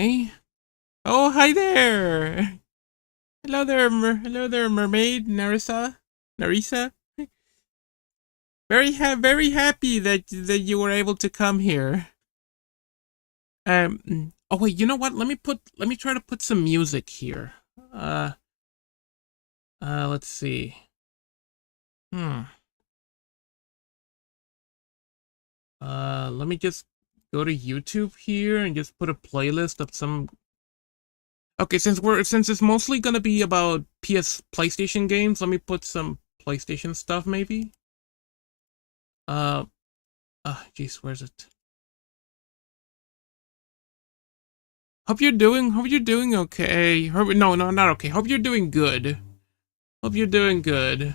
Okay. Oh, hi there. Hello there, hello there, mermaid Narisa. Very happy that you were able to come here. Oh wait, you know what? Let me try to put some music here. Uh, let's see. Hmm. Let me just go to YouTube here and just put a playlist of some. Okay, since it's mostly gonna be about PlayStation games, let me put some PlayStation stuff maybe. Uh, jeez, where's it? Hope you're doing okay. No, not okay. Hope you're doing good. Hope you're doing good.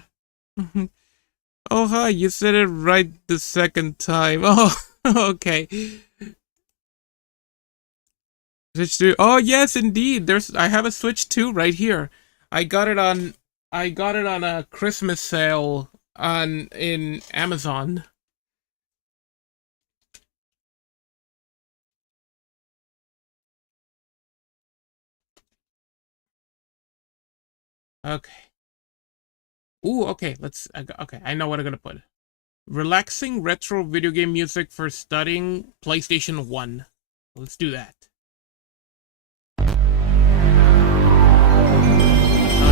Oh, hi, you said it right the second time. Oh, okay. Switch 2. Oh, yes, indeed. I have a Switch 2 right here. I got it on I got it on a Christmas sale on in Amazon. Okay. Ooh, okay. Okay, I know what I'm gonna put. Relaxing retro video game music for studying PlayStation 1. Let's do that. Oh,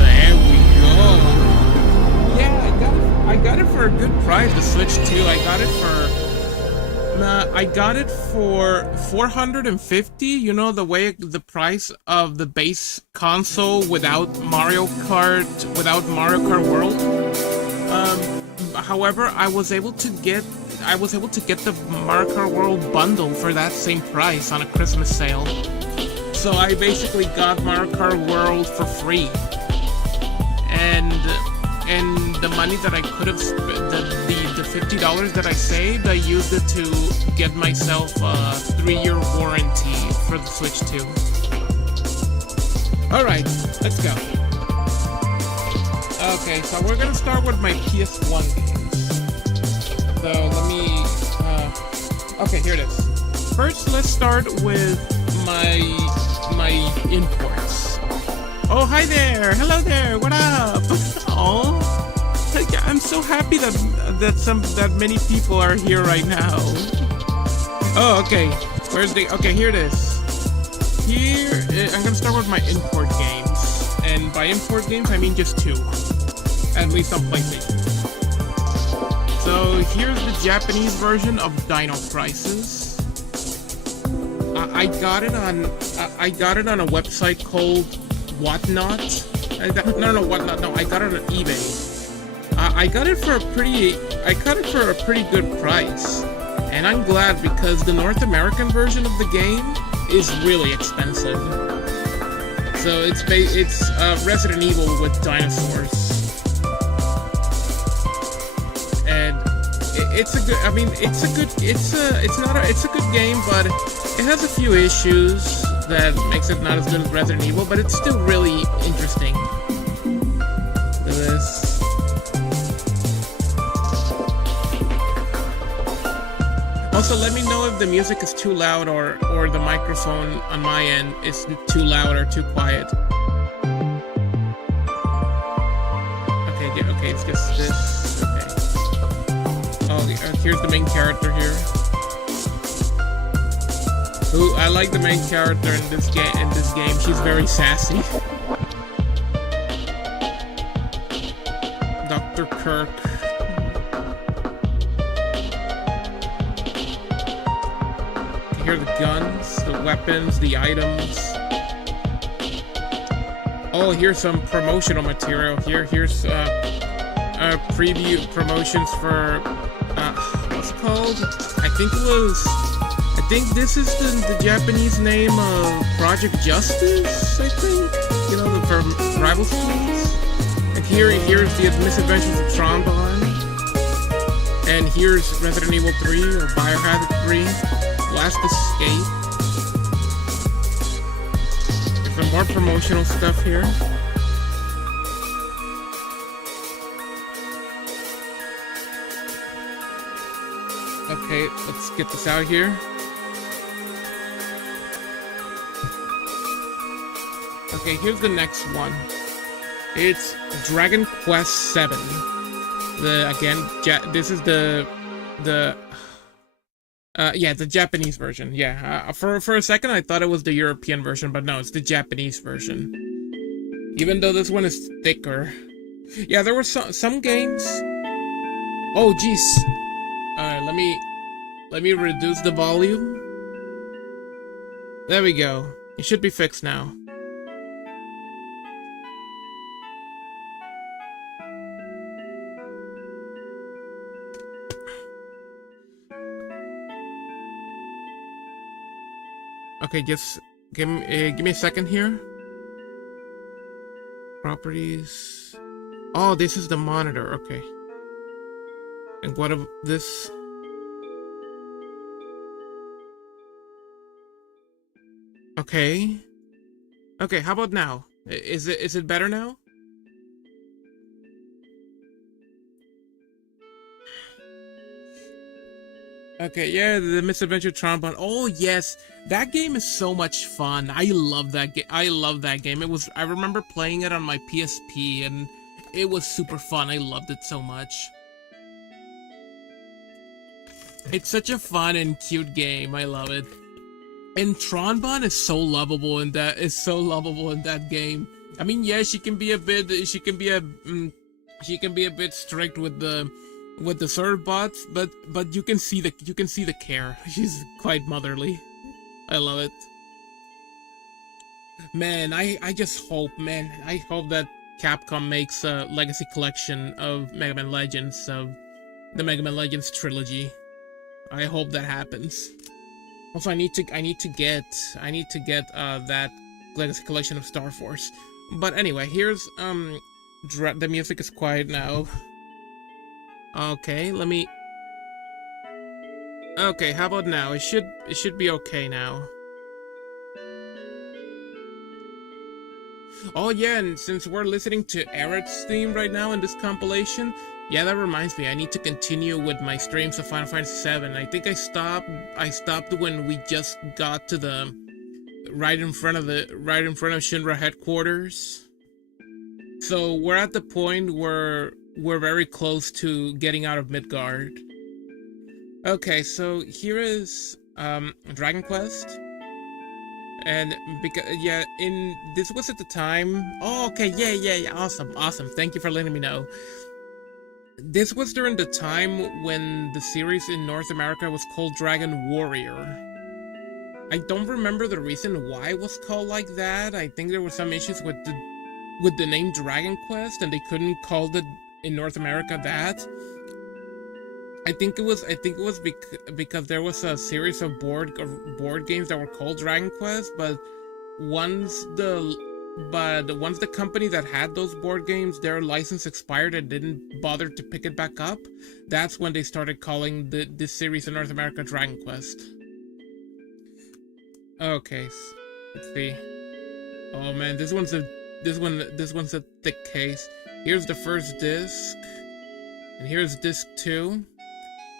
there we go. Yeah, I got it for a good price, the Switch 2. I got it for 450, you know, the price of the base console without Mario Kart World. However, I was able to get the Mario Kart World bundle for that same price on a Christmas sale. So I basically got Mario Kart World for free. And the money that I could have spent, the $50 that I saved, I used it to get myself a 3-year warranty for the Switch 2. Alright, let's go. Okay, so we're gonna start with my PS1 games. So let me, okay, here it is. First, let's start with my imports. Oh, hi there! Hello there! What up? Oh, I'm so happy that many people are here right now. Oh, okay. Okay, here it is. I'm gonna start with my import games, and by import games I mean just 2, at least on PlayStation. So here's the Japanese version of Dino Crisis. I got it on a website called Whatnot. I got it on eBay. I got it for a pretty good price, and I'm glad because the North American version of the game is really expensive. So it's Resident Evil with dinosaurs, and it's a good game, but it has a few issues that makes it not as good as Resident Evil, but it's still really interesting. Look at this. Also, let me know if the music is too loud or the microphone on my end is too loud or too quiet. Okay, it's just this. Okay. Oh, here's the main character here. Ooh, I like the main character in this game. She's very sassy. Dr. Kirk. Here are the guns, the weapons, the items. Oh, here's some promotional material. Here's preview promotions for what's it called? I think this is the Japanese name of Project Justice, I think. You know, for rival schools. And here's the Misadventures of Trombone. And here's Resident Evil 3 or Biohazard 3. Last Escape. There's some more promotional stuff here. Okay, let's get this out here. Okay, here's the next one. It's Dragon Quest VII. This is the yeah, the Japanese version. Yeah, for a second I thought it was the European version, but no, it's the Japanese version. Even though this one is thicker. Yeah, there were some games. Oh, jeez. All right, let me reduce the volume. There we go. It should be fixed now. Okay, just give me a second here. Properties. Oh, this is the monitor. Okay. And what of this? Okay. Okay, how about now? Is it better now? Okay, yeah, the Misadventure Trombone. Oh yes, that game is so much fun. I love that game. I love that game. I remember playing it on my PSP, and it was super fun. I loved it so much. It's such a fun and cute game. I love it. And Tronbon is so lovable in that game. I mean, yeah, she can be a bit strict with the serve bots, but you can see the care. She's quite motherly. I love it. Man, I just hope, man, I hope that Capcom makes a legacy collection of Mega Man Legends, of the Mega Man Legends trilogy. I hope that happens. Also, I need to get that legacy collection of Star Force. But anyway, here's the music is quiet now. Okay, okay, how about now? It should be okay now. Oh yeah, and since we're listening to Eric's theme right now in this compilation, yeah, that reminds me, I need to continue with my streams of Final Fantasy VII. I think I stopped when we just got to the right in front of Shinra headquarters. So we're at the point where we're very close to getting out of Midgard. Okay, so here is Dragon Quest. And because this was at the time. Oh, okay, yeah, awesome. Thank you for letting me know. This was during the time when the series in North America was called Dragon Warrior. I don't remember the reason why it was called like that. I think there were some issues with the name Dragon Quest, and they couldn't call it in North America that. I think it was because there was a series of board games that were called Dragon Quest, but once the company that had those board games, their license expired and didn't bother to pick it back up, that's when they started calling this series in North America Dragon Quest. Okay, let's see. Oh man, this one's a thick case. Here's the first disc, and here's disc 2.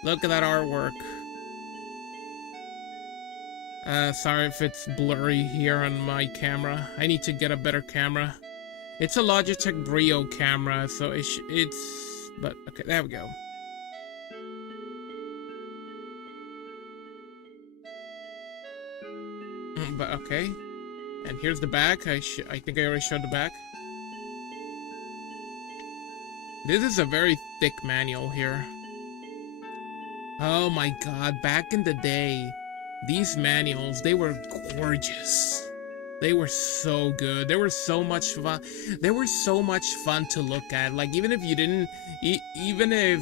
Look at that artwork. Sorry if it's blurry here on my camera. I need to get a better camera. It's a Logitech Brio camera, so but okay, there we go. But okay. And here's the back. I think I already showed the back. This is a very thick manual here. Oh my god, back in the day, these manuals, they were gorgeous. They were so good. They were so much fun. They were so much fun to look at. Like, even if you didn't, even if,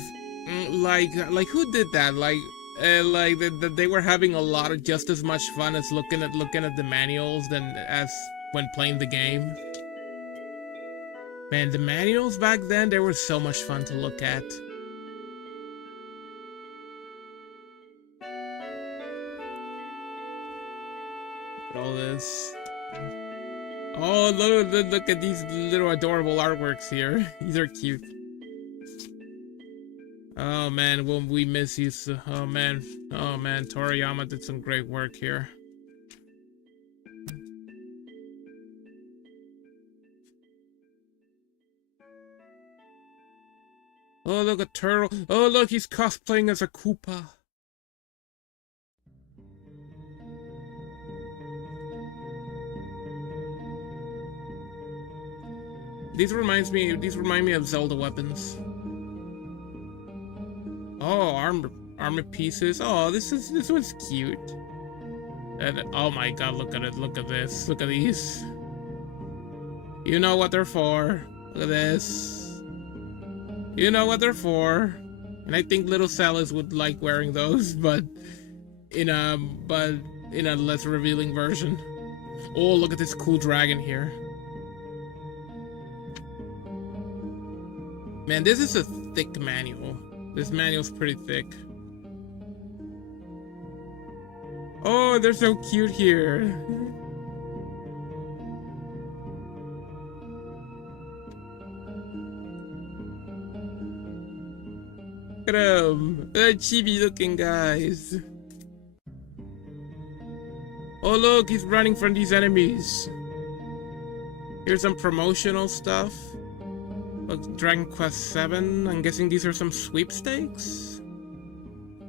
like who did that? Like they were having a lot of just as much fun as looking at the manuals as when playing the game. Man, the manuals back then, they were so much fun to look at. All this. Oh, look at these little adorable artworks here. These are cute. Oh man, will we miss you? Oh man, Toriyama did some great work here. Oh, look, a turtle. Oh, look, he's cosplaying as a Koopa. These remind me of Zelda weapons. Oh, armor pieces. Oh, this one's cute. And oh my god, look at it. Look at this. Look at these. You know what they're for. Look at this. You know what they're for. And I think little Salas would like wearing those, but in a less revealing version. Oh, look at this cool dragon here. Man, this is a thick manual. This manual's pretty thick. Oh, they're so cute here. Look at them. They're chibi looking guys. Oh look, he's running from these enemies. Here's some promotional stuff. Look, Dragon Quest 7. I'm guessing these are some sweepstakes.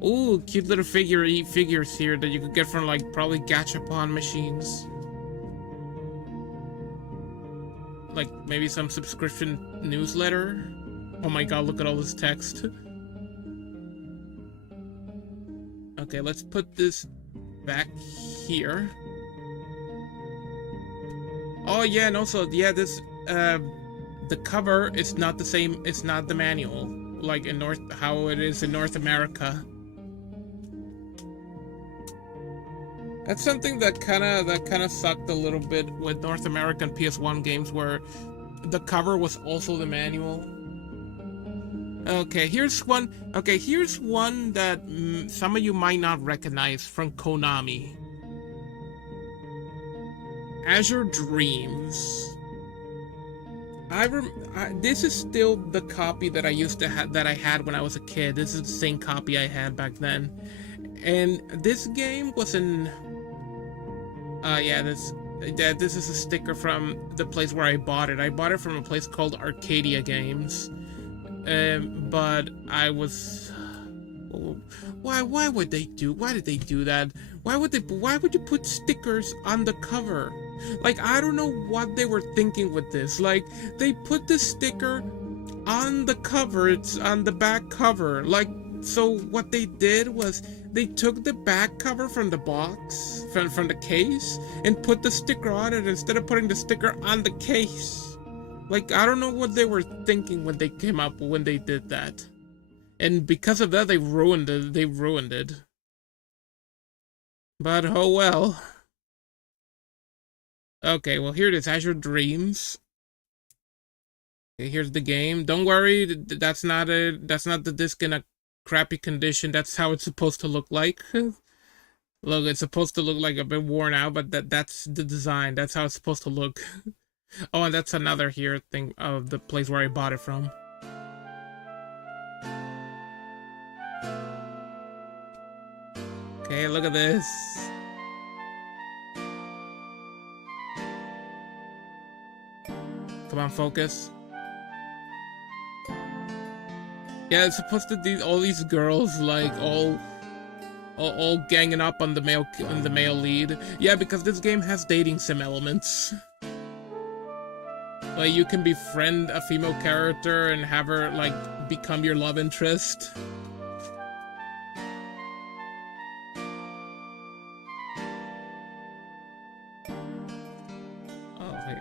Ooh, cute little figures here that you could get from like probably gachapon machines. Like maybe some subscription newsletter. Oh my god, look at all this text. Okay, let's put this back here. Oh yeah, and also yeah, this the cover is not the same. It's not the manual like in how it is in North America. That's something that kind of sucked a little bit with North American PS1 games, where the cover was also the manual. Okay, here's one. Okay, here's one that some of you might not recognize from Konami. Azure Dreams. This is still the copy that I used to have, that I had when I was a kid. This is the same copy I had back then, and this game was in. Yeah, this is a sticker from the place where I bought it. I bought it from a place called Arcadia Games. But I was, why did they do that? Why would you put stickers on the cover? Like, I don't know what they were thinking with this. Like, they put the sticker on the cover. It's on the back cover. Like, so what they did was they took the back cover from the box, from the case, and put the sticker on it instead of putting the sticker on the case. Like, I don't know what they were thinking when they did that. And because of that, they ruined it. But oh well. Okay, well here it is, Azure Dreams. Okay, here's the game. Don't worry, that's not the disc in a crappy condition. That's how it's supposed to look like. Look, it's supposed to look like a bit worn out, but that's the design. That's how it's supposed to look. Oh, and that's another here thing of the place where I bought it from. Okay, look at this. Come on, focus. Yeah, it's supposed to be all these girls like all ganging up on the male lead. Yeah, because this game has dating sim elements. Like, you can befriend a female character and have her, like, become your love interest. Oh, hey.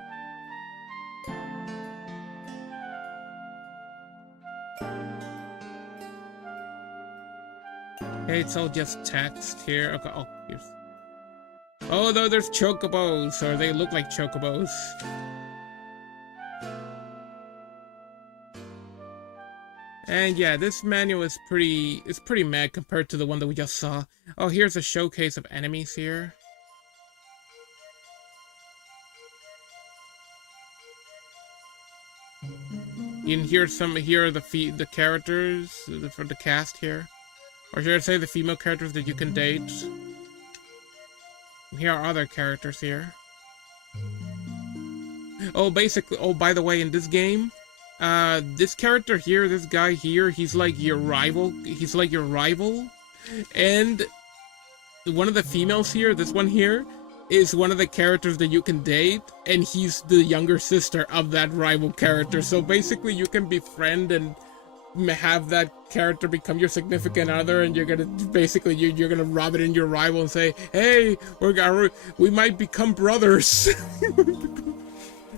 Okay, it's all just text here. Okay, oh, here's... Oh, no, there's chocobos, or they look like chocobos. And yeah, this manual is pretty mad compared to the one that we just saw. Oh, here's a showcase of enemies here. You can hear here are the characters for the cast here. Or should I say the female characters that you can date. And here are other characters here. Oh, basically, oh, by the way, in this game, this character here, this guy here, he's like your rival. He's like your rival. And one of the females here, this one here, is one of the characters that you can date, and he's the younger sister of that rival character. So basically you can befriend and have that character become your significant other, and you're gonna basically you're gonna rub it in your rival and say, hey, we might become brothers.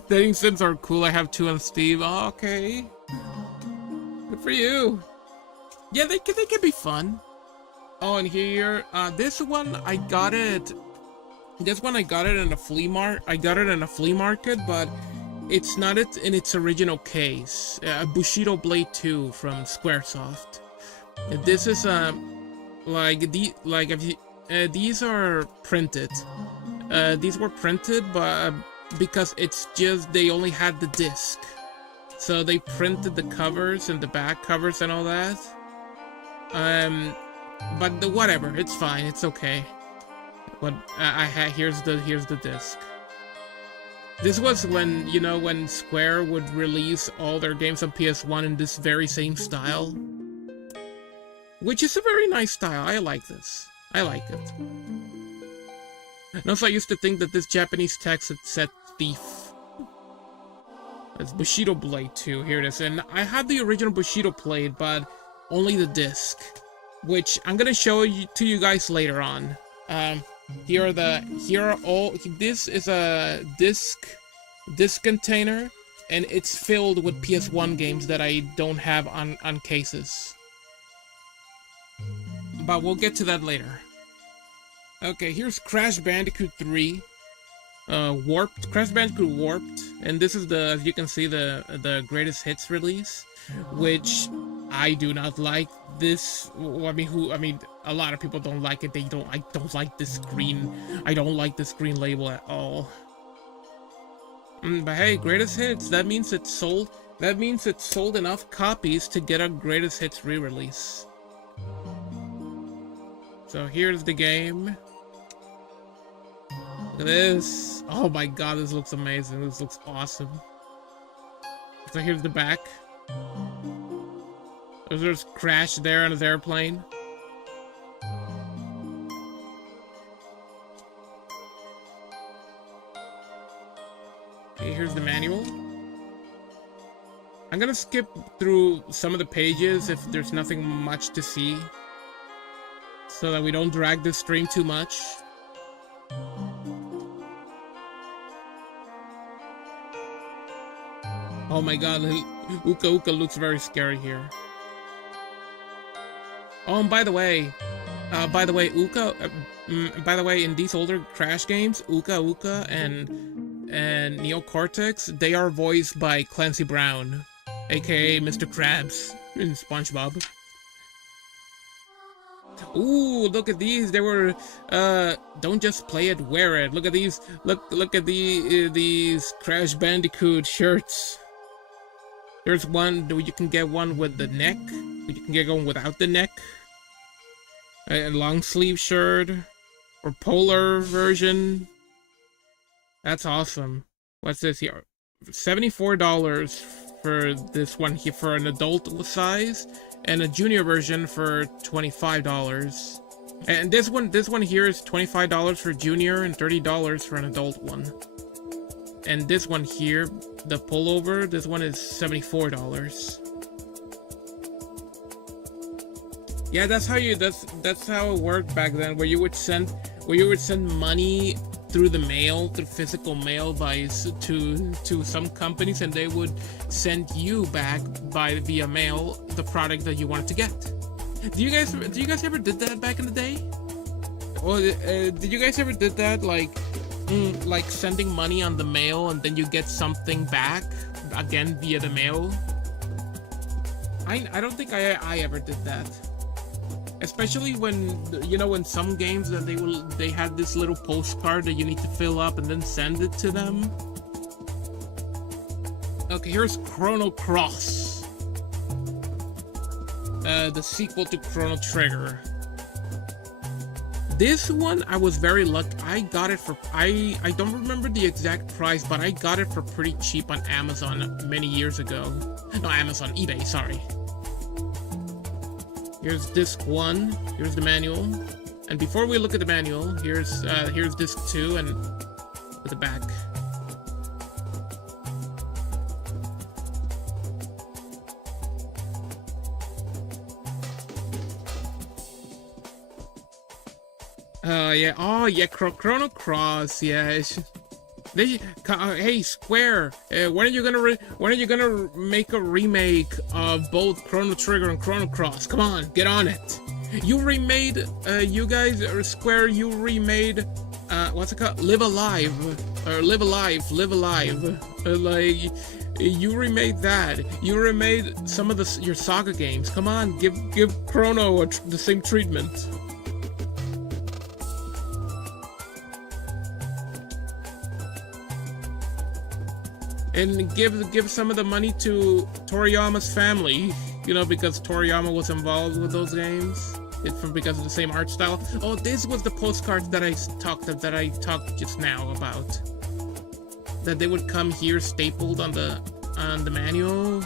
Dating sims are cool. I have 2 on Steam. Oh, okay, good for you. Yeah, they can be fun. Oh, and here, this one I got it. This one I got it in a flea market, but it's not in its original case. Bushido Blade 2 from Squaresoft. This is these are printed. These were printed, but because it's just they only had the disc, so they printed the covers and the back covers and all that. But whatever, it's fine, it's okay. But here's the disc. This was when, you know, when Square would release all their games on PS1 in this very same style, which is a very nice style. I like this. I like it. And also, I used to think that this Japanese text had said thief. It's Bushido Blade 2. Here it is. And I had the original Bushido Blade, but only the disc, which I'm gonna show to you guys later on. This is a disc container, and it's filled with PS1 games that I don't have on cases. But we'll get to that later. Okay, here's Crash Bandicoot 3. Warped. Crash Bandicoot Warped. And this is as you can see, the greatest hits release, which I do not like. This, I mean, a lot of people don't like it. I don't like this green. I don't like this green label at all. But hey, greatest hits. That means it's sold. That means it's sold enough copies to get a greatest hits re-release. So here's the game. Look at this. Oh my god, this looks amazing. This looks awesome. So here's the back. There's Crash there on his airplane. Okay, here's the manual. I'm gonna skip through some of the pages if there's nothing much to see, so that we don't drag this stream too much. Oh my god, Uka Uka looks very scary here. Oh, and by the way, Uka, by the way, in these older Crash games, Uka Uka and Neo Cortex, they are voiced by Clancy Brown, aka Mr. Krabs in SpongeBob. Ooh, look at these. They were, don't just play it, wear it. Look at these. Look at these Crash Bandicoot shirts. There's one, you can get one with the neck. You can get one without the neck. A long sleeve shirt. Or polar version. That's awesome. What's this here? $74 for this one here for an adult size. And a junior version for $25. And this one here is $25 for junior and $30 for an adult one. And this one here, the pullover, this one is $74. Yeah, that's how it worked back then, where you would send money through the mail, through physical mail to some companies, and they would send you back via mail the product that you wanted to get. Do you guys ever did that back in the day? Or did you guys ever did that, like sending money on the mail and then you get something back again via the mail? I don't think I ever did that. Especially when, you know, in some games that they had this little postcard that you need to fill up and then send it to them. Okay, here's Chrono Cross. The sequel to Chrono Trigger. This one, I was very lucky. I got it for, I don't remember the exact price, but I got it for pretty cheap on Amazon many years ago. No, Amazon, eBay, sorry. Here's disc 1, here's the manual. And before we look at the manual, here's disc 2 and with the back. Yeah. Oh, yeah. Chrono Cross. Yeah. Hey, Square. When are you gonna make a remake of both Chrono Trigger and Chrono Cross? Come on, get on it. You remade. You guys, Square. You remade. What's it called? Live Alive. Or Live Alive. Live Alive. Like. You remade that. You remade some of your Saga games. Come on, give Chrono the same treatment. And give some of the money to Toriyama's family, you know, because Toriyama was involved with those games. Because of the same art style. Oh, this was the postcards that I talked just now about. That they would come here stapled on the manual,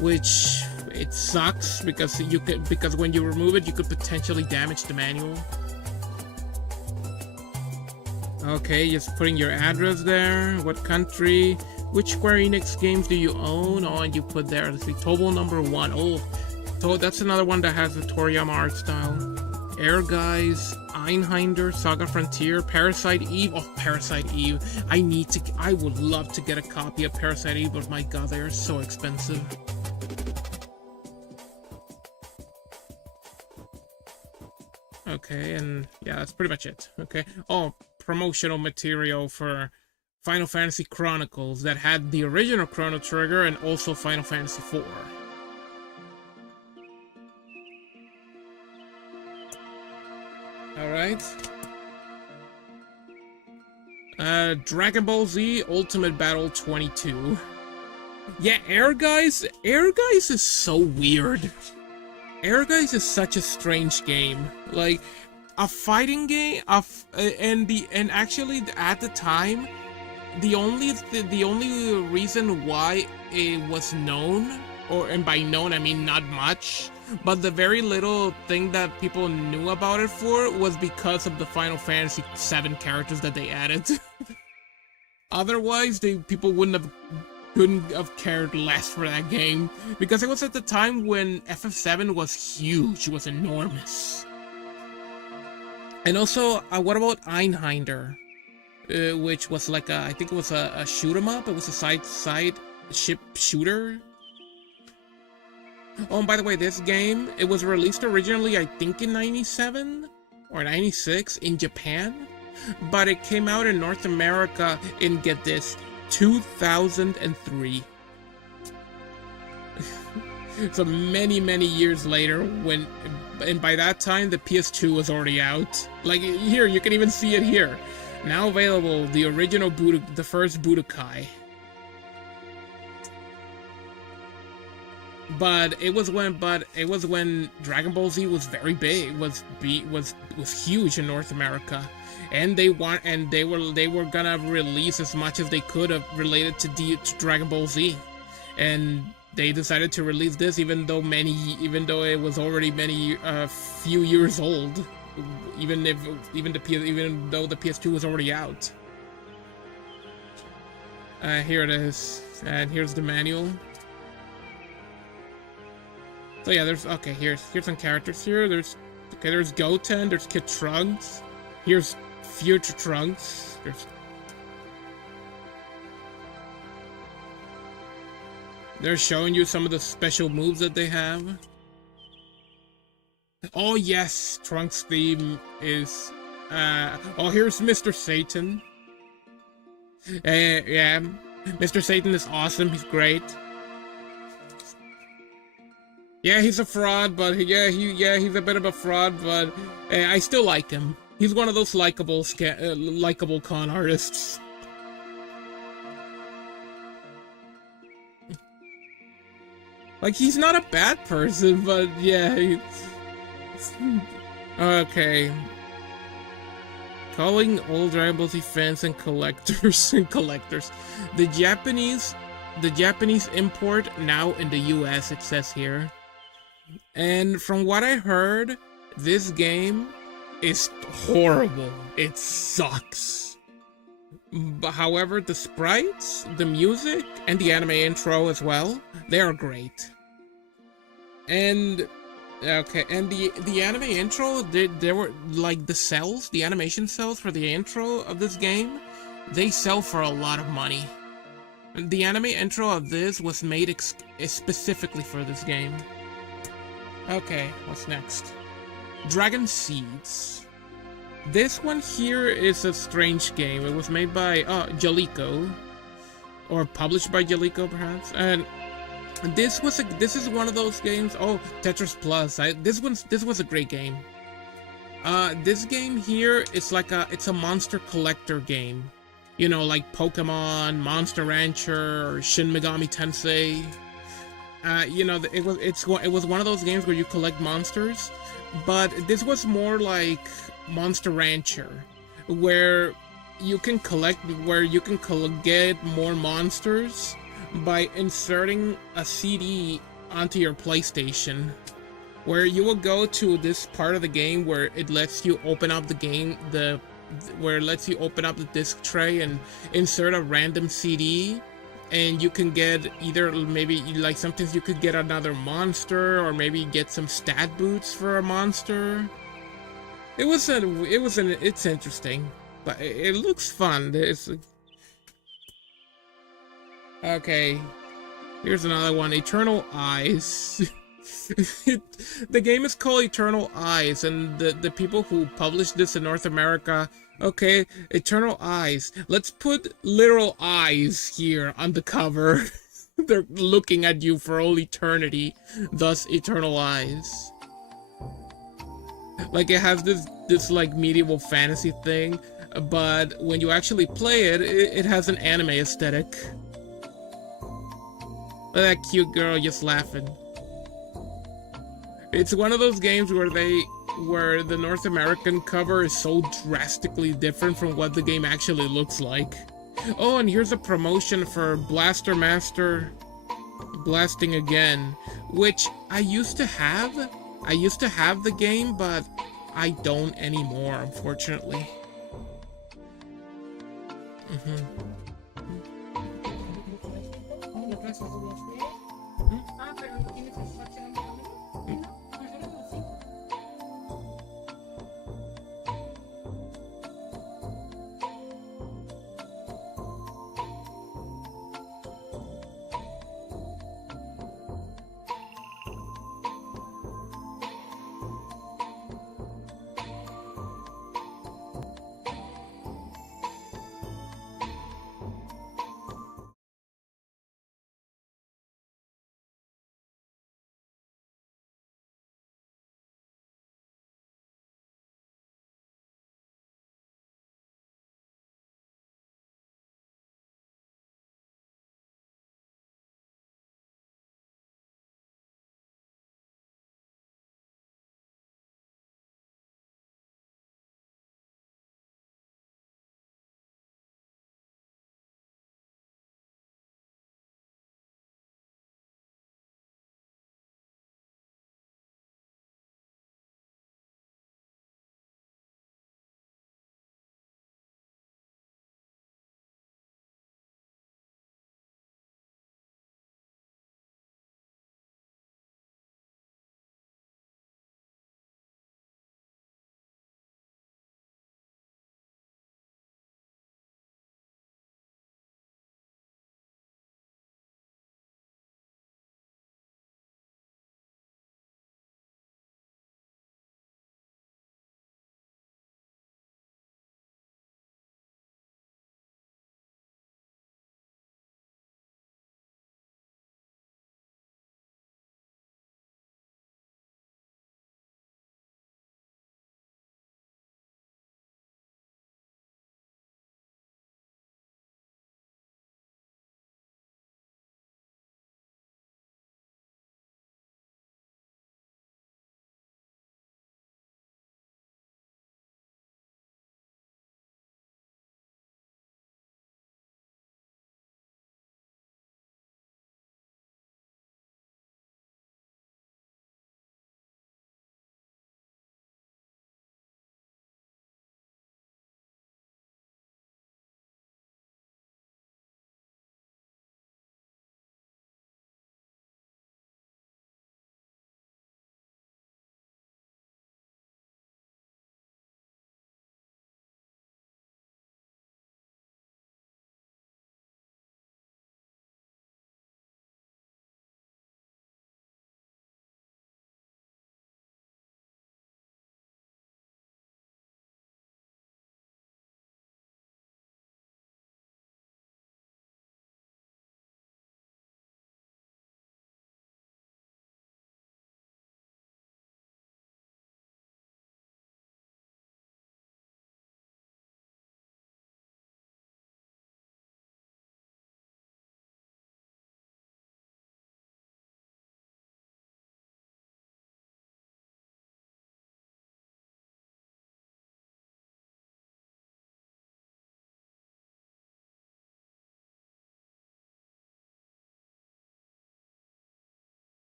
which it sucks because when you remove it, you could potentially damage the manual. Okay, just putting your address there. What country? Which Square Enix games do you own? Oh, and you put there, let's see, Tobo number 1. Oh, so that's another one that has the Toriyama art style. Air Guys, Einhinder, Saga Frontier, Parasite Eve. Oh, Parasite Eve. I would love to get a copy of Parasite Eve, but my god, they are so expensive. Okay, and yeah, that's pretty much it. Okay. Oh, promotional material for Final Fantasy Chronicles that had the original Chrono Trigger and also Final Fantasy IV. Alright. Dragon Ball Z Ultimate Battle 22. Yeah, Air Guys is so weird. Air Guys is such a strange game. Like, a fighting game, and actually at the time, the only reason why it was known, and by known I mean not much, but the very little thing that people knew about it for was because of the Final Fantasy VII characters that they added. Otherwise, people couldn't have cared less for that game, because it was at the time when FF7 was huge, it was enormous. And also, what about Einhinder? Which was like I think it was a shoot 'em up. It was a side ship shooter. Oh, and by the way, this game, it was released originally, I think in 97 or 96 in Japan, but it came out in North America in, get this, 2003. So many years later, and by that time the PS2 was already out. Like here, you can even see it here. Now available, the original the first Budokai. But it was when Dragon Ball Z was very big, was huge in North America, and they were gonna release as much as they could have related to Dragon Ball Z, and they decided to release this even though it was already few years old. Even though the PS2 was already out. Here it is, and here's the manual. So yeah, here's some characters here. There's Goten, there's Kid Trunks, here's Future Trunks, they're showing you some of the special moves that they have. Oh yes, Trunks' theme is, oh, here's Mr. Satan. Yeah, Mr. Satan is awesome, he's great. Yeah, he's a fraud, but he's a bit of a fraud, but I still like him. He's one of those likable con artists. Like, he's not a bad person, but yeah, okay. Calling all Dragon Ball Z fans and collectors The Japanese the Japanese import now in the US, it says here. And from what I heard, this game is horrible. It sucks. But however, the sprites, the music, and the anime intro as well, they are great. And okay, and the anime intro, there were like the animation cells for the intro of this game, they sell for a lot of money. The anime intro of this was made specifically for this game. Okay, what's next? Dragon Seeds. This one here is a strange game. It was made by Jalico, or published by Jalico perhaps. And this is one of those games. Oh, Tetris Plus. This was a great game. This game here is like it's a monster collector game. You know, like Pokemon, Monster Rancher, or Shin Megami Tensei. You know, it was one of those games where you collect monsters, but this was more like Monster Rancher, where you can get more monsters by inserting a CD onto your PlayStation, where you will go to this part of the game where it lets you open up the game, where it lets you open up the disc tray and insert a random CD, and you can get either maybe like sometimes you could get another monster, or maybe get some stat boots for a monster. It's interesting, but it looks fun. Okay, here's another one, Eternal Eyes. The game is called Eternal Eyes, and the people who published this in North America, okay, Eternal Eyes. Let's put literal eyes here on the cover. They're looking at you for all eternity, thus Eternal Eyes. Like, it has this like medieval fantasy thing, but when you actually play it, it has an anime aesthetic. Look at that cute girl just laughing. It's one of those games where the North American cover is so drastically different from what the game actually looks like. Oh, and here's a promotion for Blaster Master Blasting Again, which I used to have. I used to have the game, but I don't anymore, unfortunately.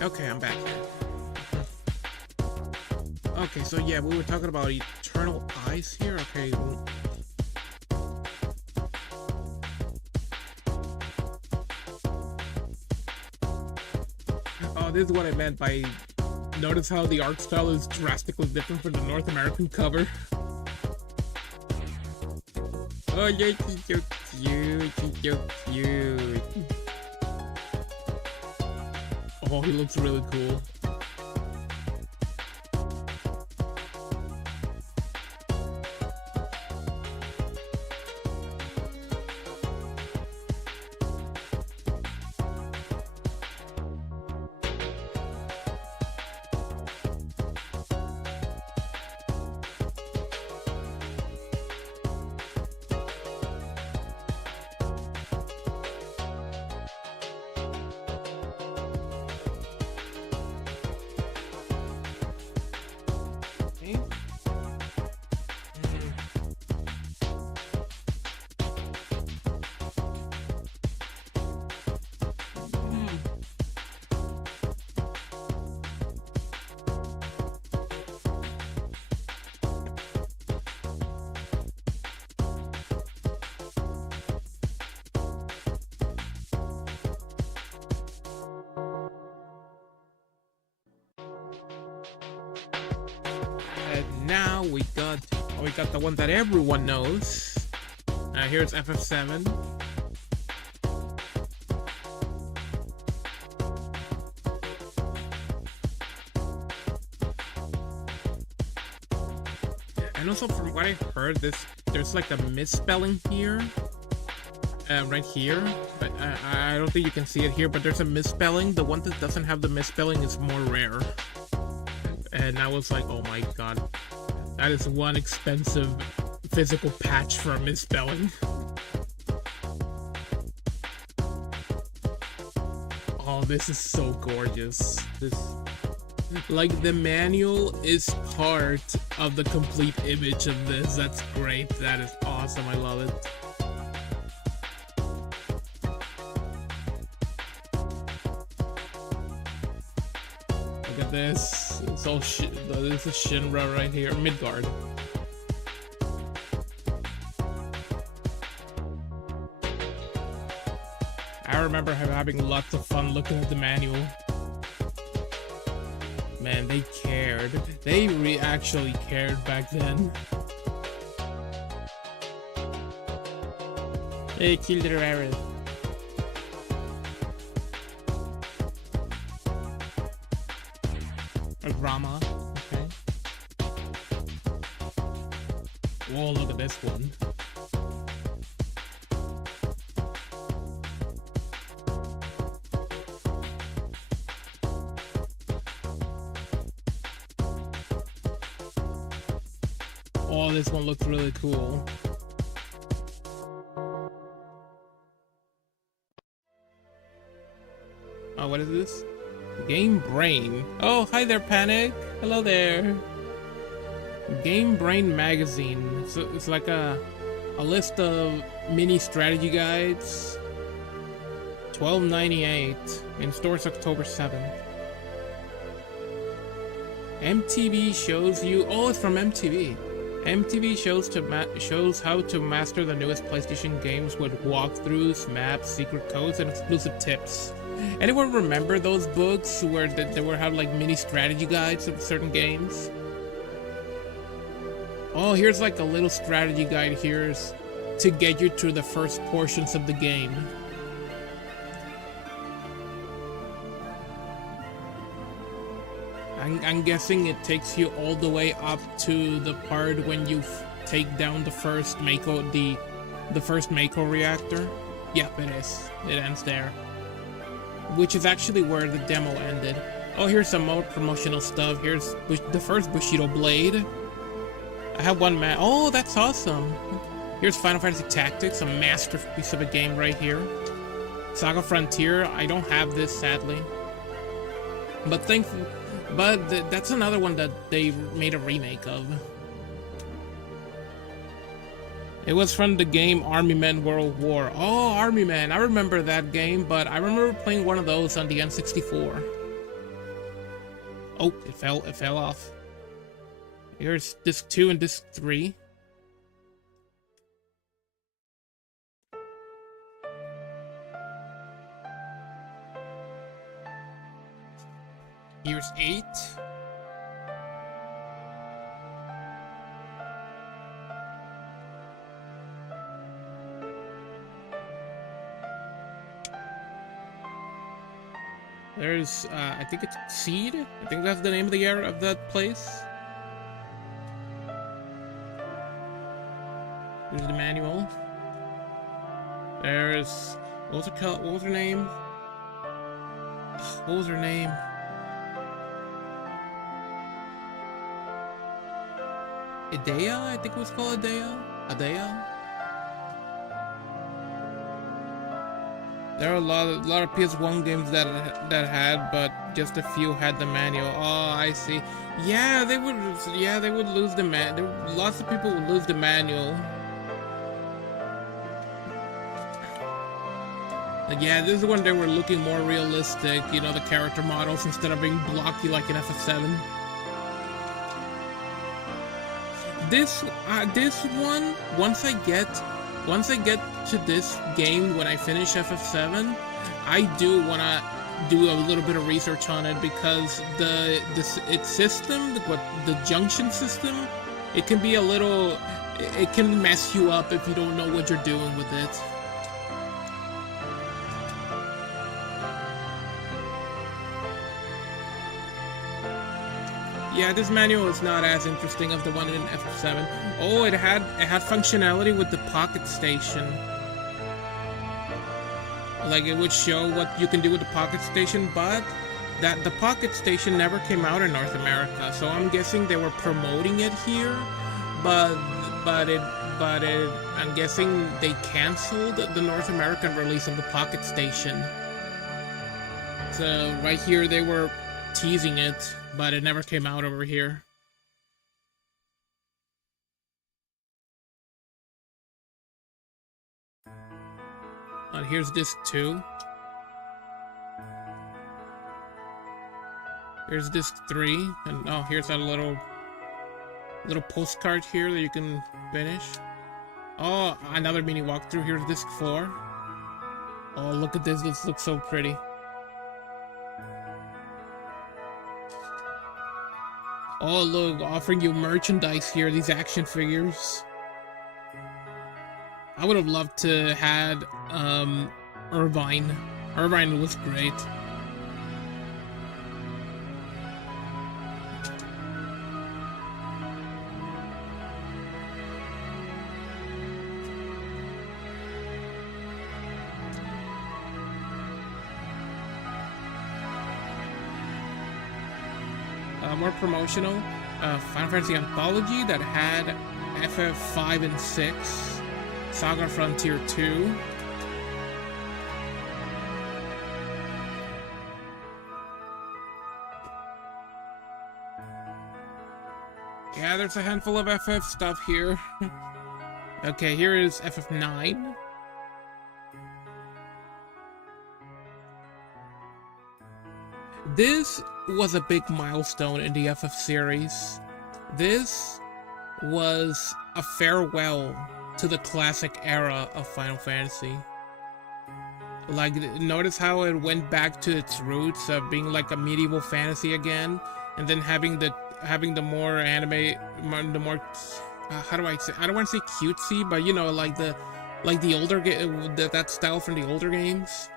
Okay, I'm back here. Okay, so yeah, we were talking about Eternal Eyes here. Okay. Oh, this is what I meant by notice how the art style is drastically different from the North American cover. Oh, yeah, she's so cute. She's so cute. Oh, he looks really cool. Now we got the one that everyone knows. Here's FF7. And also from what I heard, there's like a misspelling here. Right here. But I don't think you can see it here, but there's a misspelling. The one that doesn't have the misspelling is more rare. And I was like, oh my god. That is one expensive physical patch for a misspelling. Oh, this is so gorgeous. Like, the manual is part of the complete image of this. That's great. That is awesome. I love it. Look at this. It's all shit. This is Shinra right here. Midgard. I remember having lots of fun looking at the manual. Man, they cared. They actually cared back then. Hey, killed the rabbit. Rama. Okay. Whoa, look at this one. Oh, this one looks really cool. Oh, what is this? Game Brain. Oh, hi there, Panic. Hello there. Game Brain magazine. So it's like a list of mini strategy guides. $12.98 in stores October 7th. MTV shows you. Oh, it's from MTV. MTV shows how to master the newest PlayStation games with walkthroughs, maps, secret codes, and exclusive tips. Anyone remember those books where they were have like mini strategy guides of certain games? Oh, here's like a little strategy guide here to get you through the first portions of the game. I'm guessing it takes you all the way up to the part when you take down the first Mako, the first Mako reactor. Yep, it is. It ends there. Which is actually where the demo ended. Oh, here's some more promotional stuff. Here's the first Bushido Blade. I have one man. Oh, that's awesome. Here's Final Fantasy Tactics, a masterpiece of a game right here. Saga Frontier. I don't have this, sadly. But that's another one that they made a remake of. It was from the game Army Men World War. Oh, Army Men. I remember that game, but I remember playing one of those on the N64. Oh, it fell off. Here's disc 2 and disc 3. Here's 8. There's, I think it's Seed. I think that's the name of the area of that place. Here's the manual. There's, what was her name? What was her name? Idea? I think it was called Idea? There are a lot of PS1 games that had, but just a few had the manual. Oh, I see. Yeah, they would lose the lots of people would lose the manual. Like, yeah, this is when they were looking more realistic, you know, the character models instead of being blocky like in FF7. This one, once I get to this game, when I finish FF7, I do wanna do a little bit of research on it, because its system, the junction system, it can be it can mess you up if you don't know what you're doing with it. Yeah, this manual is not as interesting as the one in FF7. Oh, it had functionality with the pocket station. Like, it would show what you can do with the pocket station, but the pocket station never came out in North America. So I'm guessing they were promoting it here, but I'm guessing they canceled the North American release of the pocket station. So right here they were teasing it, but it never came out over here. And here's disc 2. Here's disc 3, and oh, here's that little postcard here that you can finish. Oh, another mini walkthrough. Here's disc 4. Oh, look at this. This looks so pretty. Oh, look, offering you merchandise here, these action figures. I would have loved to had Irvine. Irvine was great. More promotional, Final Fantasy Anthology that had FF5 and 6, Saga Frontier 2. Yeah, there's a handful of FF stuff here. Okay, here is FF9. This was a big milestone in the FF series. This was a farewell to the classic era of Final Fantasy. Like, notice how it went back to its roots of being like a medieval fantasy again, and then having the more anime, the more how do I say? I don't want to say cutesy, but you know, like the older that style from the older games.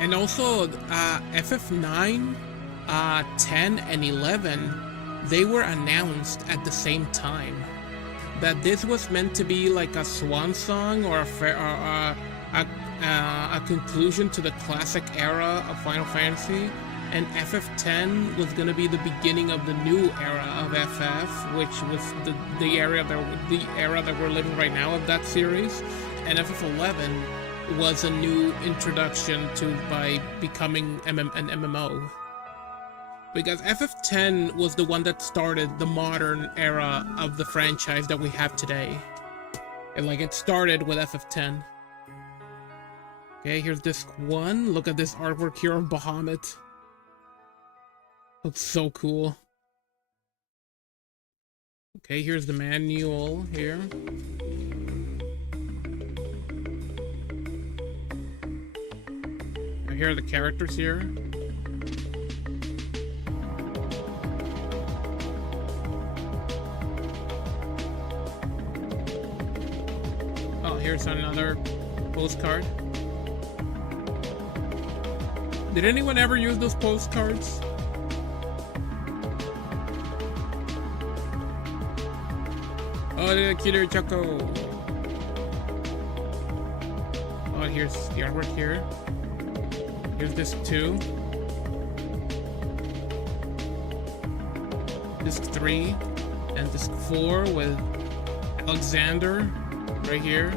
And also, FF9, 10, and 11, they were announced at the same time. That this was meant to be like a swan song or a conclusion to the classic era of Final Fantasy. And FF10 was going to be the beginning of the new era of FF, which was the era that we're living right now of that series. And FF11 was a new introduction by becoming an MMO. Because FF10 was the one that started the modern era of the franchise that we have today. And like, it started with FF10. Okay, here's disc 1. Look at this artwork here of Bahamut. Looks so cool. Okay, here's the manual here. Now here are the characters here. Oh, here's another postcard. Did anyone ever use those postcards? Oh, the Killer Choco. Oh, here's the artwork here. Here's disc 2. Disc 3. And disc 4 with Alexander right here.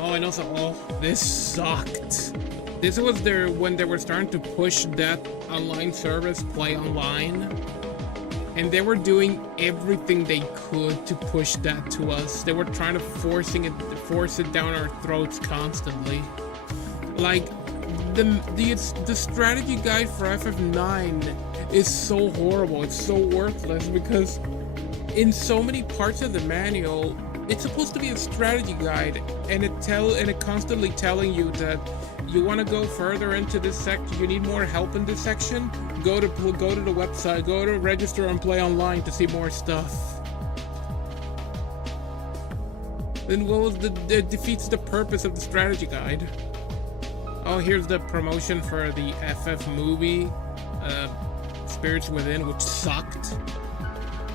Oh, and also, oh, this sucked. This was when they were starting to push that online service, Play Online, and they were doing everything they could to push that to us. They were trying to force it down our throats constantly. Like the strategy guide for FF9 is so horrible. It's so worthless because in so many parts of the manual, it's supposed to be a strategy guide, and it constantly telling you that you want to go further into this section, you need more help in this section, go to the website, go to register and Play Online to see more stuff. Then it defeats the purpose of the strategy guide. Oh, here's the promotion for the FF movie, Spirits Within, which sucked.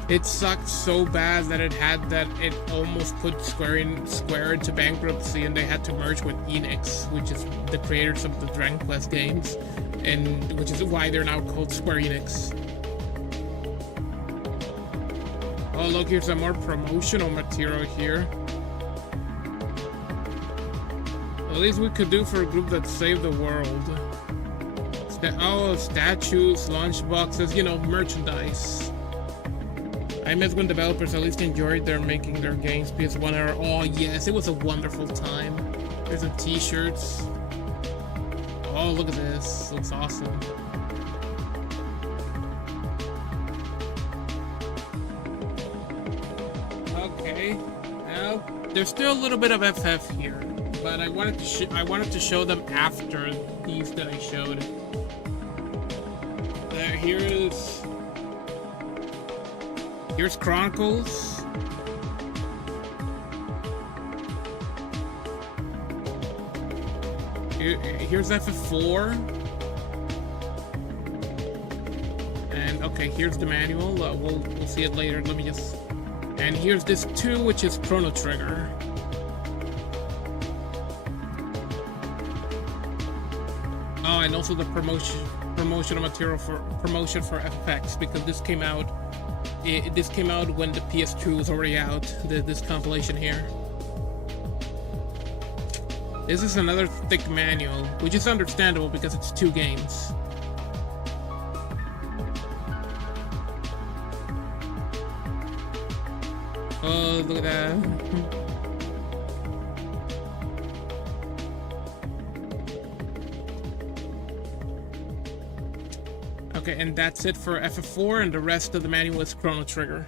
It sucked so bad that it almost put Square into bankruptcy, and they had to merge with Enix, which is the creators of the Dragon Quest games, and which is why they're now called Square Enix. Oh, look, here's some more promotional material here. At least we could do for a group that saved the world. Statues, lunchboxes, you know, merchandise. I miss when developers at least enjoyed making their games. PS1 era. Oh yes, it was a wonderful time. There's some t-shirts. Oh, look at this. Looks awesome. Okay. Now there's still a little bit of FF here, but I wanted to show them after these that I showed. Here's Chronicles. Here's FF4. And okay, here's the manual. We'll see it later. Let me just. And here's this 2, which is Chrono Trigger. Oh, and also the promotional material for FX, because this came out. This came out when the PS2 was already out. This compilation here. This is another thick manual, which is understandable because it's 2 games. Oh, look at that. Okay, and that's it for FF4, and the rest of the manual is Chrono Trigger.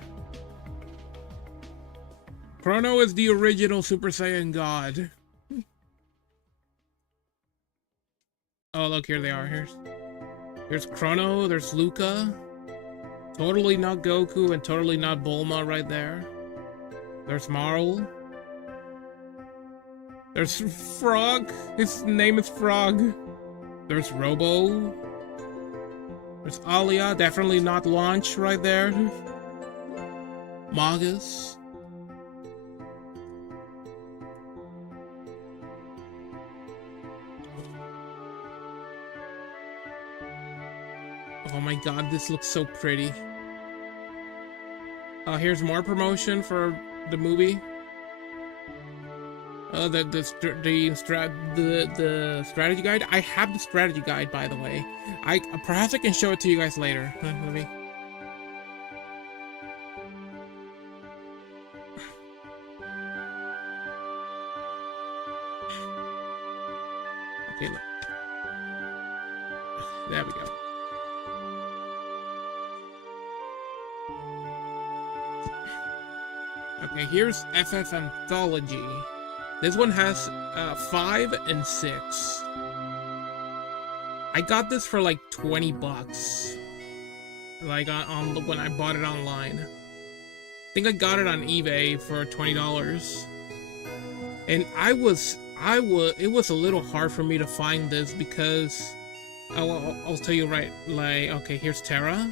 Chrono is the original Super Saiyan God. Oh, look, here they are. Here's Chrono, there's Luca. Totally not Goku and totally not Bulma right there. There's Marl. There's Frog. His name is Frog. There's Robo. There's Alia, definitely not Launch right there. Magus. Oh my god, this looks so pretty. Here's more promotion for the movie. The strategy guide. I have the strategy guide, by the way. Perhaps I can show it to you guys later. Let me. Okay, look. There we go. Okay, here's FF Anthology. This one has 5 and 6. I got this for like 20 bucks. Like on when I bought it online. I think I got it on eBay for $20. And it was a little hard for me to find this because I'll tell you right, like, okay, here's Terra.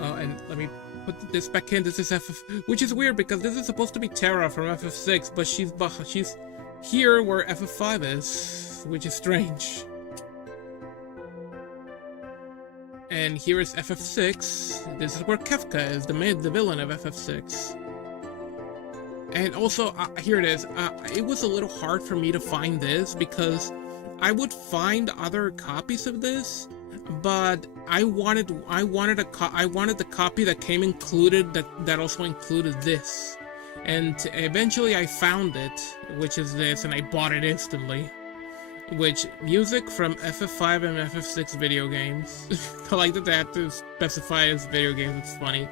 Oh, and let me put this back in. This is FF, which is weird because this is supposed to be Terra from FF6, but she's here where FF5 is, which is strange. And here is FF6. This is where Kefka is, the villain of FF6. And also, here it is. It was a little hard for me to find this because I would find other copies of this, but I wanted the copy that came included that also included this. And eventually I found it, which is this, and I bought it instantly. Which, music from FF5 and FF6 video games. I like that they have to specify as video games, it's funny.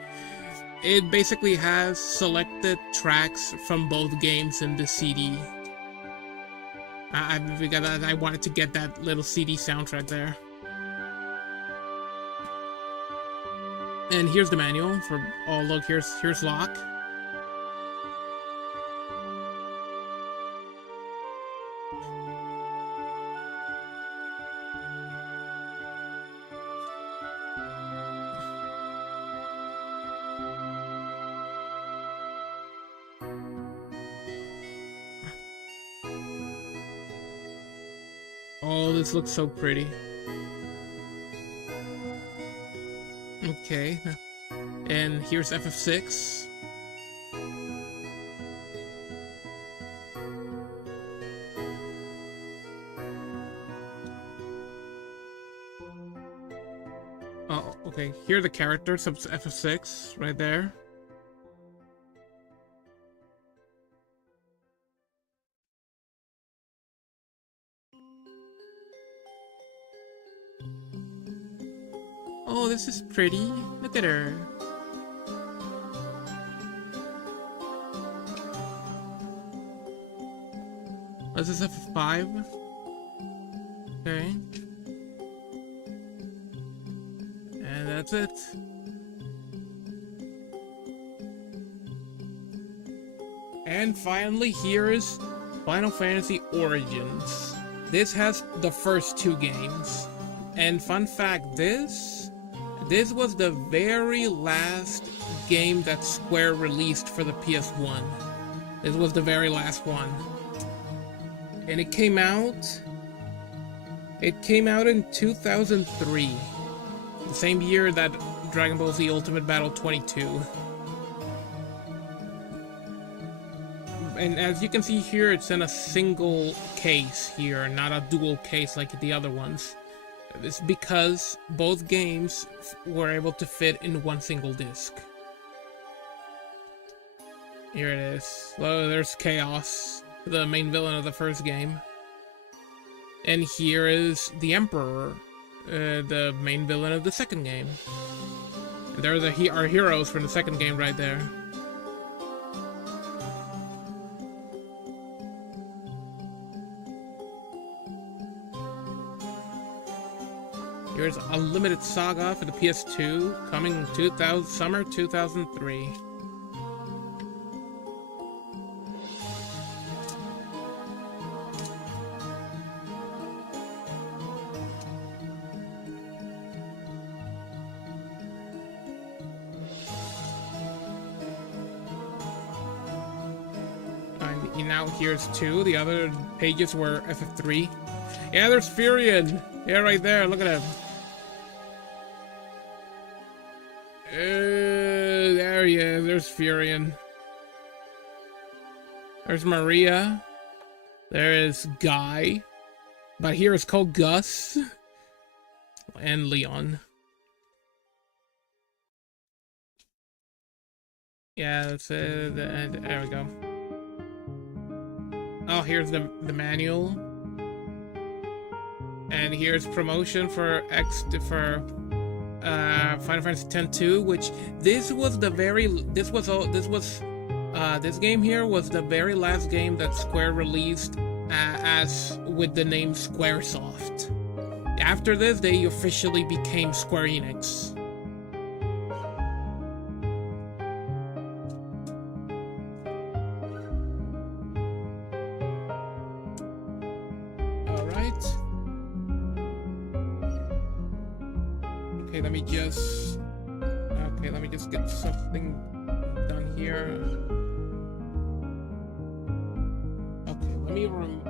It basically has selected tracks from both games in the CD. I wanted to get that little CD soundtrack there. And here's the manual for, oh look, here's Locke. Oh, this looks so pretty. Okay, and here's FF6. Oh, okay, here are the characters of FF6, right there. Oh, this is pretty. Look at her. This is FF5. Okay. And that's it. And finally, here is Final Fantasy Origins. This has the first 2 games. And fun fact, this was the very last game that Square released for the PS1. This was the very last one. And it came out in 2003. The same year that Dragon Ball Z Ultimate Battle 22. And as you can see here, it's in a single case here, not a dual case like the other ones. It's because both games were able to fit in one single disc. Here it is. Oh, there's Chaos, the main villain of the first game. And here is the Emperor, the main villain of the second game. And there are our heroes from the second game right there. Here's Unlimited Saga for the PS2, coming summer 2003. And now here's 2. The other pages were FF3. Yeah, there's Furion. Yeah, right there. Look at him. There he is. There's Furion. There's Maria. There is Guy. But here it's called Gus. And Leon. Yeah, that's it. And there we go. Oh, here's the manual. And here's promotion for Final Fantasy X-2, which this game here was the very last game that Square released as with the name Squaresoft. After this, they officially became Square Enix. Let me just get something done here. Okay,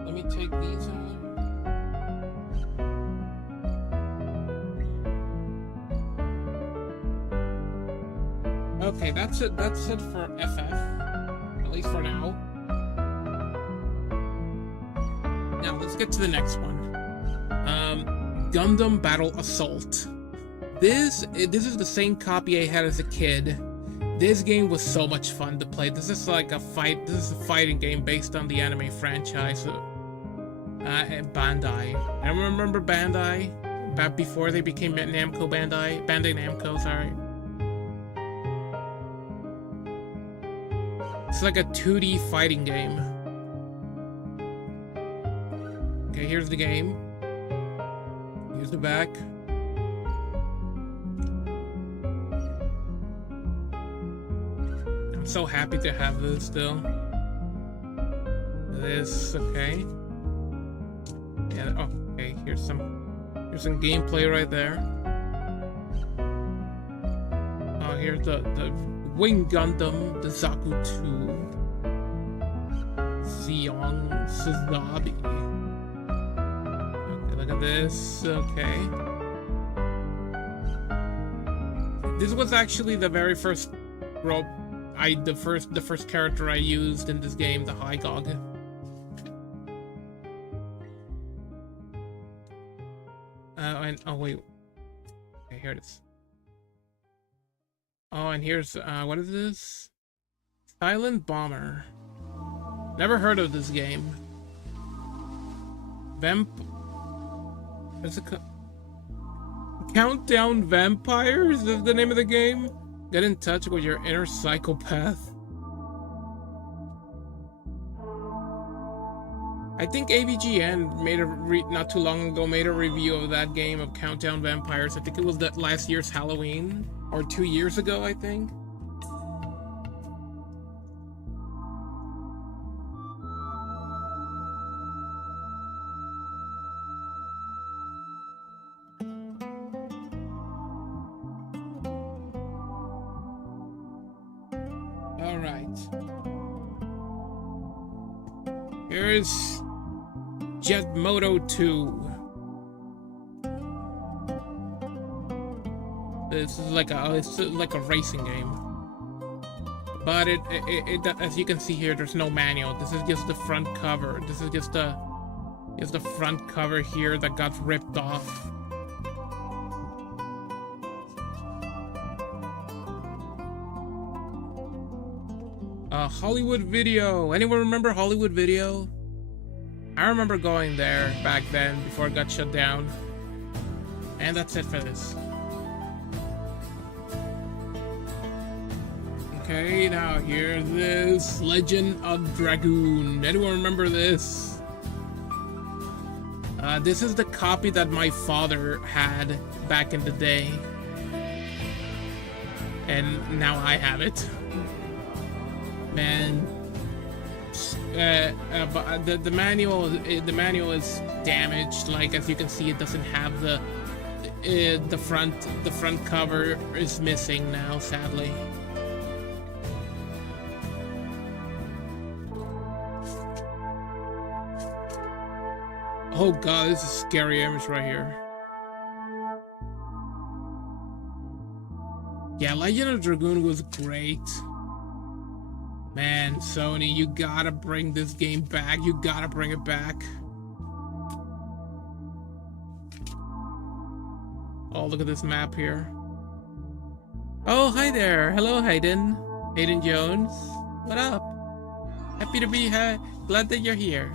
let me take these out. Okay, that's it for FF, at least for now. Now let's get to the next one. Gundam Battle Assault. This is the same copy I had as a kid. This game was so much fun to play. This is like a fighting game based on the anime franchise. Bandai. I remember Bandai back before they became Namco Bandai. Bandai Namco, sorry. It's like a 2D fighting game. Okay, here's the game. Here's the back. So happy to have this still. This, okay. Yeah, oh, okay, here's some gameplay right there. Oh, here's the Wing Gundam, the Zaku 2. Zeong Suzabi. Okay, look at this, okay. This was actually the very first the first character I used in this game, the Hygog. Oh wait. Okay, here it is. Oh, and here's what is this? Silent Bomber. Never heard of this game. There's a Countdown Vampires is the name of the game. Get in touch with your inner psychopath. I think AVGN made not too long ago made a review of that game of Countdown Vampires. I think it was that last year's Halloween or 2 years ago, I think. Here's Jetmoto 2. This is like a racing game, but it as you can see here, there's no manual. This is just the front cover. This is just the front cover here that got ripped off. Hollywood Video. Anyone remember Hollywood Video? I remember going there back then before it got shut down. And that's it for this. Okay, now here's this Legend of Dragoon. Anyone remember this? This is the copy that my father had back in the day. And now I have it. Man, but the manual is damaged. Like, as you can see, it doesn't have the front cover is missing now, sadly. Oh god, this is a scary image right here. Yeah, Legend of Dragoon was great. Man, Sony, you gotta bring this game back. You gotta bring it back. Oh, look at this map here. Oh, hi there. Hello, Hayden. Hayden Jones. What up? Happy to be here. Glad that you're here.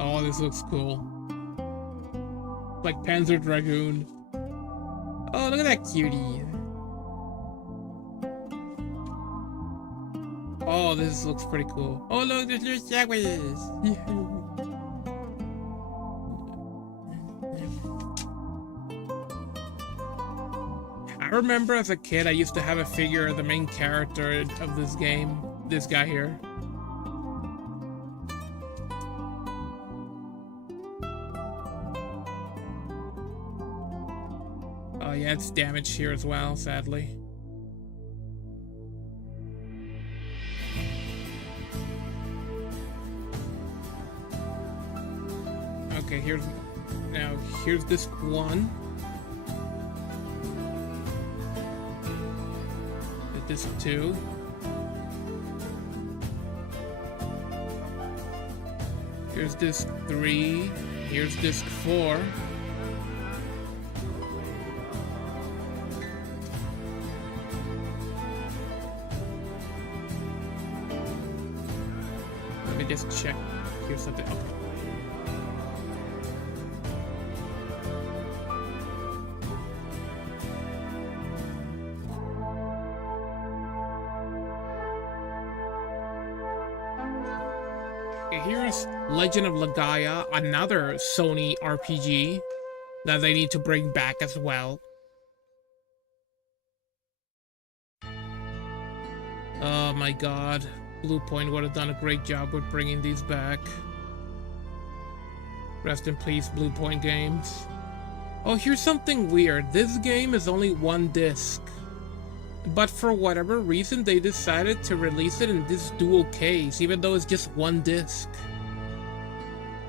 Oh, this looks cool. Like Panzer Dragoon. Oh, look at that cutie. Oh, this looks pretty cool. Oh, look, there's little jaguars. I remember as a kid, I used to have a figure of the main character of this game. This guy here. Oh yeah, it's damaged here as well, sadly. Okay, here's disc 1. Disc 2. Here's disc 3. Here's disc 4. Let me just check. Here's something. Okay. Here's Legend of Legaia, another Sony RPG that they need to bring back as well. Oh my god, Blue Point would have done a great job with bringing these back. Rest in peace, Blue Point Games. Oh, here's something weird. This game is only 1 disc. But for whatever reason, they decided to release it in this dual case, even though it's just 1 disc.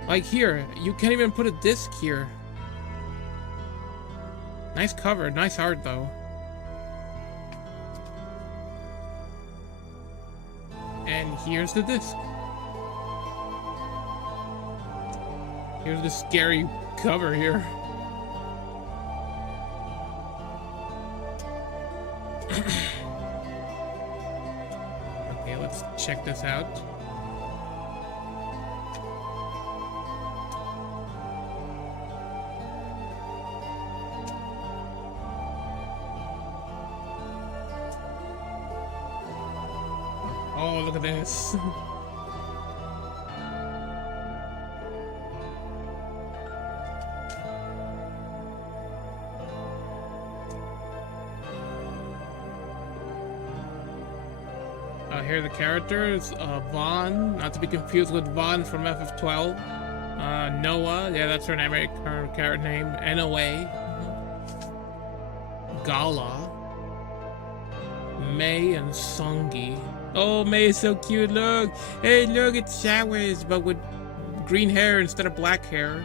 Like here, you can't even put a disc here. Nice cover, nice art though. And here's the disc. Here's the scary cover here. Okay, let's check this out. Oh, look at this. Here are the characters. Vaughn, not to be confused with Vaughn from FF12. Noah, yeah, that's her name, her character name. NOA. Gala. May and Songi. Oh, May is so cute, look! Hey, look, it's Showers, but with green hair instead of black hair.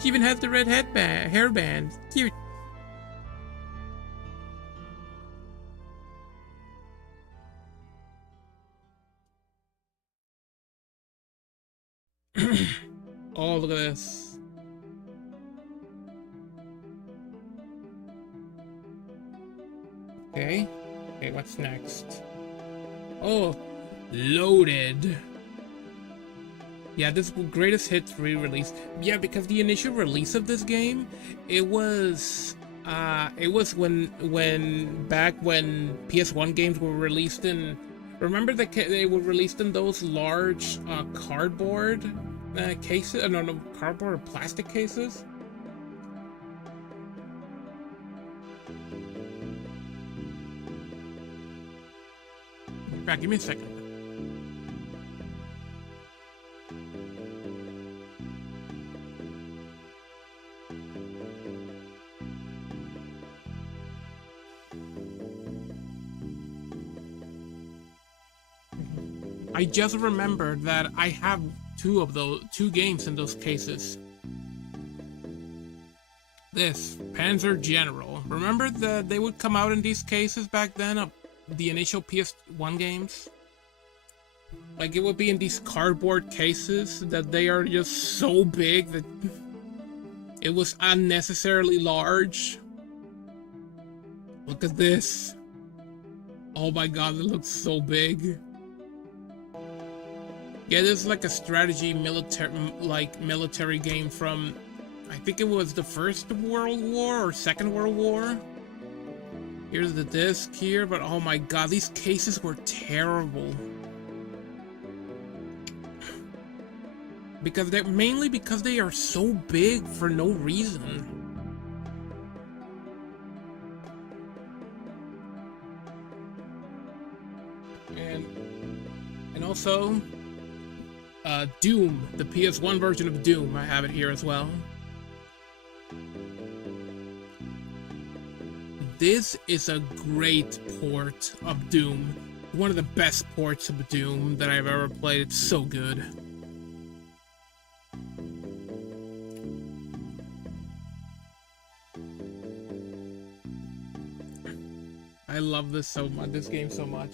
She even has the red hairband. Cute. Oh, look at this. Okay, what's next? Oh, Loaded. Yeah, this Greatest Hits re-release. Yeah, because the initial release of this game, it was back when PS1 games were released in. Remember that they were released in those large cardboard cases? No, cardboard or plastic cases. Back, give me a second. I just remembered that I have two games in those cases. This Panzer General. Remember that they would come out in these cases back then of the initial PS1 games? Like, it would be in these cardboard cases that they are just so big that it was unnecessarily large. Look at this. Oh my god, it looks so big. Yeah, this is like a strategy military game from, I think it was the First World War or Second World War. Here's the disc here, but oh my god, these cases were terrible. Because they're mainly because they are so big for no reason. And also Doom, the PS1 version of Doom, I have it here as well. This is a great port of Doom. One of the best ports of Doom that I've ever played. It's so good. I love this so much, this game so much.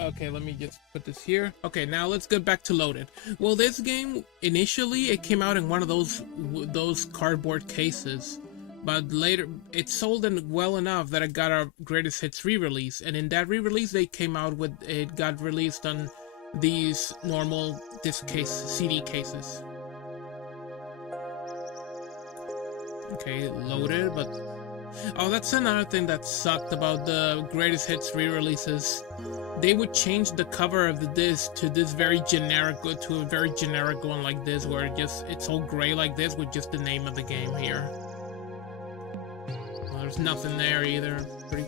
Okay, let me just put this here. Okay, now let's get back to Loaded. Well, this game, initially, it came out in one of those cardboard cases. But later, it sold well enough that it got a Greatest Hits re-release. And in that re-release, they came out with, it got released on these normal disc case, CD cases. Okay, Loaded, but... Oh, that's another thing that sucked about the Greatest Hits re-releases. They would change the cover of the disc to this very generic, to a very generic one like this, where it's all gray like this with just the name of the game here. Well, there's nothing there either. Pretty.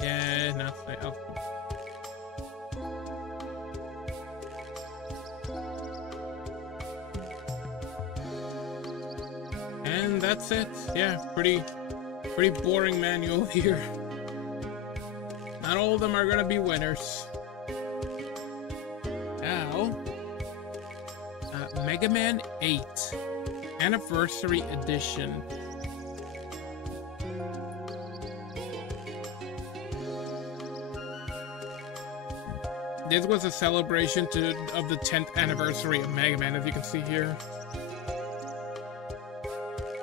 Yeah, nothing. Oh. And that's it. Yeah, pretty boring manual here. Not all of them are gonna be winners. Now, Mega Man 8 Anniversary Edition. This was a celebration of the 10th anniversary of Mega Man, as you can see here.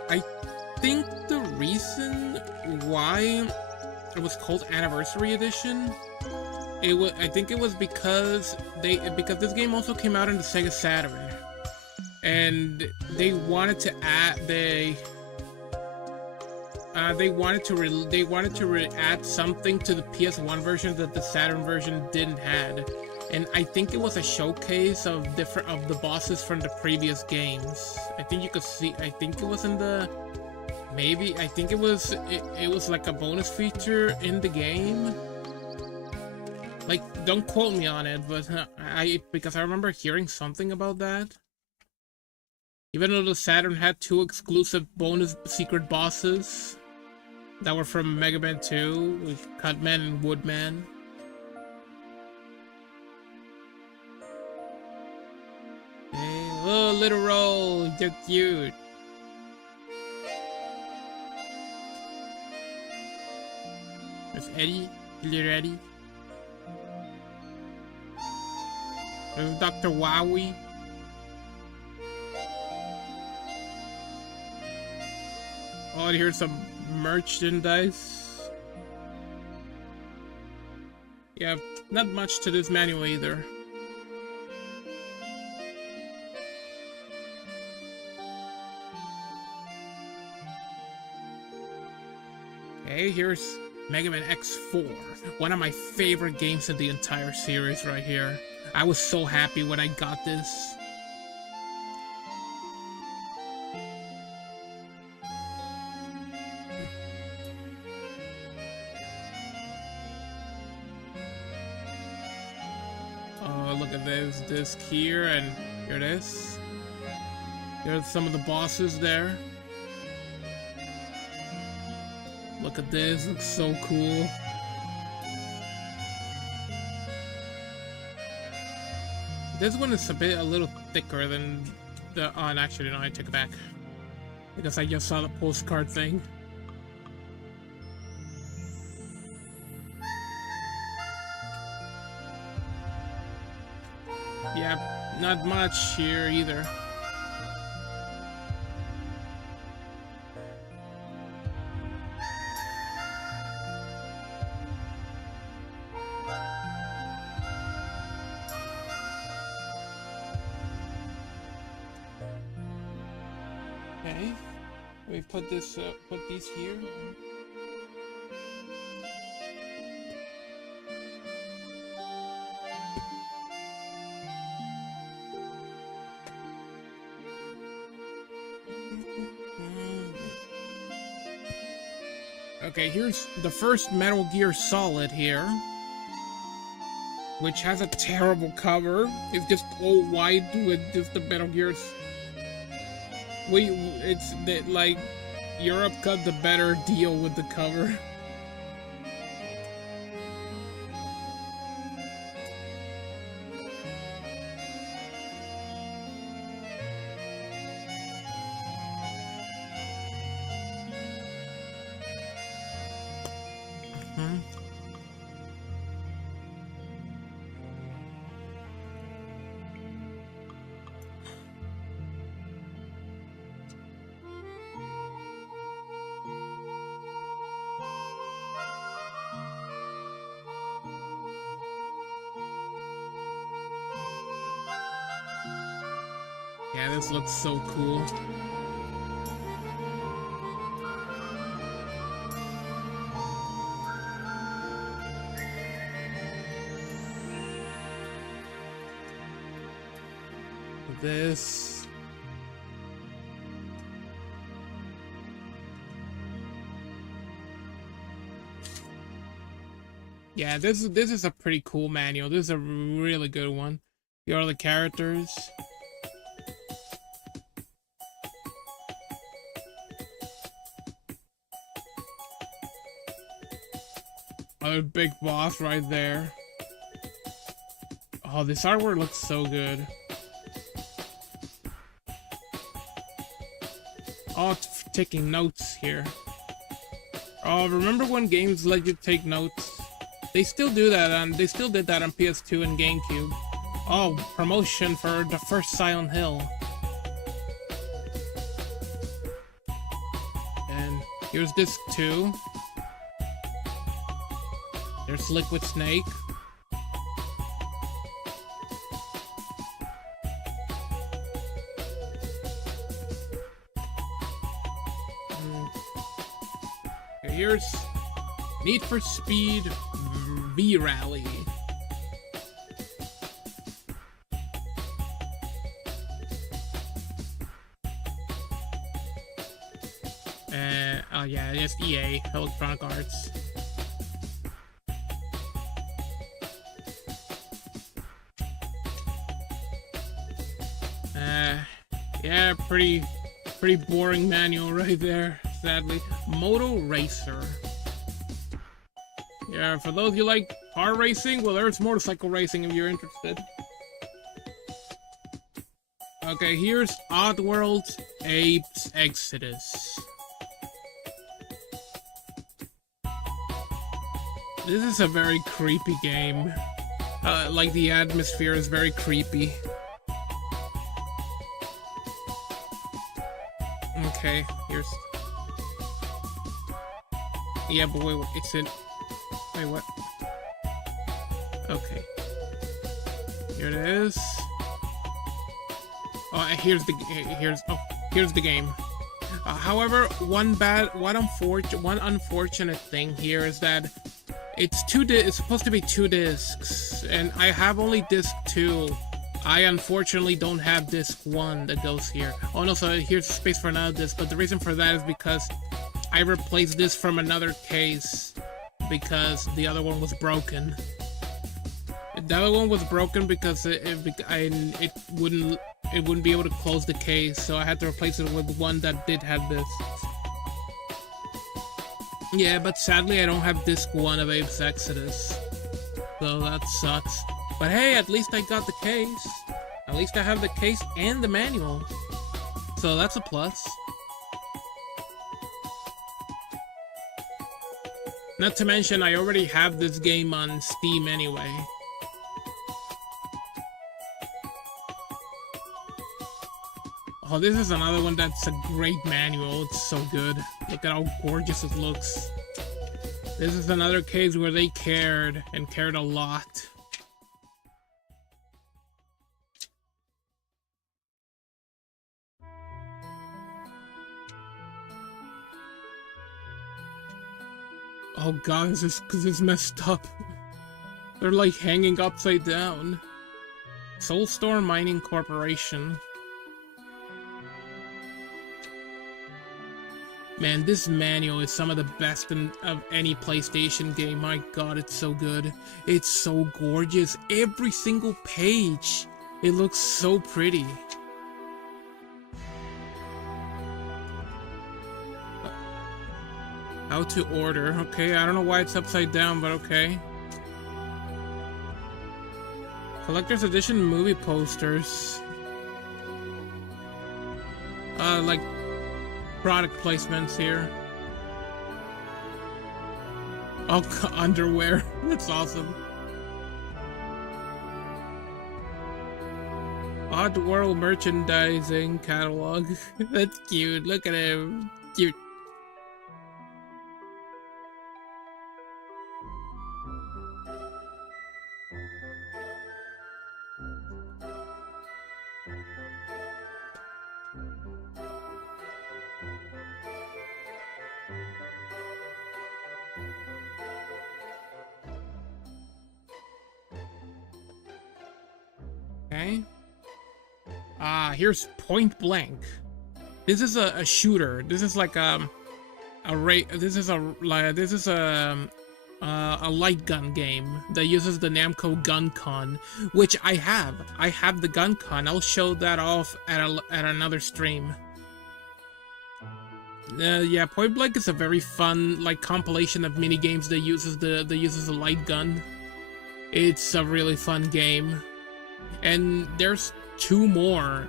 I think the reason why it was called Anniversary Edition, I think it was because this game also came out on the Sega Saturn, and they wanted to add add something to the PS1 version that the Saturn version didn't have. And I think it was a showcase of the bosses from the previous games. I think you could see. I think it was in the. Maybe I think it was like a bonus feature in the game. Like, don't quote me on it, but because I remember hearing something about that. Even though the Saturn had 2 exclusive bonus secret bosses that were from Mega Man 2 with Cutman and Woodman. Hey, oh, little roll, so cute. There's Eddie, little Eddie. There's Dr. Wowie. Oh, here's some merchandise. Yeah, not much to this manual either. Okay, here's Mega Man X4, one of my favorite games in the entire series right here. I was so happy when I got this. Oh, look at this disc here, and here it is. Here's some of the bosses there. Look at this, looks so cool. This one is a little thicker than the... Oh, and actually, no, I take it back. Because I just saw the postcard thing. Yeah, not much here either. Okay, we put this, put these here. Okay, here's the first Metal Gear Solid here, which has a terrible cover. It's just all white with just the Metal Gears. It's that, like, Europe got the better deal with the cover. Yeah, this looks so cool. This... Yeah, this is a pretty cool manual. This is a really good one. Here are the characters. Another big boss right there. Oh, this artwork looks so good. Oh, it's taking notes here. Oh, remember when games let you take notes? They still do that, and they still did that on PS2 and GameCube. Oh, promotion for the first Silent Hill. And here's disc 2. There's Liquid Snake. Here's Need for Speed V-Rally. Oh yeah, it's EA, Electronic Arts. Yeah, pretty boring manual right there, sadly. Moto Racer. Yeah, for those you like car racing, well, there's motorcycle racing if you're interested. Okay, here's Oddworld's Apes Exodus. This is a very creepy game. Like, the atmosphere is very creepy. Okay, here's... Yeah, but wait, it's in... Wait, what? Okay. Here it is. Oh, here's the game. However, one unfortunate thing here is that it's supposed to be 2 discs, and I have only disc 2. I unfortunately don't have disc 1 that goes here. Oh no, so here's space for another disc, but the reason for that is because I replaced this from another case because the other one was broken. The other one was broken because it wouldn't be able to close the case, so I had to replace it with one that did have this. Yeah, but sadly I don't have disc 1 of Apes Exodus, so that sucks. But hey, at least I got the case. At least I have the case and the manual. So that's a plus. Not to mention, I already have this game on Steam anyway. Oh, this is another one that's a great manual. It's so good. Look at how gorgeous it looks. This is another case where they cared, and cared a lot. Oh god, this is messed up. They're like hanging upside down. Soulstorm Mining Corporation. Man, this manual is some of the best of any PlayStation game. My god, it's so good. It's so gorgeous. Every single page. It looks so pretty. How to order. Okay, I don't know why it's upside down, but okay. Collector's Edition movie posters. Like product placements here. Oh, underwear. That's awesome. Oddworld merchandising catalog. That's cute. Look at him. Cute. Okay. Here's Point Blank. This is a shooter. This is like a light gun game that uses the Namco Gun Con, which I have. I have the Gun Con. I'll show that off at another stream. Yeah, Point Blank is a very fun like compilation of mini games that uses the light gun. It's a really fun game. And there's two more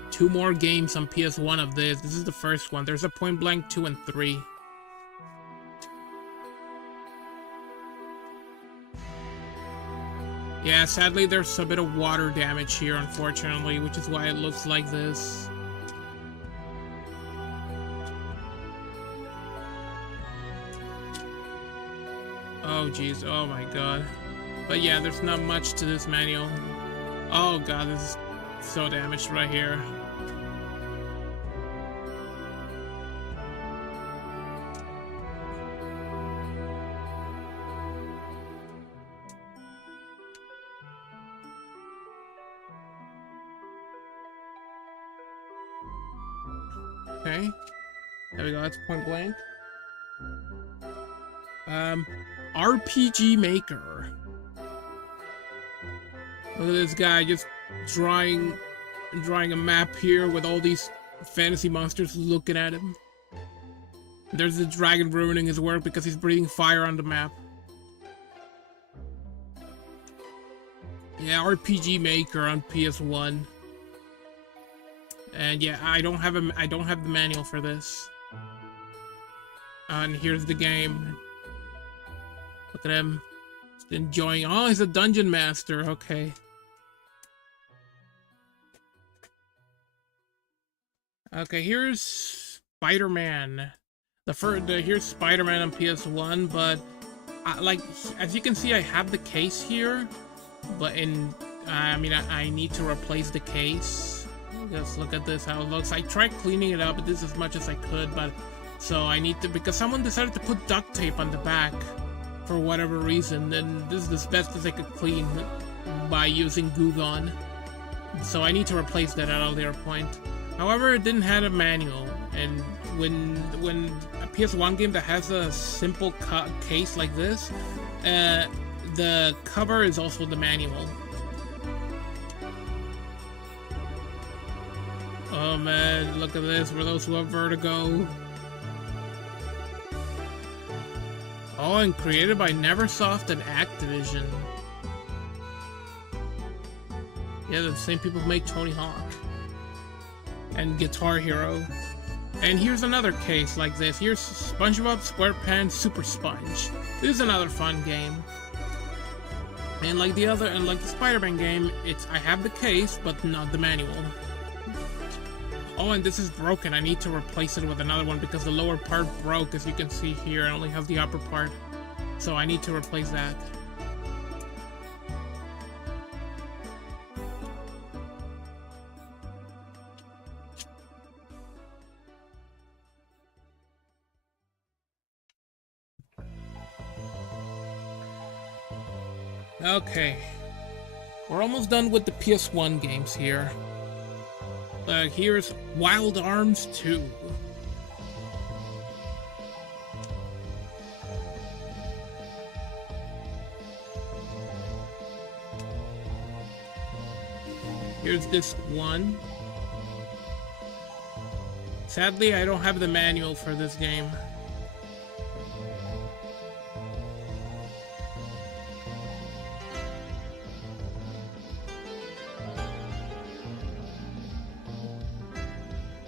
games on PS1 of this. This is the first one. There's a Point Blank 2 and 3. Yeah, sadly there's a bit of water damage here, unfortunately, which is why it looks like this. Oh jeez, oh my god. But yeah, there's not much to this manual. Oh god, this is so damaged right here. Okay. There we go, that's Point Blank. RPG Maker. Look at this guy just drawing a map here with all these fantasy monsters looking at him. There's the dragon ruining his work because he's breathing fire on the map. Yeah, RPG Maker on PS1. And yeah, I don't have the manual for this. And here's the game. Look at him. Just enjoying. Oh, he's a dungeon master. Okay. Okay, here's Spider-Man. Here's Spider-Man on PS1, but like as you can see, I have the case here, but I need to replace the case. Just look at this, how it looks. I tried cleaning it up, this as much as I could, but so I need to, because someone decided to put duct tape on the back for whatever reason, and this is as best as I could clean by using Goo Gone. So I need to replace that at a later point. However, it didn't have a manual, and when a PS1 game that has a simple case like this, the cover is also the manual. Oh man, look at this, for those who have vertigo. Oh, and created by Neversoft and Activision. Yeah, the same people who make Tony Hawk and Guitar Hero. And here's another case like this. Here's SpongeBob SquarePants Super Sponge. This is another fun game. And like the Spider-Man game, I have the case, but not the manual. Oh, and this is broken. I need to replace it with another one because the lower part broke, as you can see here. I only have the upper part. So I need to replace that. Okay. We're almost done with the PS1 games here. Here's Wild Arms 2. Here's this one. Sadly, I don't have the manual for this game.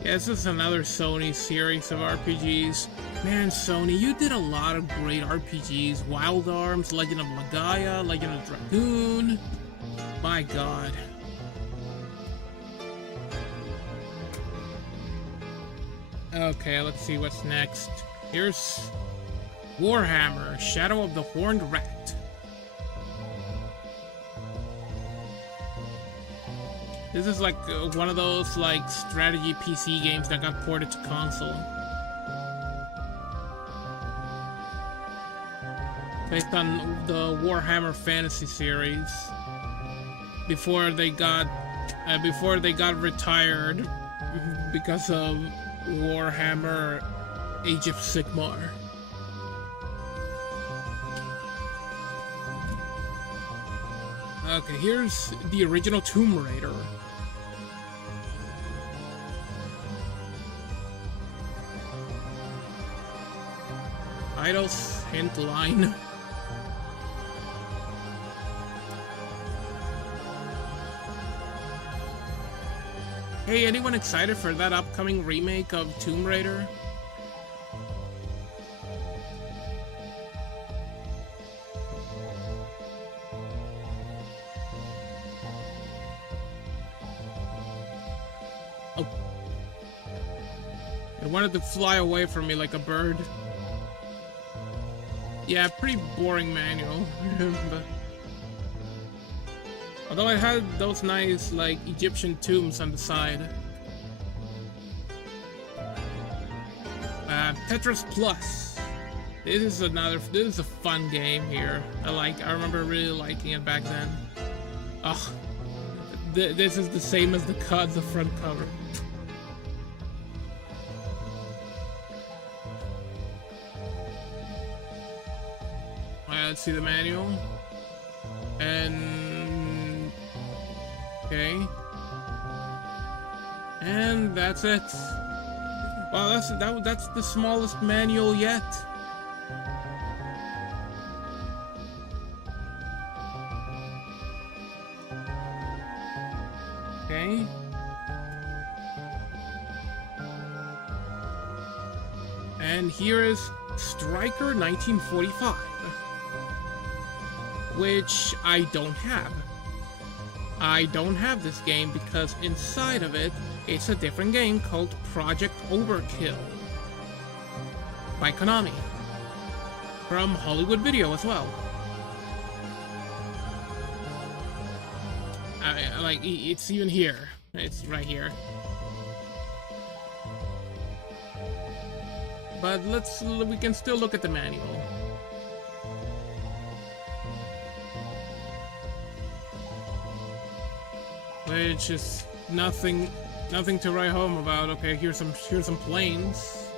Yeah, this is another Sony series of RPGs. Man, Sony, you did a lot of great RPGs. Wild Arms, Legend of Magaya, Legend of Dragoon. My god. Okay, let's see what's next. Here's Warhammer, Shadow of the Horned Rat. This is like one of those like strategy PC games that got ported to console. Based on the Warhammer Fantasy series. Before they got retired because of Warhammer Age of Sigmar. Okay, here's the original Tomb Raider. Titles, hint line. Hey, anyone excited for that upcoming remake of Tomb Raider? Oh. It wanted to fly away from me like a bird. Yeah, pretty boring manual. But although it had those nice, like, Egyptian tombs on the side. Tetris Plus. This is a fun game here. I remember really liking it back then. Ugh. This is the same as the front cover. Let's see the manual. And okay. And that's it. Well, that's the smallest manual yet. Okay. And here is Striker 1945. Which I don't have. I don't have this game because inside of it, it's a different game called Project Overkill by Konami. From Hollywood Video as well. It's even here. It's right here. But we can still look at the manual. Which is nothing to write home about. Okay, here's some planes.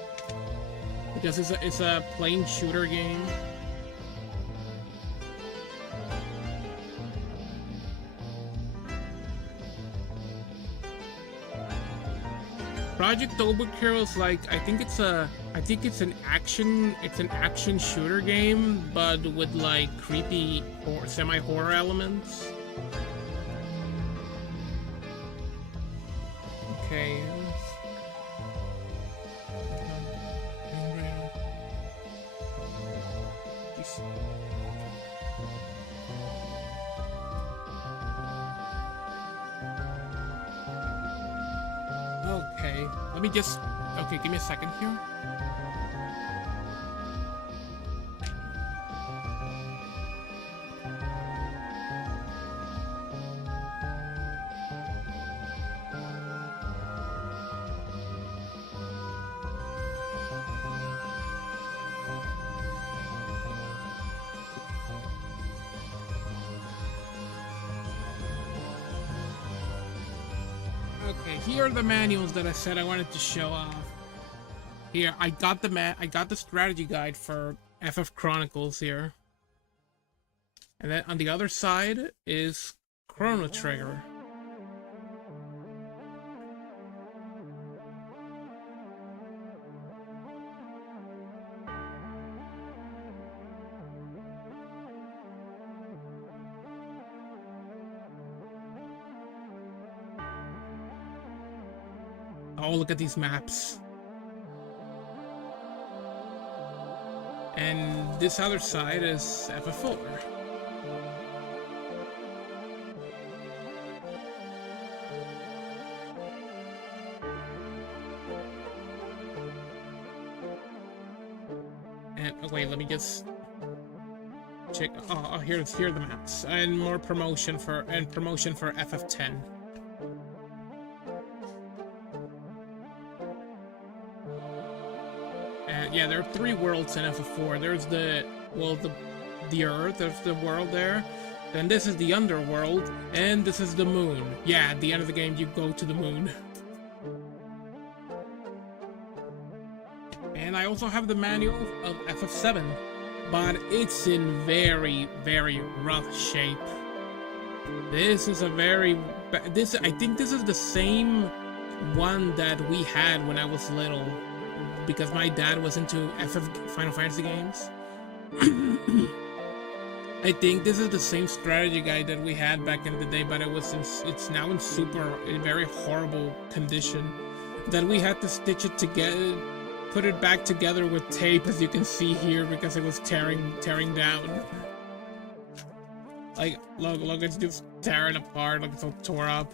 Because it's a plane shooter game. Project Overkill is like I think it's an action shooter game, but with like creepy or semi-horror elements. Okay, let me just... Okay, give me a second here. Okay, here are the manuals that I said I wanted to show off. Here, I got the strategy guide for FF Chronicles here. And then on the other side is Chrono Trigger. Oh, look at these maps. And this other side is FF4. And oh, wait, let me just check. Oh, here are the maps and more promotion for FF10. Yeah, there are 3 worlds in FF4. There's the Earth, there's the world there. Then this is the underworld, and this is the moon. Yeah, at the end of the game, you go to the moon. And I also have the manual of FF7, but it's in very, very rough shape. This is a very... I think this is the same one that we had when I was little, because my dad was into Final Fantasy games. I think this is the same strategy guide that we had back in the day, but it's now in very horrible condition, that we had to stitch it together, put it back together with tape, as you can see here, because it was tearing down. Like, look, it's just tearing apart, like it's all tore up.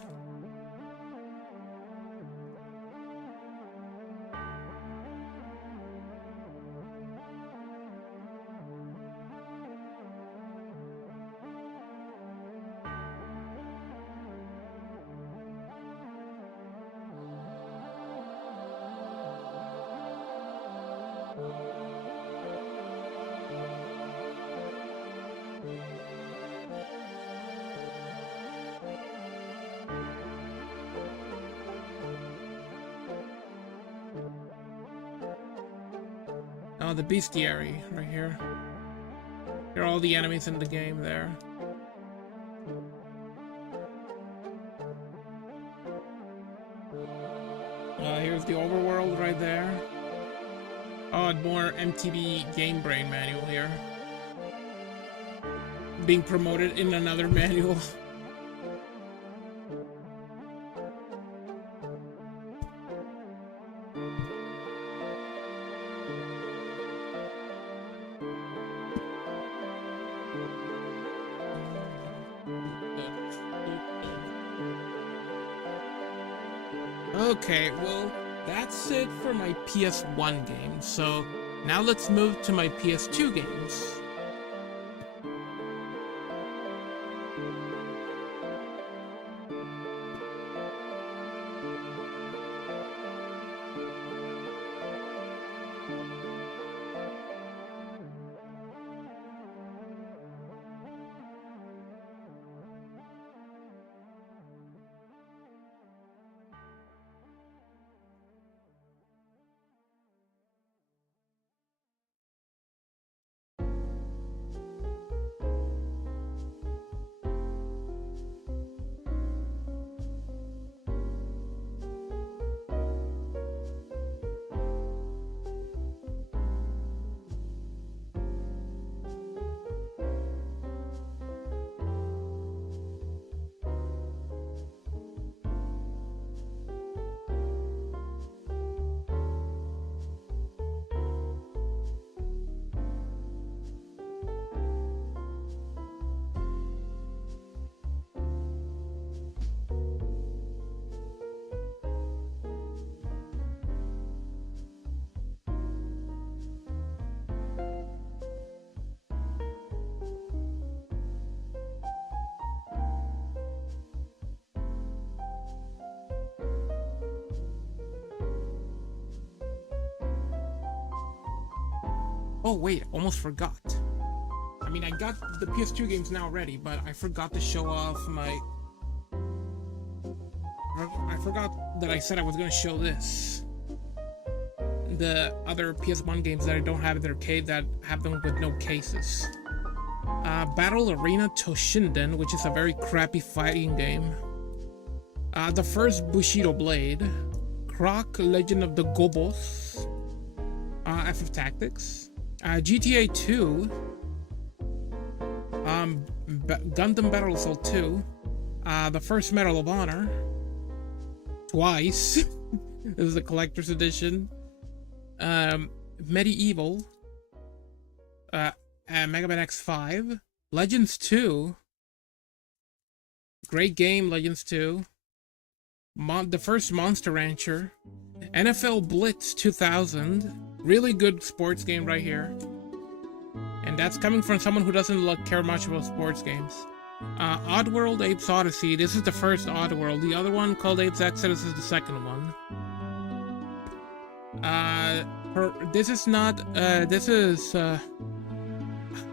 Oh, the bestiary right here. Here are all the enemies in the game there. Here's the overworld right there. Oh, and more MTV Game Brain manual here. Being promoted in another manual. Okay, well, that's it for my PS1 games, so now let's move to my PS2 games. Oh wait, almost forgot. I mean, I got the PS2 games now ready, but I forgot to show off my... I forgot that I said I was going to show this. The other PS1 games that I don't have in the arcade that have them with no cases. Battle Arena Toshinden, which is a very crappy fighting game. The first Bushido Blade. Croc, Legend of the Gobos. FF Tactics. GTA 2. Gundam Battle Assault 2. The first Medal of Honor. Twice. This is a collector's edition. Medieval. Mega Man X5. Legends 2. Great game, Legends 2. The first Monster Rancher. NFL Blitz 2000. Really good sports game right here. And that's coming from someone who doesn't care much about sports games. Oddworld Apes Odyssey. This is the first Oddworld. The other one, called Apes Exodus, is the second one. This is not... this is...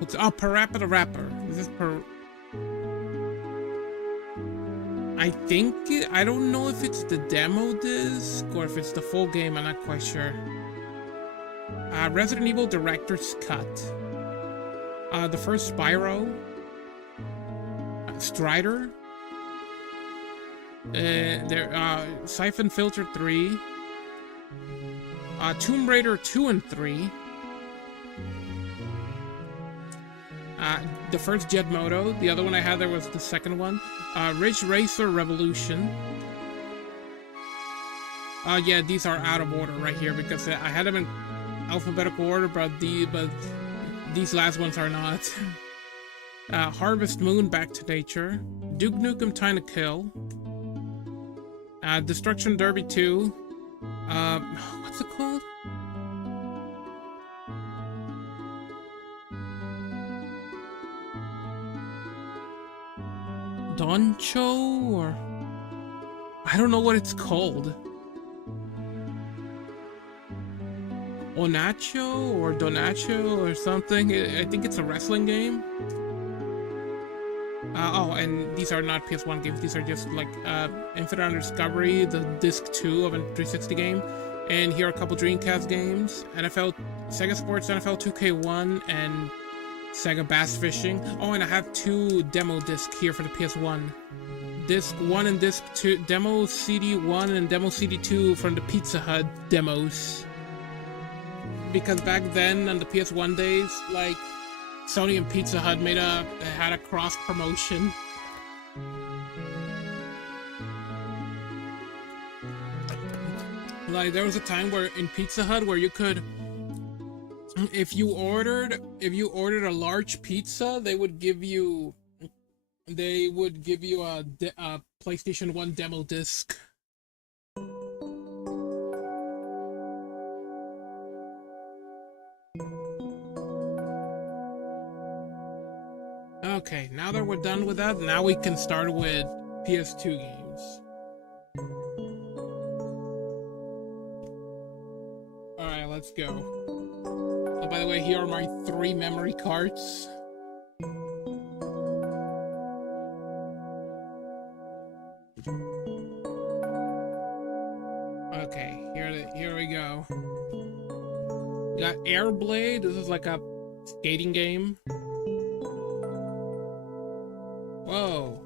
Parappa the Rapper. This is I think... I don't know if it's the demo disc or if it's the full game. I'm not quite sure. Resident Evil Director's Cut. The first Spyro. Strider. Siphon Filter 3. Tomb Raider 2 and 3. The first Jet Moto. The other one I had there was the second one. Ridge Racer Revolution. Yeah, these are out of order right here because I had them in alphabetical order, but these last ones are not. Harvest Moon Back to Nature. Duke Nukem Time to Kill. Destruction Derby 2. What's it called? Doncho, or I don't know what it's called. Onacho or Donacho or something. I think it's a wrestling game. Oh, and these are not PS1 games. These are just like Infinite Under Discovery, the Disc 2 of a 360 game. And here are a couple Dreamcast games. Sega Sports NFL 2K1 and Sega Bass Fishing. Oh, and I have 2 demo discs here for the PS1. Disc 1 and Disc 2, Demo CD 1 and Demo CD 2 from the Pizza Hut demos. Because back then, on the PS1 days, like, Sony and Pizza Hut had a cross promotion. Like, there was a time where in Pizza Hut where you could, if you ordered a large pizza, they would give you a PlayStation 1 demo disc. Okay, now that we're done with that, now we can start with PS2 games. Alright, let's go. Oh, by the way, here are my 3 memory cards. Okay, here we go. We got Airblade. This is like a skating game. Whoa.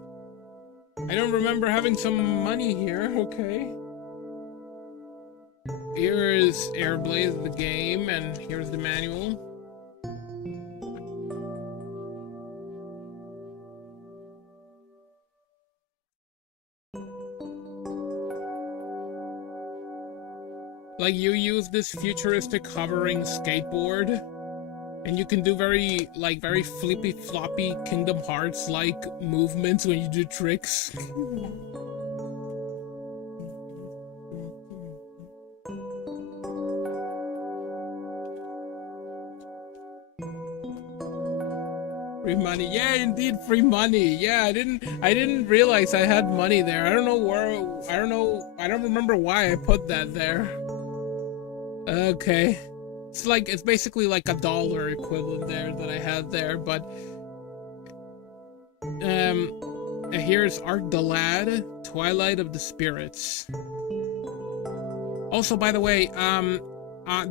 I don't remember having some money here. Okay. Here is Airblade, the game, and here's the manual. Like, you use this futuristic hovering skateboard, and you can do very flippy floppy Kingdom Hearts like movements when you do tricks. Free money, yeah, indeed, free money. Yeah, I didn't realize I had money there. I don't remember why I put that there. Okay. it's basically like $1 equivalent there that I had there, but here's Ark the Lad, Twilight of the Spirits. Also, by the way,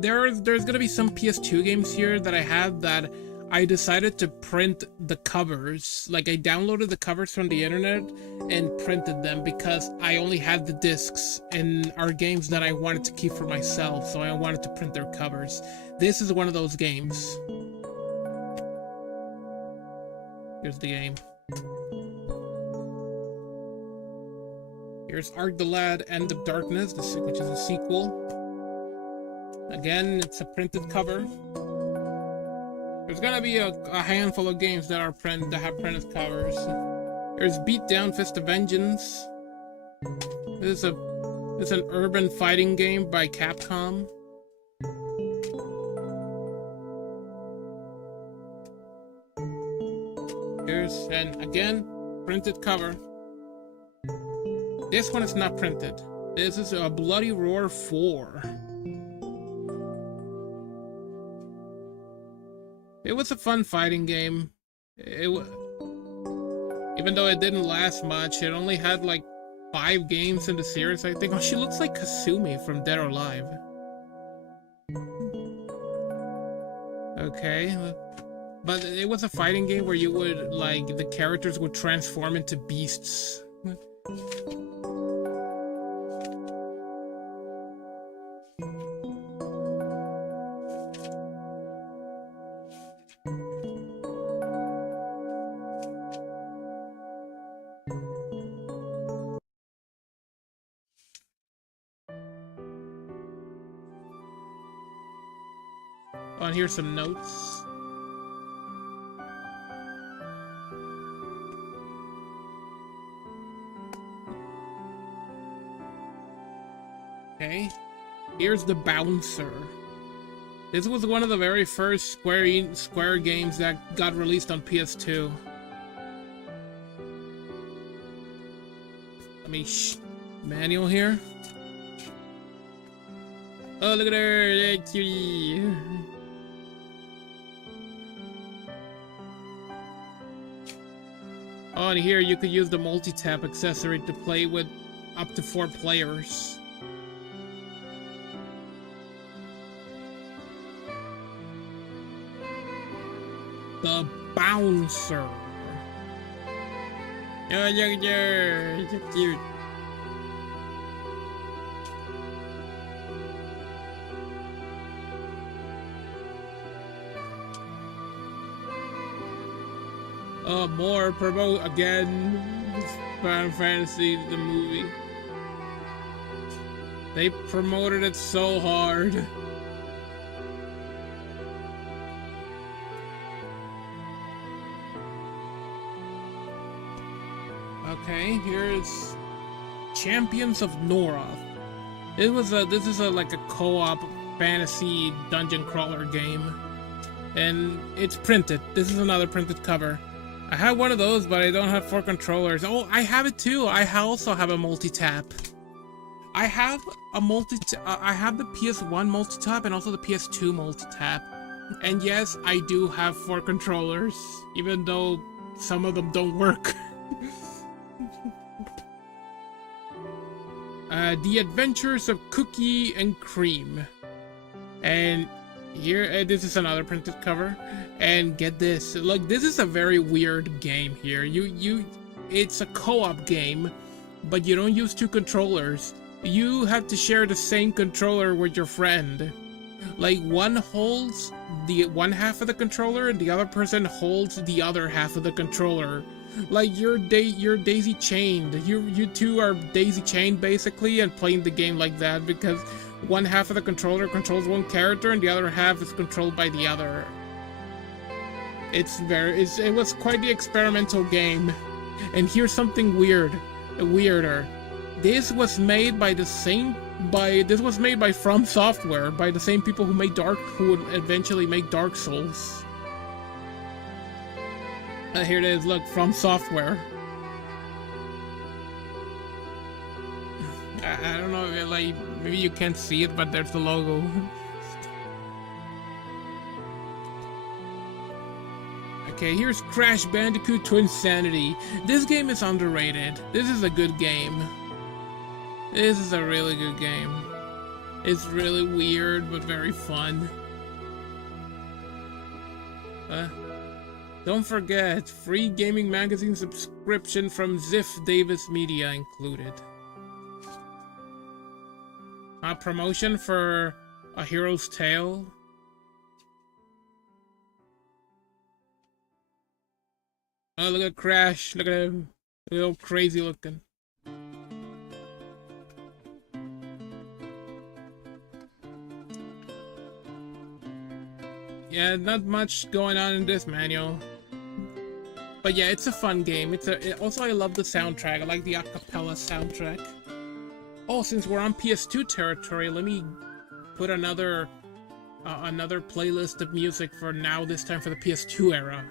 there's gonna be some PS2 games here that I have that I decided to print the covers. Like, I downloaded the covers from the internet and printed them because I only had the discs and are games that I wanted to keep for myself, so I wanted to print their covers. This is one of those games. Here's the game. Here's Ark the Lad, End of Darkness, which is a sequel. Again, it's a printed cover. There's gonna be a handful of games that have printed covers. There's Beatdown Fist of Vengeance. This is an urban fighting game by Capcom. Here's, and again, printed cover. This one is not printed. This is a Bloody Roar 4. It was a fun fighting game. Even though it didn't last much, it only had like 5 games in the series, I think. Oh, she looks like Kasumi from Dead or Alive. Okay. But it was a fighting game where you would, like, the characters would transform into beasts. Oh, and here's some notes. Okay, here's the Bouncer. This was one of the very first Square games that got released on PS2. Let me manual here. Oh, look at her, that cutie. Oh, and here you could use the multi-tap accessory to play with up to 4 players. The Bouncer. Oh, look at her, so cute. Oh, more promote again. Final Fantasy, the movie. They promoted it so hard. Okay, here's Champions of Norath. This is like a co-op fantasy dungeon crawler game, and it's printed. This is another printed cover. I have one of those, but I don't have 4 controllers. Oh, I have it too. I also have a multi-tap. I have I have the PS1 multi-tap and also the PS2 multi-tap. And yes, I do have 4 controllers, even though some of them don't work. The Adventures of Cookie and Cream. And here, this is another printed cover. And get this, like, this is a very weird game here. It's a co-op game, but you don't use 2 controllers. You have to share the same controller with your friend. Like, one holds the one half of the controller and the other person holds the other half of the controller. Like, you're daisy chained. You two are daisy chained basically, and playing the game like that because one half of the controller controls one character and the other half is controlled by the other. It was quite the experimental game. And here's something weirder. This was made by From Software, by the same people who would eventually make Dark Souls. Here it is, look, From Software. I don't know, like, maybe you can't see it, but there's the logo. Okay, here's Crash Bandicoot to Insanity. This game is underrated. This is a good game. This is a really good game. It's really weird, but very fun. Don't forget, free gaming magazine subscription from Ziff Davis Media included. A promotion for A Hero's Tale. Oh, look at Crash. Look at him. A little crazy looking. Yeah, not much going on in this manual. But yeah, it's a fun game. Also, I love the soundtrack. I like the a cappella soundtrack. Oh, since we're on PS2 territory, let me put another playlist of music for now, this time for the PS2 era.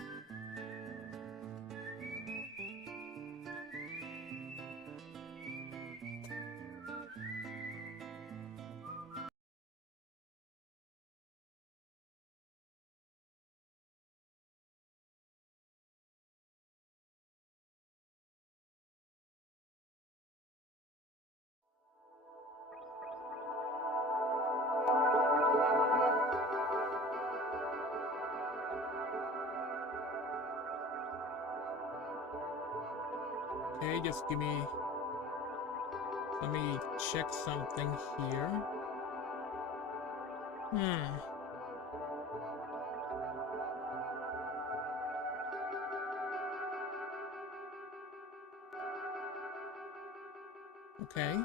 Okay, just give me... Let me check something here. Okay.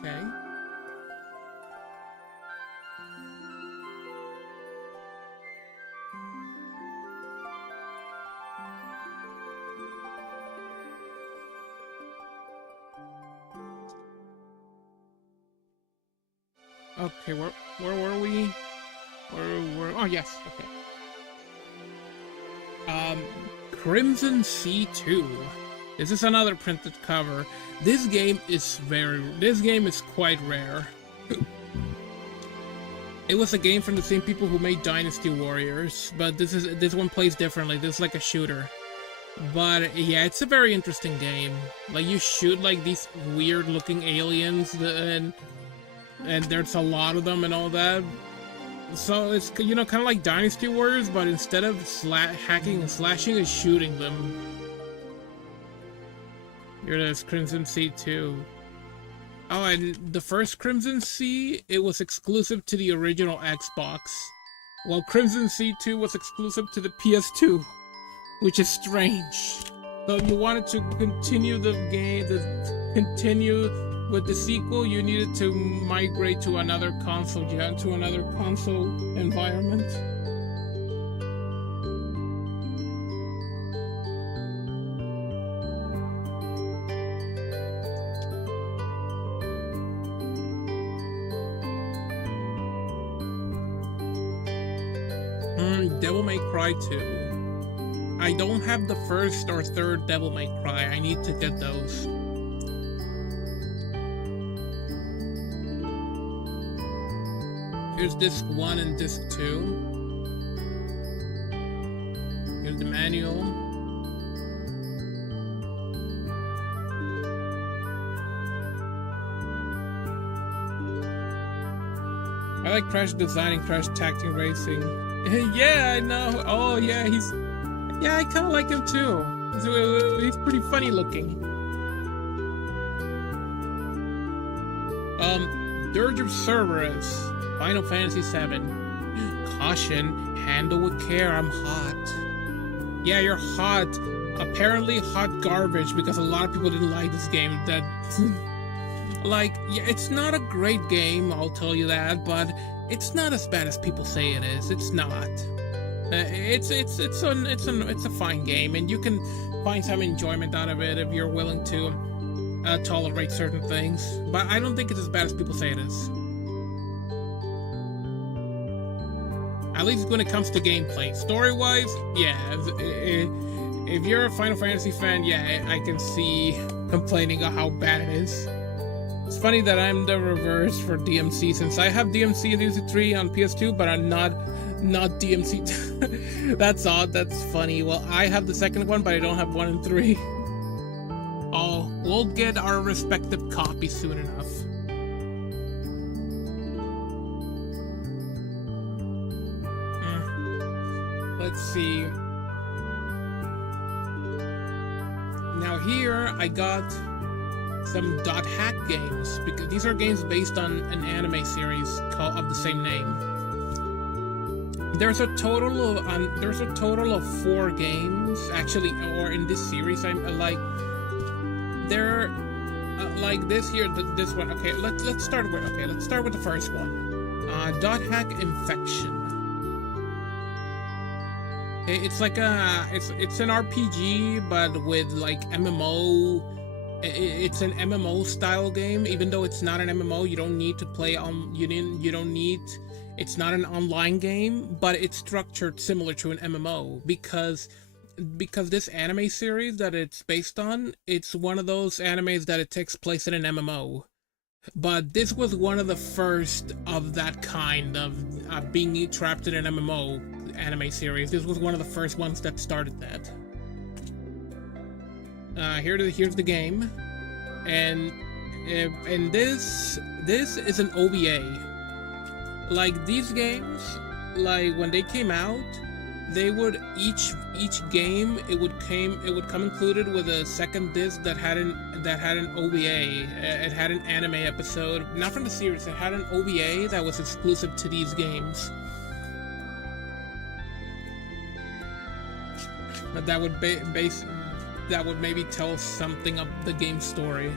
Okay. Okay, where were we? Oh yes, okay. Crimson Sea 2. This is another printed cover. This game is quite rare. It was a game from the same people who made Dynasty Warriors, but this one plays differently. This is like a shooter. But yeah, it's a very interesting game. Like, you shoot like these weird looking aliens, and there's a lot of them and all that. So it's, you know, kind of like Dynasty Warriors, but instead of hacking and slashing, it's shooting them. Here it is, Crimson Sea 2. Oh, and the first Crimson Sea, it was exclusive to the original Xbox, while Crimson Sea 2 was exclusive to the PS2, which is strange. So if you wanted to continue the game, continue with the sequel, you needed to migrate to another console environment. Devil May Cry 2. I don't have the first or third Devil May Cry. I need to get those. Here's disc 1 and disc 2. Here's the manual. I like Crash designing Crash Tacting Racing. Yeah, I know. Oh, yeah, yeah, I kind of like him too. He's pretty funny looking. Dirge of Cerberus, Final Fantasy VII. Caution, handle with care, I'm hot. Yeah, you're hot. Apparently hot garbage, because a lot of people didn't like this game. That, like, yeah, it's not a great game, I'll tell you that, but it's not as bad as people say it is. It's not. It's a fine game, and you can find some enjoyment out of it if you're willing to tolerate certain things. But I don't think it's as bad as people say it is. At least when it comes to gameplay. Story-wise, yeah. If you're a Final Fantasy fan, yeah, I can see complaining of how bad it is. It's funny that I'm the reverse for DMC, since I have DMC and DMC3 on PS2, but I'm not Not DMC. That's odd. That's funny. Well, I have the second one, but I don't have 1 and 3. Oh, we'll get our respective copies soon enough. Let's see. Now here I got some .hack games, because these are games based on an anime series of the same name. There's a total of 4 games actually, or in this series. I'm like, they're like this here, this one. Okay, let's start with the first one. .hack Infection. It's like it's an RPG, but with like MMO. It's an MMO style game. Even though it's not an MMO, you don't need to play on. You don't need. It's not an online game, but it's structured similar to an MMO because this anime series that it's based on, it's one of those animes that it takes place in an MMO. But this was one of the first of that kind of being trapped in an MMO anime series. This was one of the first ones that started that. Here's the game, and this is an OVA. Like these games, like when they came out, they would each game it would come included with a second disc that had an OVA. It had an anime episode, not from the series. It had an OVA that was exclusive to these games. But that would maybe tell something of the game story.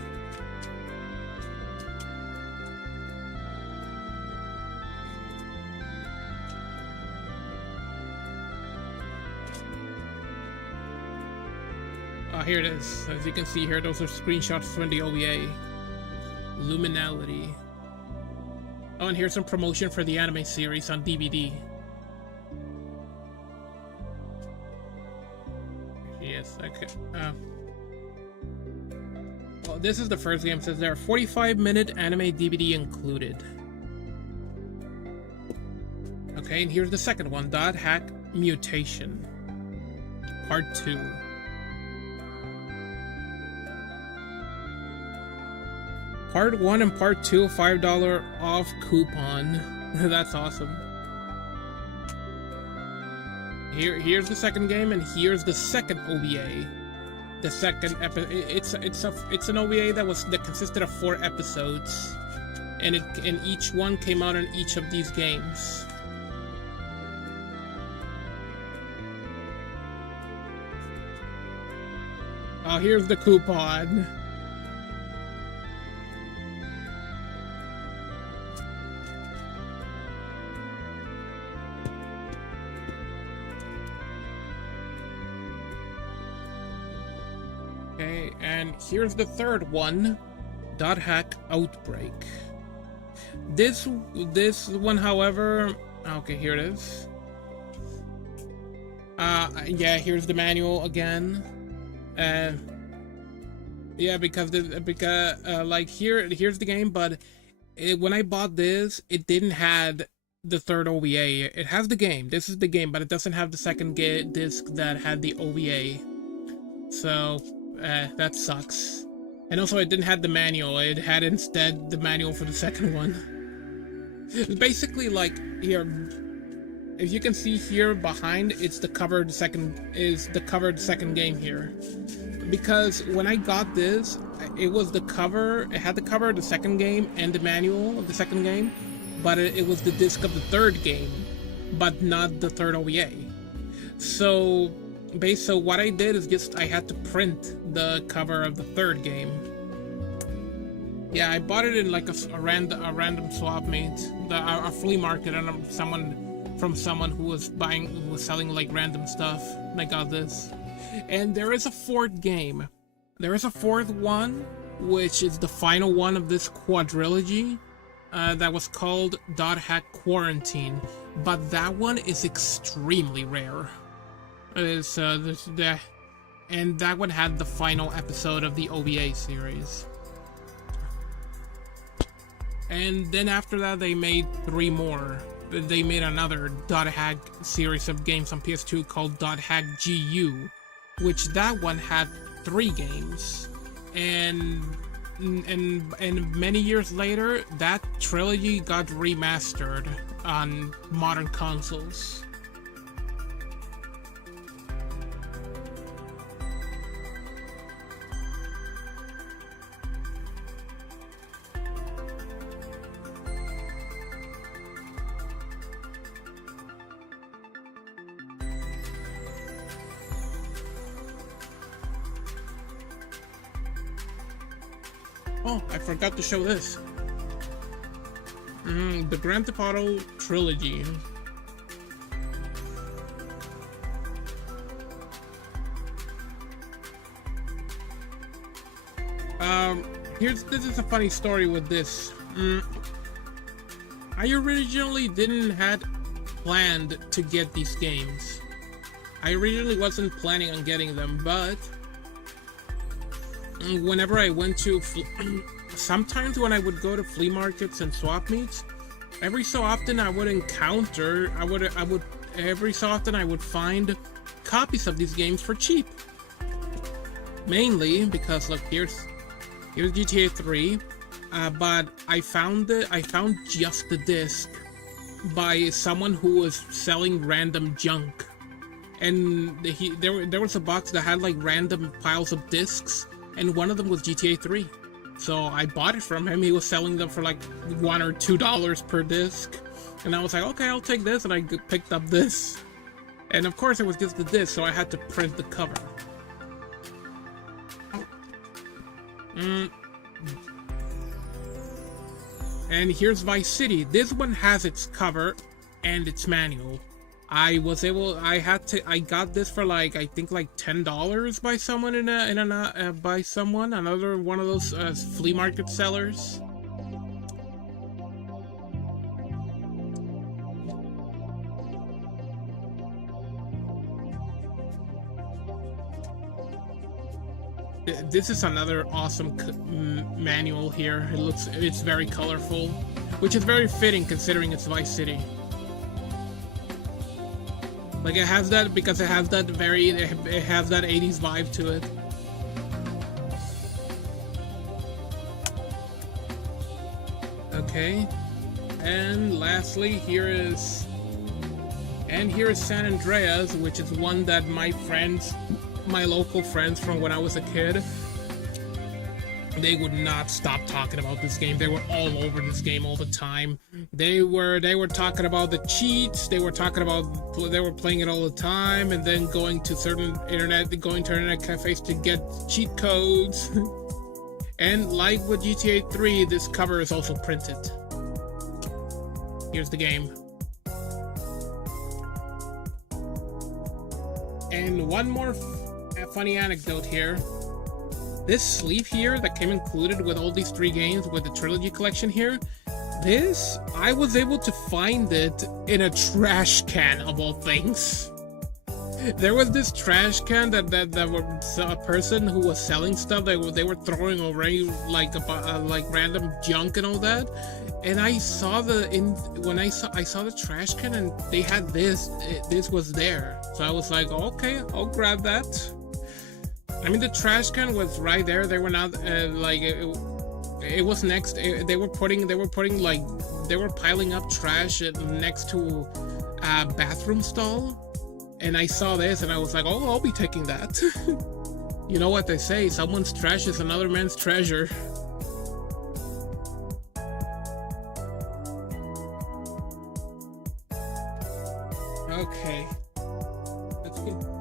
Here it is. As you can see here, those are screenshots from the OVA. Luminality. Oh, and here's some promotion for the anime series on DVD. Yes, okay. Well, this is the first game. It says there are 45-minute anime DVD included. Okay, and here's the second one. .hack Mutation. Part 2. Part 1 and Part 2, $5 off coupon. That's awesome. Here's the second game, and here's the second OVA. The second it's an OVA that consisted of 4 episodes, and each one came out on each of these games. Oh, here's the coupon. Okay, and here's the third one, .hack Outbreak. This one, however, okay, here it is. Yeah, here's the manual again. Yeah, because like here's the game, but when I bought this, it didn't have the third OVA. It has the game. This is the game, but it doesn't have the second disc that had the OVA. So. That sucks. And also it didn't have the manual, it had instead the manual for the second one. Basically, like, here, if you can see here behind, it's the covered second game here. Because when I got this, it was the cover, it had the cover of the second game and the manual of the second game, but it was the disc of the third game, but not the third OVA. So what I did is I had to print the cover of the third game. Yeah, I bought it in like a random swap meet, a flea market, and someone who was selling like random stuff. And I got this. And there is a fourth game. There is a fourth one, which is the final one of this quadrilogy, that was called .hack Quarantine. But that one is extremely rare. And that one had the final episode of the OVA series. And then after that, they made 3 more. they made another Dot Hack series of games on PS2 called Dot Hack GU, which that one had 3 games, and many years later, that trilogy got remastered on modern consoles. Oh, I forgot to show this. The Grand Theft Auto trilogy. This is a funny story with this. I originally didn't had planned to get these games. I originally wasn't planning on getting them, but whenever I went to sometimes when I would go to flea markets and swap meets, every so often I would encounter every so often I would find copies of these games for cheap. Mainly because look, here's GTA 3, but I found just the disc by someone who was selling random junk, and there was a box that had like random piles of discs, and one of them was GTA 3. So I bought it from him. He was selling them for like $1 or $2 per disc, and I was like, okay, I'll take this, and I picked up this, and of course it was just the disc, so I had to print the cover. And here's Vice City. This one has its cover and its manual. I got this for like, I think like $10 by someone another one of those flea market sellers. This is another awesome manual here. It's very colorful, which is very fitting considering it's Vice City. Like it has that because it has that 80s vibe to it. Okay, and lastly, here is San Andreas, which is one that my local friends from when I was a kid, they would not stop talking about this game. They were all over this game all the time. They were talking about the cheats. They were playing it all the time, and then going to internet cafes to get cheat codes. And like with GTA 3, this cover is also printed. Here's the game. And one more funny anecdote here. This sleeve here that came included with all these 3 games with the trilogy collection here, I was able to find it in a trash can of all things. There was this trash can that a person who was selling stuff, they were throwing away like random junk and all that, and I saw I saw the trash can and they had this was there, so I was like, okay, I'll grab that. I mean, the trash can was right there. They were not it was next. They were piling up trash next to a bathroom stall, and I saw this and I was like, oh, I'll be taking that. You know what they say? Someone's trash is another man's treasure. Okay. Let's go.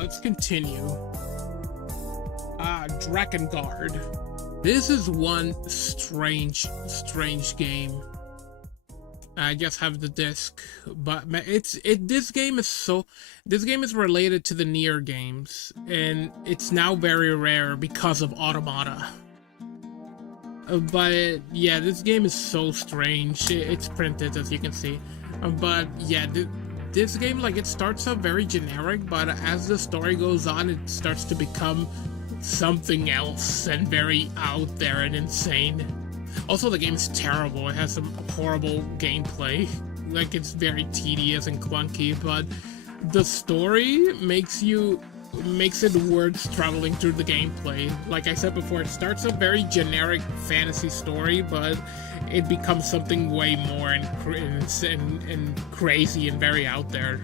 Let's continue. Drakengard. This is one strange game. I just have the disc, but this game is related to the Nier games, and it's now very rare because of Automata. But yeah, this game is so strange. It's printed, as you can see. But yeah, this game, like, it starts out very generic, but as the story goes on, it starts to become something else and very out there and insane. Also, the game is terrible. It has some horrible gameplay. Like, it's very tedious and clunky, but the story makes it worth traveling through the gameplay. Like I said before, it starts a very generic fantasy story, but it becomes something way more and crazy and very out there.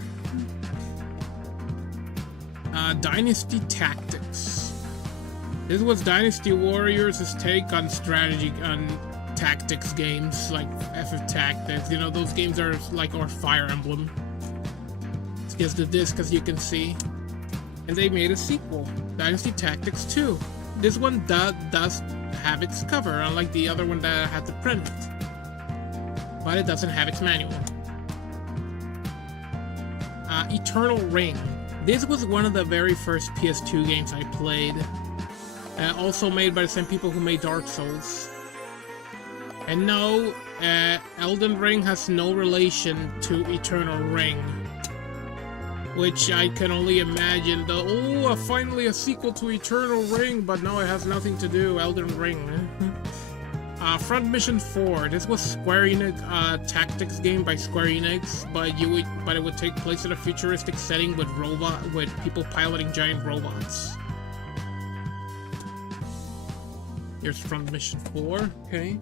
Dynasty Tactics. This was Dynasty Warriors' take on strategy, on tactics games like FF Tactics. You know, those games are like our Fire Emblem. It's just the disc, as you can see. And they made a sequel, Dynasty Tactics 2. This one does have its cover, unlike the other one that I had to print it. But it doesn't have its manual. Eternal Ring. This was one of the very first PS2 games I played. Also made by the same people who made Dark Souls. And no, Elden Ring has no relation to Eternal Ring. Which I can only imagine. Finally a sequel to Eternal Ring, but no, it has nothing to do. Elden Ring. Front Mission 4. This was Square Enix tactics game by Square Enix, but it would take place in a futuristic setting with people piloting giant robots. Here's Front Mission 4. Okay.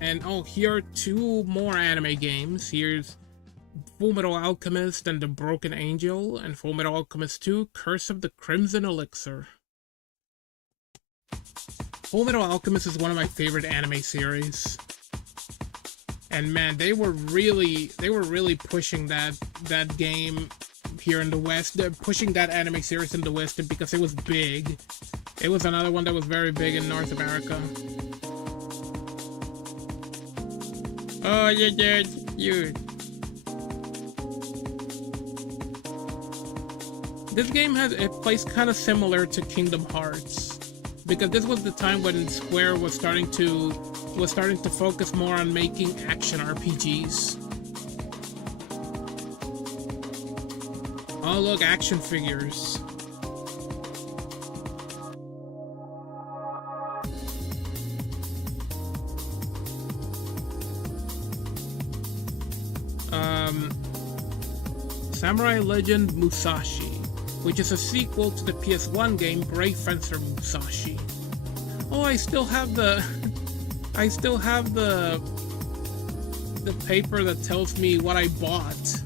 And here are two more anime games. Here's Fullmetal Alchemist and the Broken Angel, and Fullmetal Alchemist 2, Curse of the Crimson Elixir. Fullmetal Alchemist is one of my favorite anime series. And man, they were really pushing that game here in the West. They're pushing that anime series in the West because it was big. It was another one that was very big in North America. Oh, yeah, you. This game plays kind of similar to Kingdom Hearts, because this was the time when Square was starting to focus more on making action RPGs. Oh look, action figures. Samurai Legend Musashi, which is a sequel to the PS1 game Brave Fencer Musashi. Oh, I still have the paper that tells me what I bought.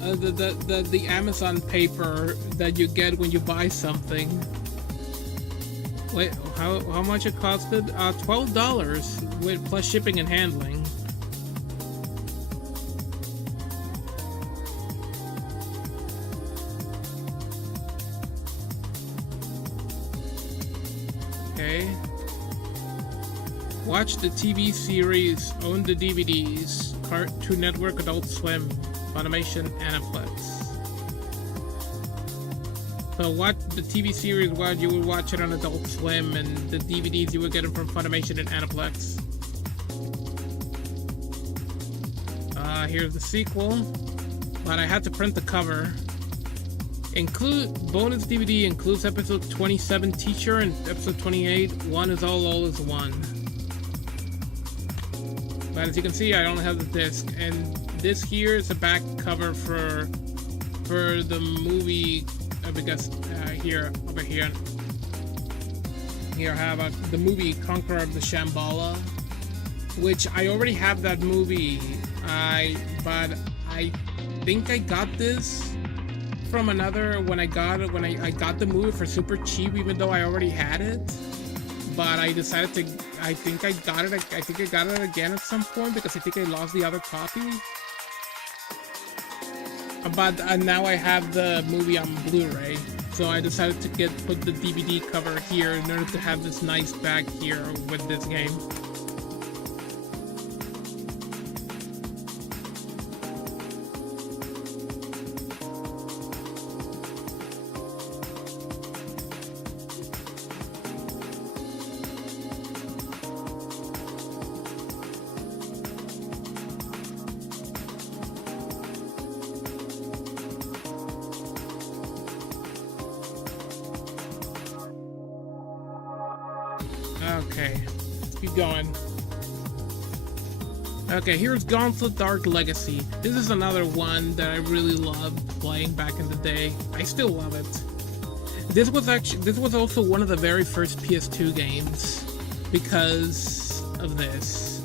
The Amazon paper that you get when you buy something. Wait, how much it costed? $12 with plus shipping and handling. Watch the TV series, own the DVDs, Cartoon Network, Adult Swim, Funimation, Aniplex. So watch the TV series, while you would watch it on Adult Swim, and the DVDs you would get them from Funimation and Aniplex. Here's the sequel, but I had to print the cover. Bonus DVD includes episode 27 Teacher and episode 28 One is All is One. But as you can see, I don't have the disc, and this here is a back cover for the movie. Because over here I have the movie Conqueror of the Shambhala, which I already have that movie. But I think I got this from another when I got the movie for super cheap, even though I already had it. But I decided to. I think I got it again at some point because I think I lost the other copy. But now I have the movie on Blu-ray, so I decided to put the DVD cover here in order to have this nice back here with this game. Okay, let's keep going. Okay, here's Gauntlet Dark Legacy. This is another one that I really loved playing back in the day. I still love it. This was also one of the very first PS2 games because of this.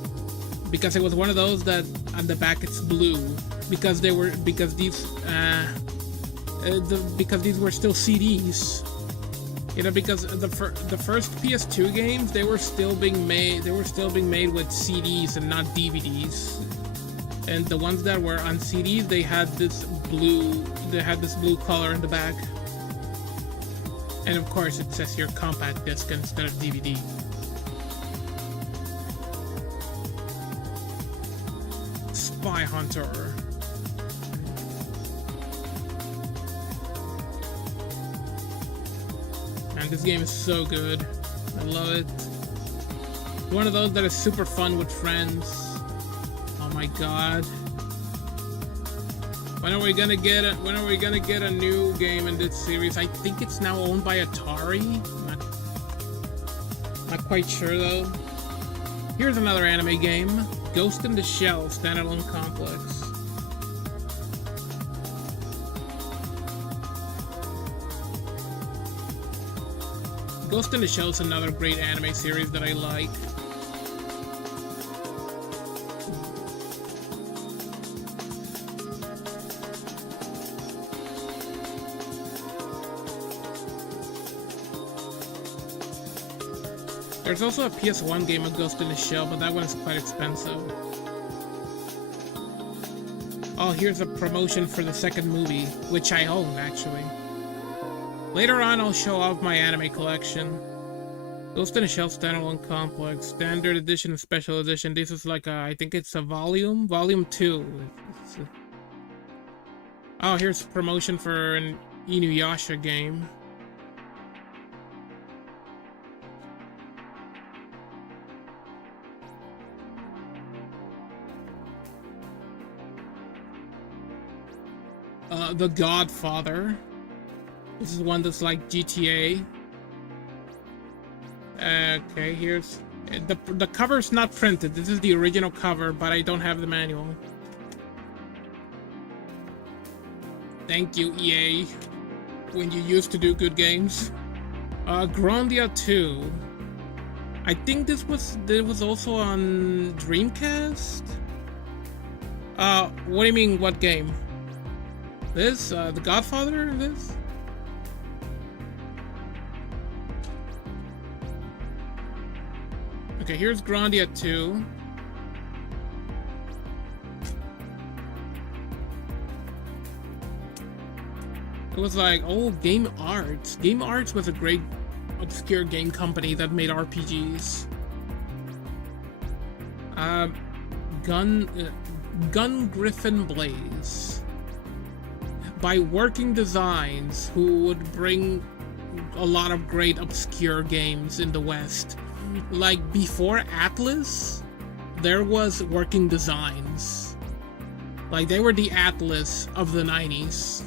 Because it was one of those that on the back it's blue. Because these were still CDs. You know, because the first PS2 games, they were still being made with CDs and not DVDs. And the ones that were on CDs, they had this blue color in the back. And of course, it says here compact disc instead of DVD. Spy Hunter. And this game is so good. I love it. One of those that is super fun with friends. Oh my god. When are we gonna get a new game in this series? I think it's now owned by Atari. Not quite sure though. Here's another anime game. Ghost in the Shell standalone complex. Ghost in the Shell is another great anime series that I like. There's also a PS1 game of Ghost in the Shell, but that one is quite expensive. Oh, here's a promotion for the second movie, which I own, actually. Later on, I'll show off my anime collection. Ghost in the Shell standalone complex, standard edition and special edition. This is like I think it's a volume 2. Oh, here's a promotion for an Inuyasha game. The Godfather. This is one that's like GTA. Okay, here's the cover's not printed. This is the original cover, but I don't have the manual. Thank you, EA, when you used to do good games. Grandia 2. I think this was also on Dreamcast. What do you mean? What game? This, The Godfather? This? Okay, here's Grandia 2. It was like, oh, Game Arts. Game Arts was a great obscure game company that made RPGs. Gun Griffin Blaze. By Working Designs, who would bring a lot of great obscure games in the West. Like, before Atlas, there was Working Designs. Like, they were the Atlas of the 90s.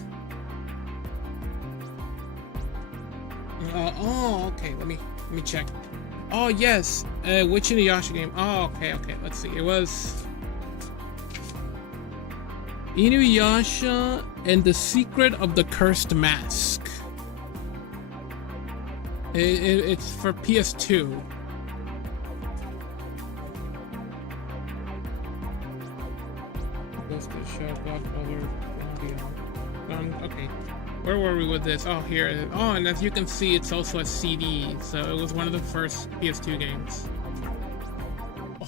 Oh, okay, let me check. Oh, yes, which Inuyasha game? Oh, okay, let's see. It was Inuyasha and the Secret of the Cursed Mask. It's for PS2. Okay, where were we with this? Oh, here. Oh, and as you can see, it's also a CD. So it was one of the first PS2 games.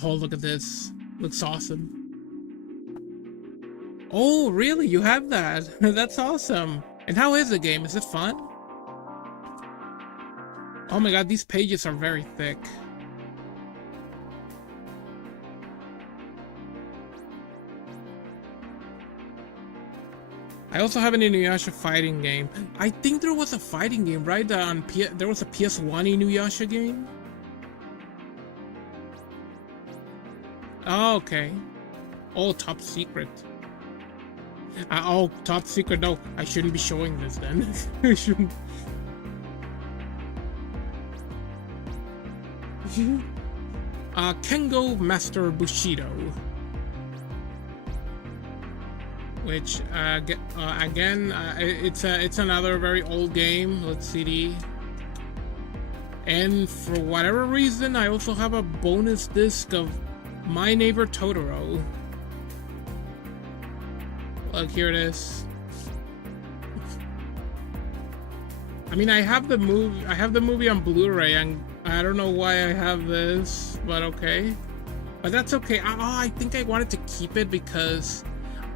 Oh, look at this. Looks awesome. Oh, really? You have that? That's awesome. And how is the game? Is it fun? Oh my god, these pages are very thick. I also have an Inuyasha fighting game. I think there was a fighting game, right? There was a PS1 Inuyasha game? Oh, okay. Oh, top secret. Oh, top secret. No, I shouldn't be showing this then. I shouldn't. Kengo Master Bushido. Which, again, it's another very old game. Let's see. And for whatever reason, I also have a bonus disc of My Neighbor Totoro. Look, here it is. I mean, I have the movie on Blu-ray, and I don't know why I have this, but okay. But that's okay. I think I wanted to keep it because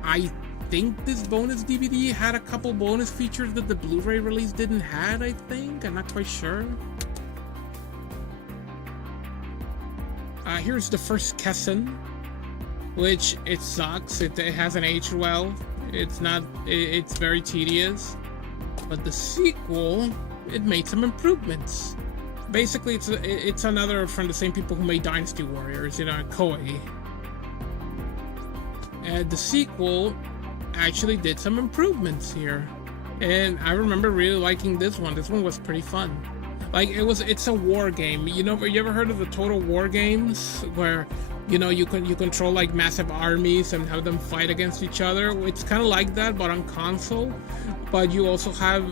I think this bonus DVD had a couple bonus features that the Blu-ray release didn't have, I think. I'm not quite sure. Here's the first Kessen, which it sucks. It hasn't aged well. It's very tedious. But the sequel, it made some improvements. Basically, it's another from the same people who made Dynasty Warriors, Koei. And the sequel actually did some improvements here. And I remember really liking this one. This one was pretty fun. Like, it's a war game. You ever heard of the Total War games? Where, you control like massive armies and have them fight against each other? It's kind of like that, but on console. But you also have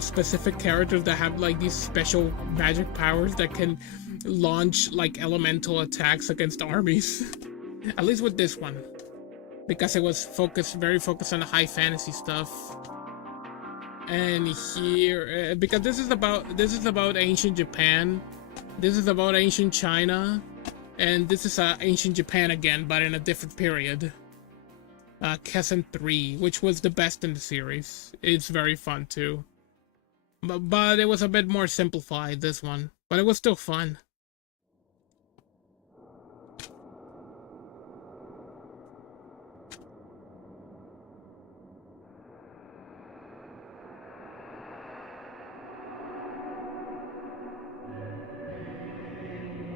specific characters that have like these special magic powers that can launch like elemental attacks against armies. At least with this one. Because it was very focused on the high fantasy stuff. And here, because this is about ancient Japan, this is about ancient China, and this is ancient Japan again, but in a different period. Kessen 3, which was the best in the series. It's very fun too, but it was a bit more simplified, this one, but it was still fun.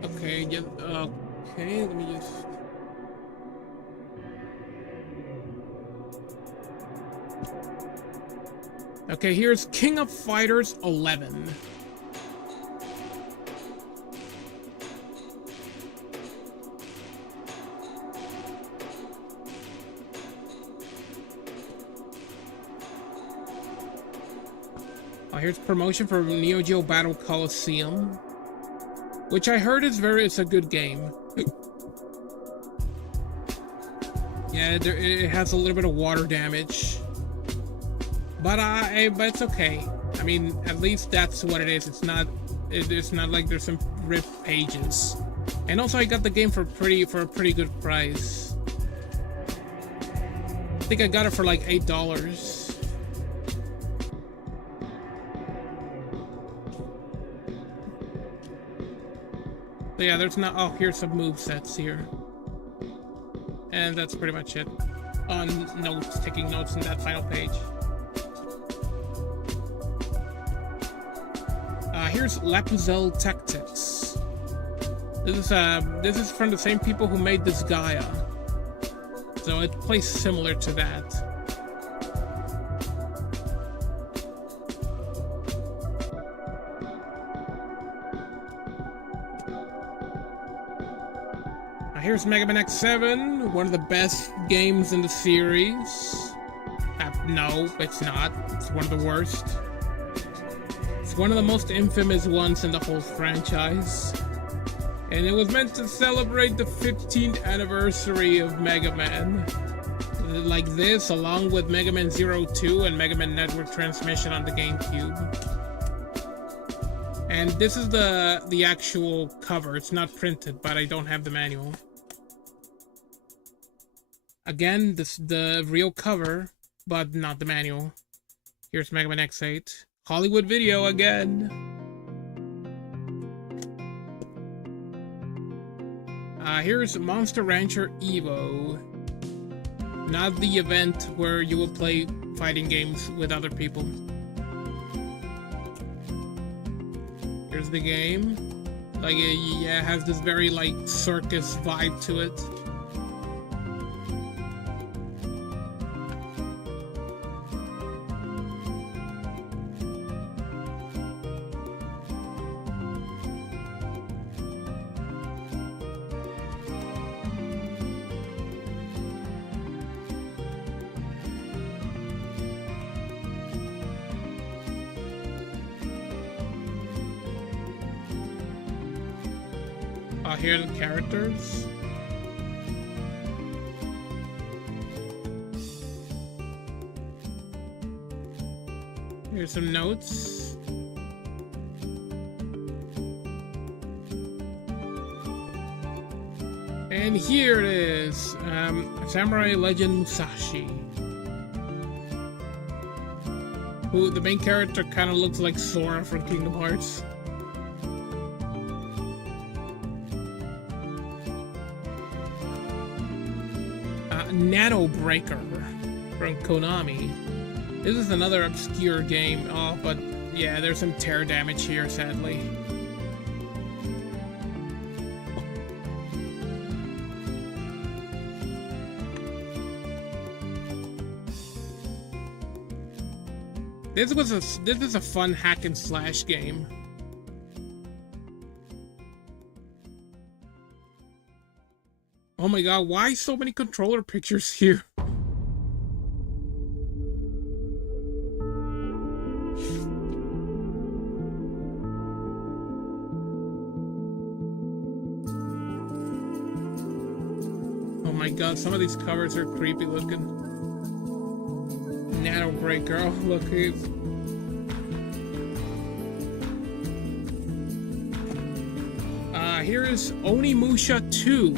Okay, okay, let me just... Okay, here's King of Fighters 11. Here's promotion for Neo Geo Battle Colosseum. Which I heard it's a good game. Yeah, it has a little bit of water damage. But it's okay. I mean, at least that's what it is. It's not like there's some ripped pages. And also I got the game for a pretty good price. I think I got it for like $8. But yeah, there's not... Oh, here's some movesets here. And that's pretty much it. On notes, taking notes in that final page. Here's Lapuzel Tactics. This is from the same people who made this Gaia. So it plays similar to that. Here's Mega Man X7, one of the best games in the series. No, it's not. It's one of the worst. It's one of the most infamous ones in the whole franchise. And it was meant to celebrate the 15th anniversary of Mega Man. Like this, along with Mega Man 02 and Mega Man Network Transmission on the GameCube. And this is the actual cover. It's not printed, but I don't have the manual. Again, this the real cover, but not the manual. Here's Mega Man X8. Hollywood Video again. Here's Monster Rancher Evo. Not the event where you will play fighting games with other people. Here's the game. Like, yeah, it has this very, like, circus vibe to it. Here are the characters. Here's some notes. And here it is, Samurai Legend Musashi. Who the main character kind of looks like Sora from Kingdom Hearts. Nano Breaker from Konami. This is another obscure game. Oh, but yeah, there's some tear damage here, sadly. This is a fun hack and slash game. Oh my god, why so many controller pictures here? Oh my god, some of these covers are creepy looking. Nano Breaker, oh look. Here is Onimusha 2.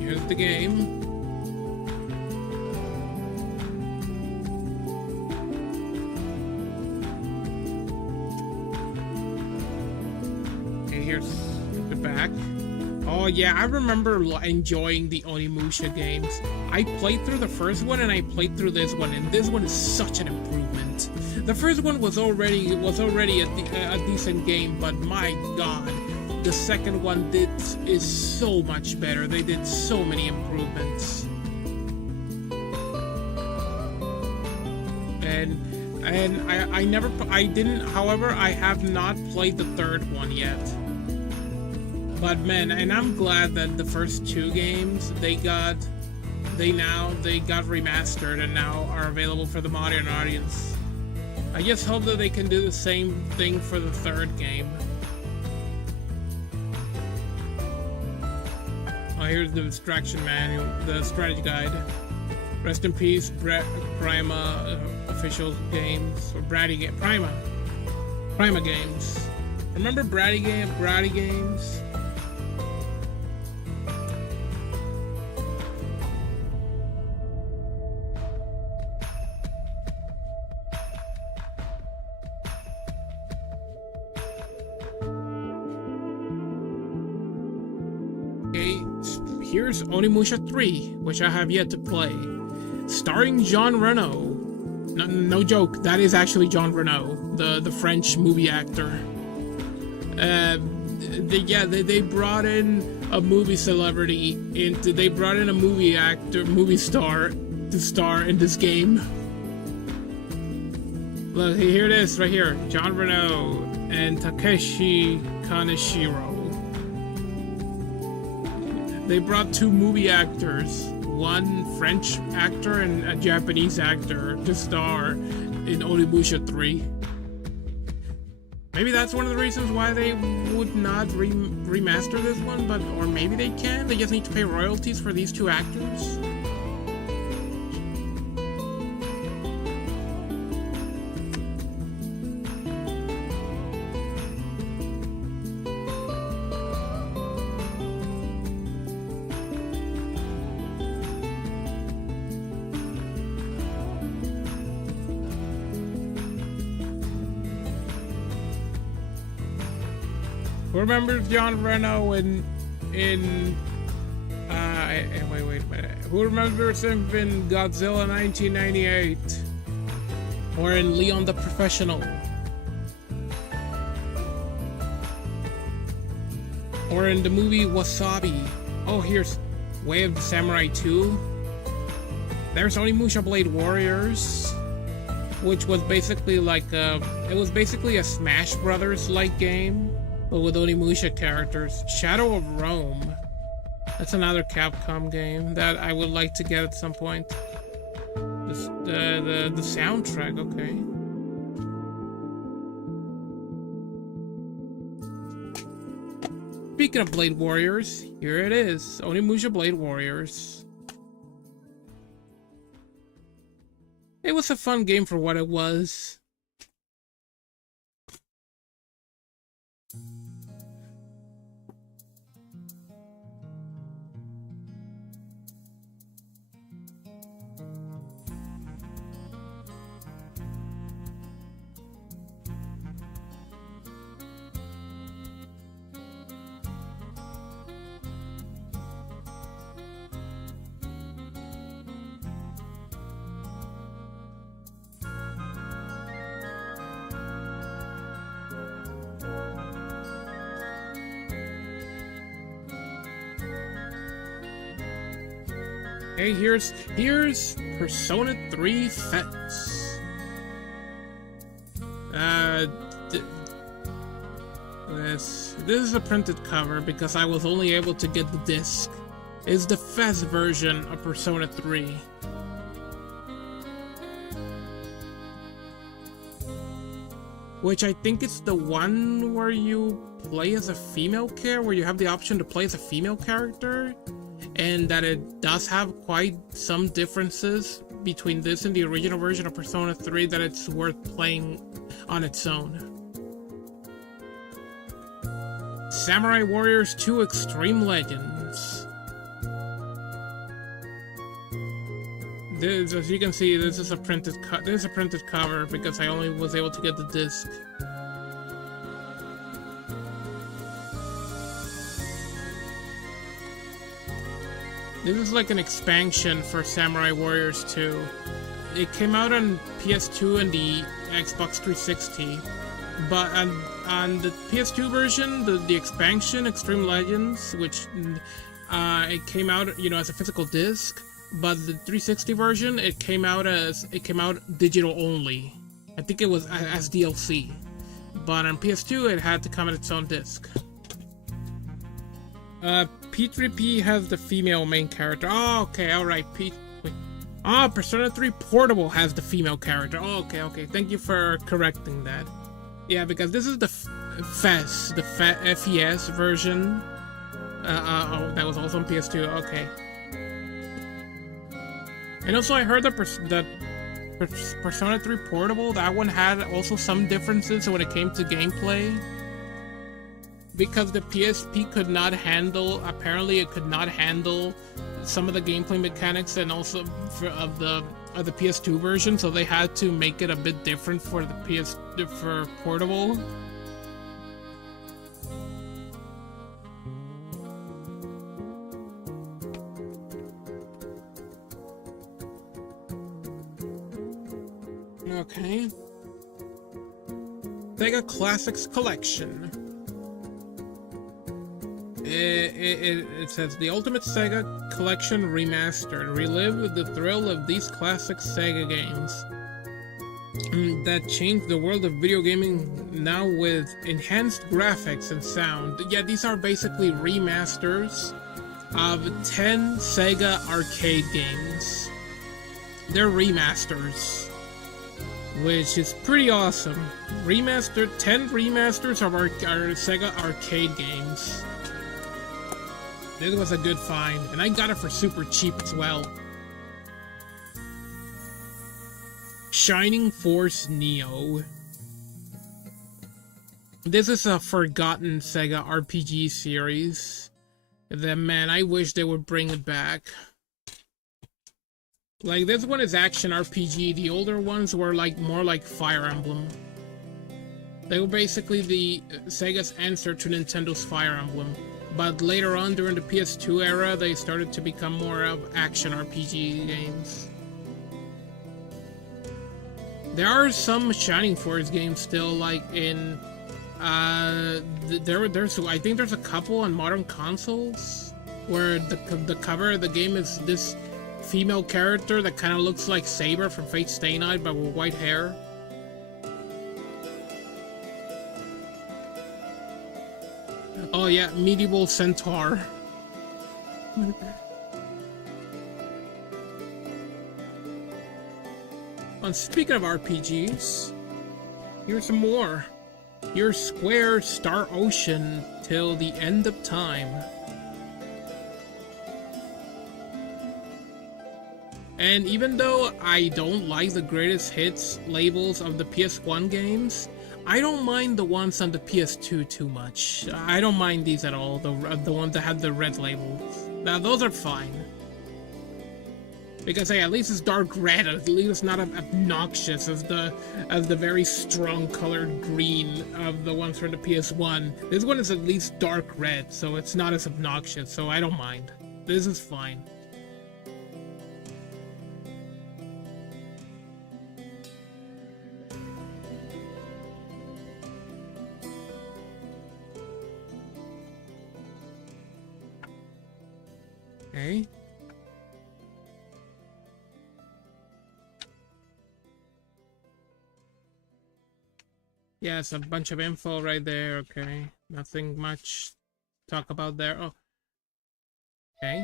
Here's the game. Okay, here's the back. Oh yeah, I remember enjoying the Onimusha games. I played through the first one and I played through this one, and this one is such an improvement. The first one was already a decent game, but my god, the second one is so much better. They did so many improvements. However, I have not played the third one yet. But man, and I'm glad that the first two games they got remastered and now are available for the modern audience. I just hope that they can do the same thing for the third game. Oh, here's the instruction manual, the strategy guide. Rest in peace, Prima official games, or Prima games. Remember Bratty games? Here's Onimusha 3, which I have yet to play. Starring Jean Reno. No joke, that is actually Jean Reno, the French movie actor. They brought in a movie celebrity they brought in a movie star to star in this game. Look, here it is, right here. Jean Reno and Takeshi Kaneshiro. They brought two movie actors, one French actor and a Japanese actor, to star in Onimusha 3. Maybe that's one of the reasons why they would not remaster this one, or maybe they can. They just need to pay royalties for these two actors. Who remembers John Reno in wait a minute. Who remembers him in Godzilla 1998? Or in Leon the Professional? Or in the movie Wasabi? Oh, here's Way of the Samurai 2. There's Onimusha Blade Warriors, which was basically like a Smash Brothers like game, but with Onimusha characters. Shadow of Rome. That's another Capcom game that I would like to get at some point. The soundtrack, okay. Speaking of Blade Warriors, here it is. Onimusha Blade Warriors. It was a fun game for what it was. Okay, here's Persona 3 Fets. This is a printed cover because I was only able to get the disc. It's the Fez version of Persona 3. Which I think it's the one where you play as a female character, where you have the option to play as a female character. And that it does have quite some differences between this and the original version of Persona 3 that it's worth playing on its own. Samurai Warriors 2 Extreme Legends. This, as you can see, this is a printed cover because I only was able to get the disc. This is like an expansion for Samurai Warriors 2. It came out on PS2 and the Xbox 360, but on the PS2 version, the expansion Extreme Legends, which it came out, you know, as a physical disc, but the 360 version it came out digital only. I think it was as DLC, but on PS2 it had to come in its own disc. P3P has the female main character. Oh, okay, alright. Persona 3 Portable has the female character. Oh, okay. Thank you for correcting that. Yeah, because this is the FES, the FES version. That was also on PS2. Okay. And also, I heard that Persona 3 Portable, that one had also some differences when it came to gameplay. Because the PSP could not handle, apparently it could not handle some of the gameplay mechanics and also of the PS2 version, so they had to make it a bit different for the for Portable. Okay. Sega Classics Collection. It says the Ultimate Sega Collection Remastered. Relive the thrill of these classic Sega games that changed the world of video gaming, now with enhanced graphics and sound. Yeah, these are basically remasters of 10 Sega arcade games. They're remasters, which is pretty awesome. 10 remasters of our Sega arcade games. This was a good find, and I got it for super cheap as well. Shining Force Neo. This is a forgotten Sega RPG series that, man, I wish they would bring it back. Like, this one is action RPG. The older ones were like more like Fire Emblem. They were basically the Sega's answer to Nintendo's Fire Emblem. But later on, during the PS2 era, they started to become more of action RPG games. There are some Shining Force games still, like in there's I think there's a couple on modern consoles where the cover of the game is this female character that kind of looks like Saber from Fate Stay Night, but with white hair. Oh yeah, Medieval Centaur. And speaking of RPGs, here's some more. Here's Square Star Ocean till the end of time. And even though I don't like the greatest hits labels of the PS1 games, I don't mind the ones on the PS2 too much. I don't mind these at all, the ones that have the red labels. Now, those are fine. Because hey, at least it's dark red, at least it's not obnoxious as the very strong colored green of the ones from the PS1. This one is at least dark red, so it's not as obnoxious, so I don't mind. This is fine. Okay. Yes, a bunch of info right there. Okay, nothing much to talk about there. Oh, okay.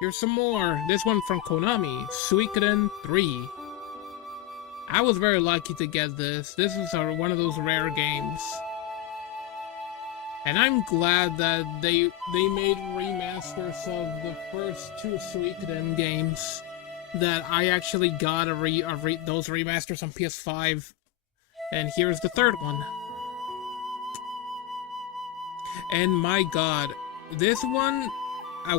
Here's some more. This one from Konami, Suikoden 3. I was very lucky to get this. This is one of those rare games. And I'm glad that they made remasters of the first two Suikoden games. That I actually got those remasters on PS5. And here's the third one. And my god, this one,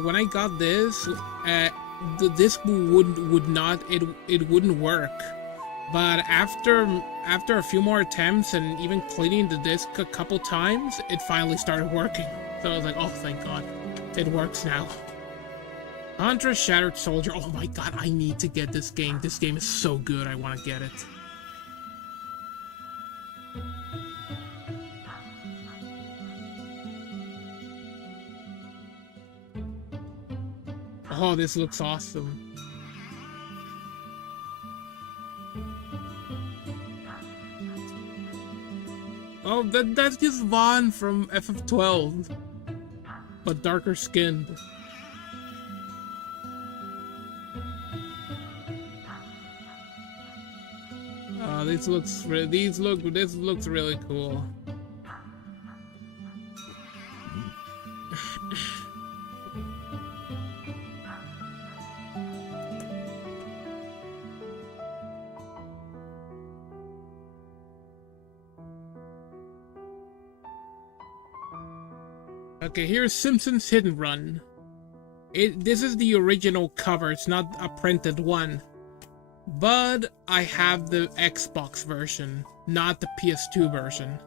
when I got this, the disc it wouldn't work. But after a few more attempts and even cleaning the disc a couple times, it finally started working. So I was like, oh, thank god, it works now. Hunter Shattered Soldier. Oh my god, I need to get this game. This game is so good, I want to get it. Oh, this looks awesome. Oh, that's just Vaughn from FF12, but darker skinned. This looks really cool. Okay, here's Simpsons Hidden Run. This is the original cover, it's not a printed one. But I have the Xbox version, not the PS2 version.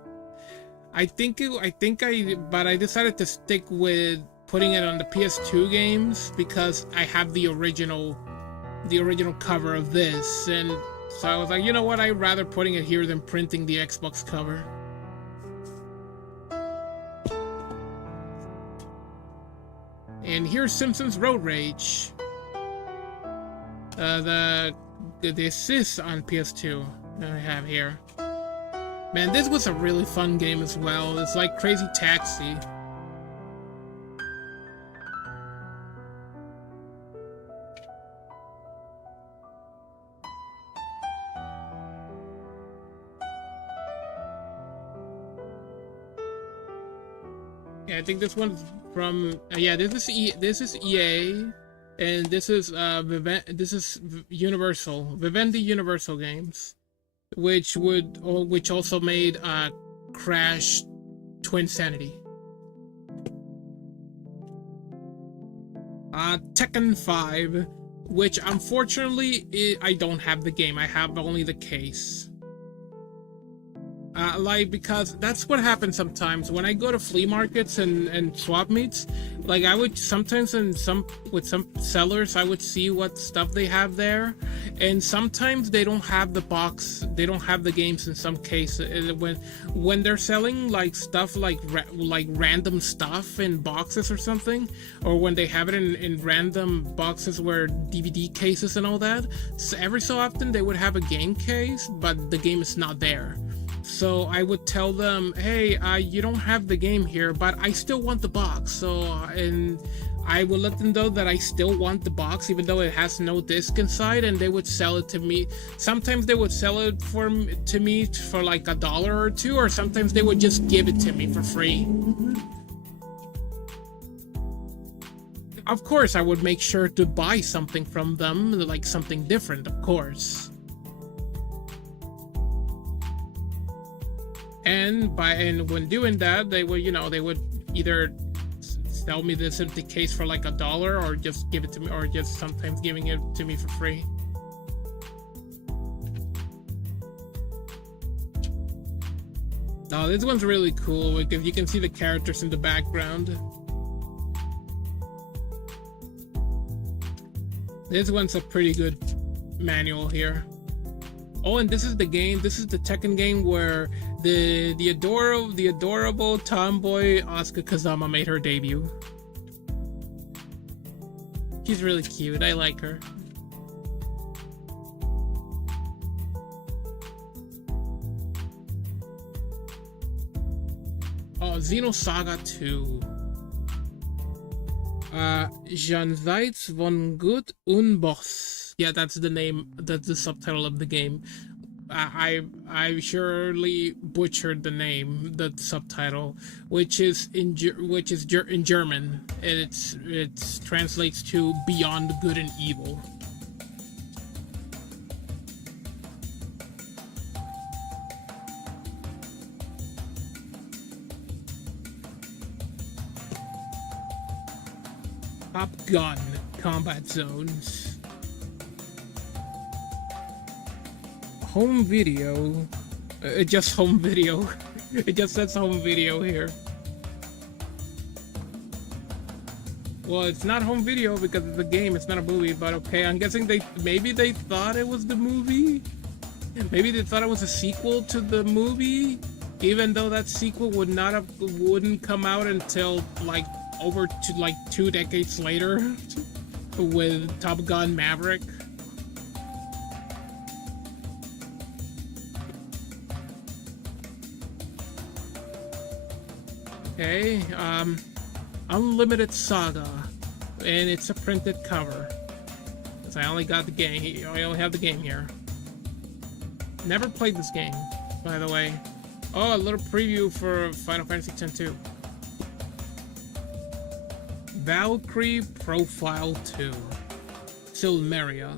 But I decided to stick with putting it on the PS2 games because I have the original cover of this, and so I was like, you know what, I'd rather putting it here than printing the Xbox cover. And here's Simpsons Road Rage. The assist on PS2 that I have here. Man, this was a really fun game as well. It's like Crazy Taxi. Yeah, I think this one's from yeah, this is EA. And this is Universal, Vivendi Universal Games, which also made Crash Twinsanity. Tekken 5, which unfortunately I don't have the game. I have only the case. Because that's what happens sometimes when I go to flea markets and swap meets. Like, I would sometimes with some sellers, I would see what stuff they have there, and sometimes they don't have the box, they don't have the games in some cases. When they're selling like stuff like random stuff in boxes or something, or when they have it in random boxes where DVD cases and all that, so every so often they would have a game case, but the game is not there. So I would tell them, hey, you don't have the game here, but I still want the box. So, and I would let them know that I still want the box, even though it has no disc inside, and they would sell it to me. Sometimes they would sell it to me for like $1 or $2, or sometimes they would just give it to me for free. Of course, I would make sure to buy something from them, like something different, of course. And when doing that, they would, they would either sell me this empty case for like $1, or just give it to me, or just sometimes giving it to me for free. Oh, this one's really cool because you can see the characters in the background. This one's a pretty good manual here. Oh, and this is the game. This is the Tekken game where the adorable tomboy Asuka Kazama made her debut. She's really cute. I like her. Oh, Xenosaga 2. Jenseits von Gut und Boss. Yeah, that's the name. That's the subtitle of the game. I surely butchered the name, the subtitle, which is in German. It translates to Beyond Good and Evil. Top Gun combat zones. Home video. Just home video. It just says home video here. Well, it's not home video because it's a game, it's not a movie, but okay, I'm guessing maybe they thought it was the movie? Maybe they thought it was a sequel to the movie, even though that sequel wouldn't come out until like over to like 2 decades later with Top Gun Maverick. Okay, Unlimited Saga, and it's a printed cover. Cause I only got the game. I only have the game here. Never played this game, by the way. Oh, a little preview for Final Fantasy X-2. Valkyrie Profile 2. Silmeria.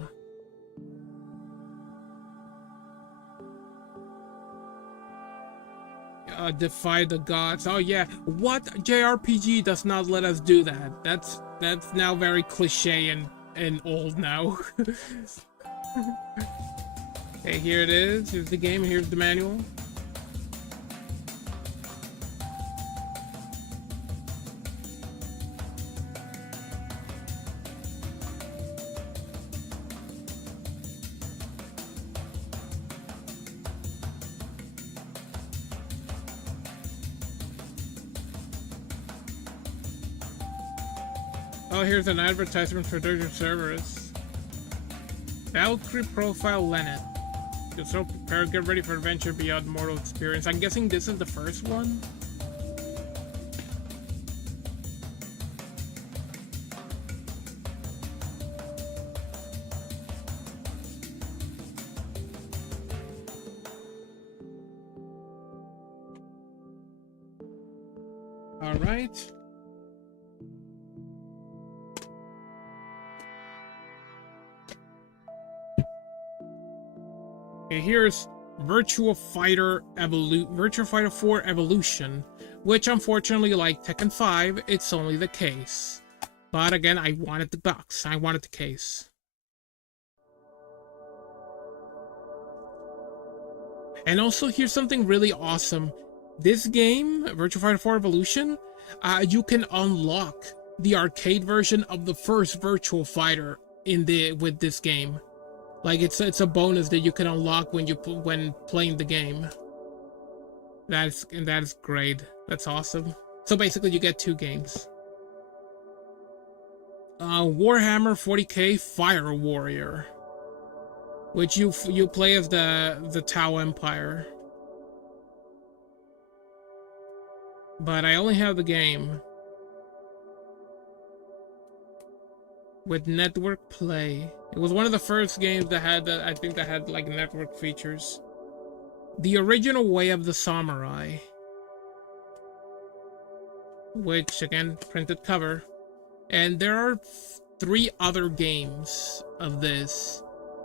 Defy the gods. Oh yeah, what JRPG does not let us do that? That's now very cliche and old now. Okay, here it is. Here's the game. Here's the manual. Oh, here's an advertisement for Dirge Cerberus. Valkyrie Profile Lennet. Get so prepared, get ready for adventure beyond mortal experience. I'm guessing this is the first one? All right. Okay, here's Virtua Fighter 4 Evolution, which unfortunately, like Tekken 5, it's only the case. But again, I wanted the box. I wanted the case. And also, here's something really awesome. This game, Virtua Fighter 4 Evolution, you can unlock the arcade version of the first Virtua Fighter with this game. Like it's a bonus that you can unlock when playing the game. That is great. That's awesome. So basically, you get 2 games. Warhammer 40k Fire Warrior, which you play as the Tau Empire. but I only have the game with network play. It was one of the first games that had that, I think, that had like network features. The Original Way of the Samurai, which again, printed cover. And there are 3 other games of this.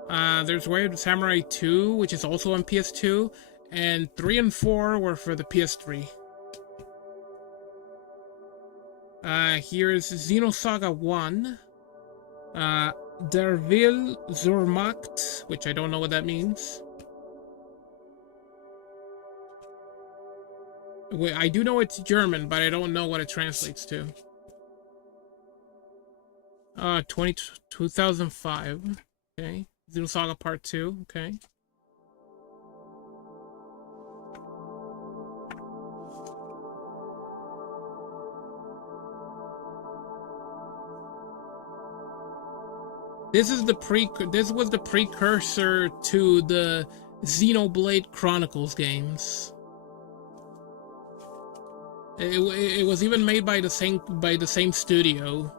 There's Way of the Samurai 2, which is also on PS2, and 3 and 4 were for the PS3. Here's Xenosaga 1, Der Will zur Macht, which I don't know what that means. Wait, I do know it's German, but I don't know what it translates to. 2005. Okay. Xenosaga Part 2. Okay. This was the precursor to the Xenoblade Chronicles games. It was even made by the same studio.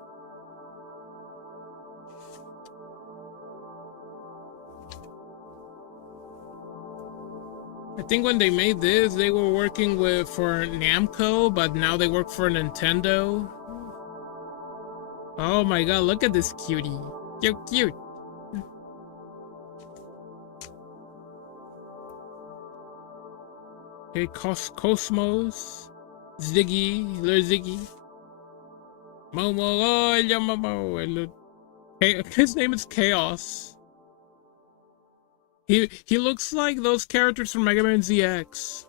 I think when they made this, they were working for Namco, but now they work for Nintendo. Oh my god, look at this cutie. So cute. Okay, Cosmos. Ziggy, little Ziggy. Momo, oh, Momo. His name is Chaos. He looks like those characters from Mega Man ZX.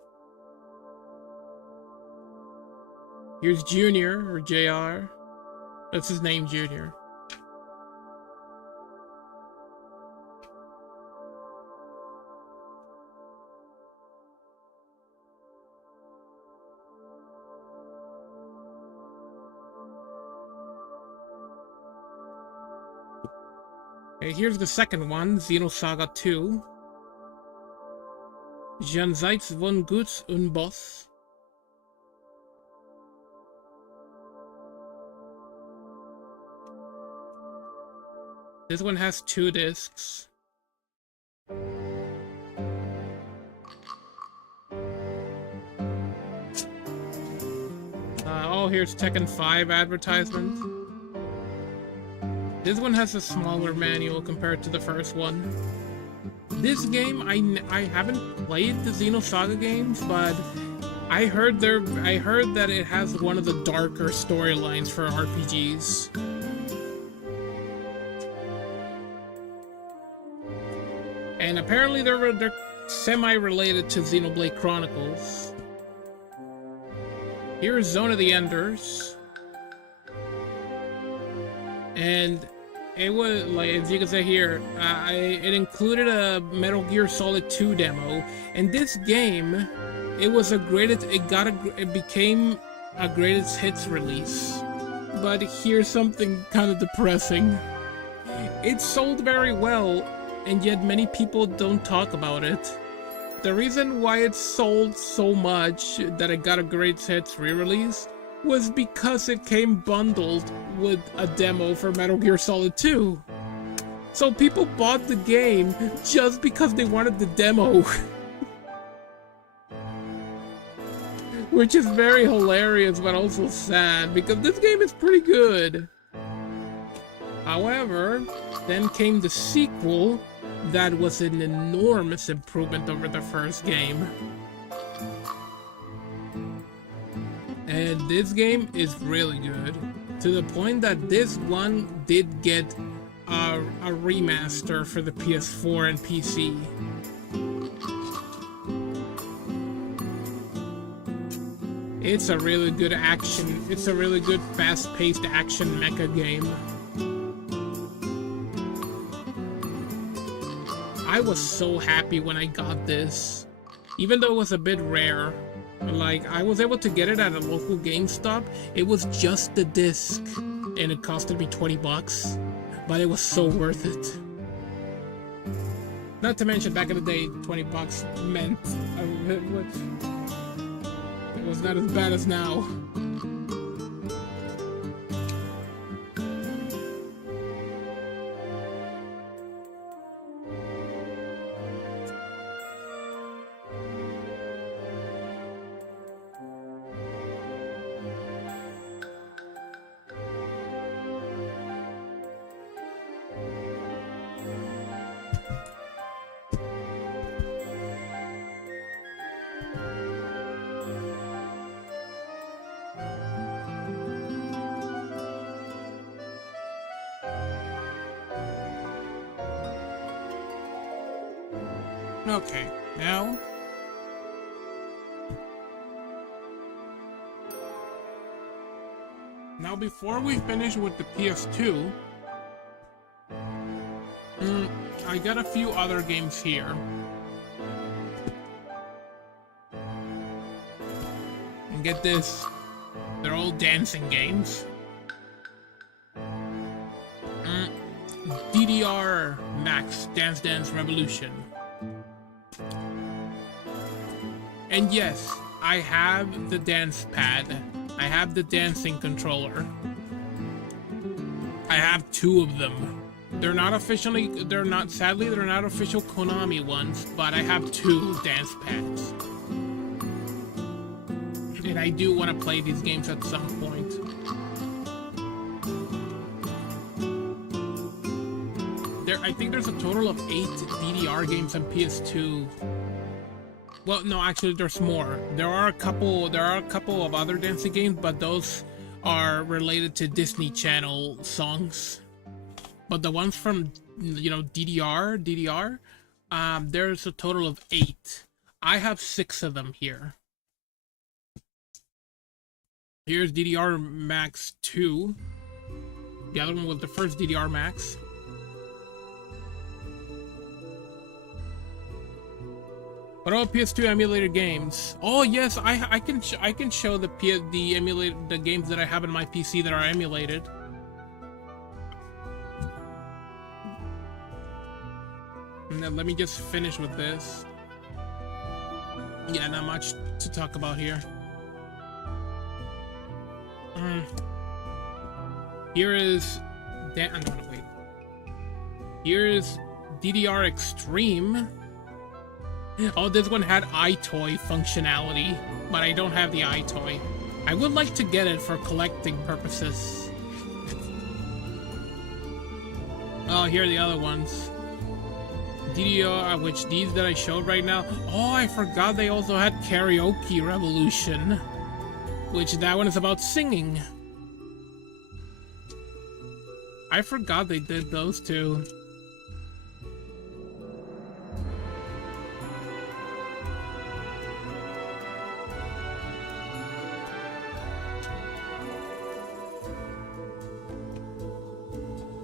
Here's Junior, or JR. That's his name, Junior. Okay, here's the second one, Xenosaga 2. Jenseits von Guts und Boss. This one has 2 discs. Oh, here's Tekken 5 advertisement. This one has a smaller manual compared to the first one. This game, I haven't played the Xenosaga games, but I heard that it has one of the darker storylines for RPGs. And apparently they're semi-related to Xenoblade Chronicles. Here's Zone of the Enders. And it was, like, as you can see here, it included a Metal Gear Solid 2 demo. And this game, it became a greatest hits release. But here's something kind of depressing. It sold very well, and yet many people don't talk about it. The reason why it sold so much that it got a greatest hits re-release was because it came bundled with a demo for Metal Gear Solid 2. So people bought the game just because they wanted the demo. Which is very hilarious, but also sad, because this game is pretty good. However, then came the sequel that was an enormous improvement over the first game. And this game is really good, to the point that this one did get a remaster for the PS4 and PC. It's a really good fast-paced action mecha game. I was so happy when I got this, even though it was a bit rare. Like, I was able to get it at a local GameStop. It was just the disc, and it costed me 20 bucks, but it was so worth it. Not to mention, back in the day, 20 bucks meant it was not as bad as now. Okay, now before we finish with the PS2, I got a few other games here. And get this, they're all dancing games. DDR Max Dance Dance Revolution. And yes, I have the dance pad. I have the dancing controller. I have 2 of them. They're not officially, sadly, they're not official Konami ones, but I have 2 dance pads. And I do want to play these games at some point. I think there's a total of 8 DDR games on PS2. Well, no, actually, there's more. There are a couple of other dancing games, but those are related to Disney Channel songs. But the ones from, DDR, there's a total of 8. I have 6 of them here. Here's DDR Max 2. The other one was the first DDR Max. What about PS2 emulated games? Oh yes, I can show the games that I have in my PC that are emulated. And then let me just finish with this. Yeah, not much to talk about here. Here is wait. Here is DDR Extreme. Oh, this one had iToy functionality, but I don't have the iToy. I would like to get it for collecting purposes. Oh, here are the other ones. DDR, which these that I showed right now. Oh, I forgot they also had Karaoke Revolution, which that one is about singing. I forgot they did those two.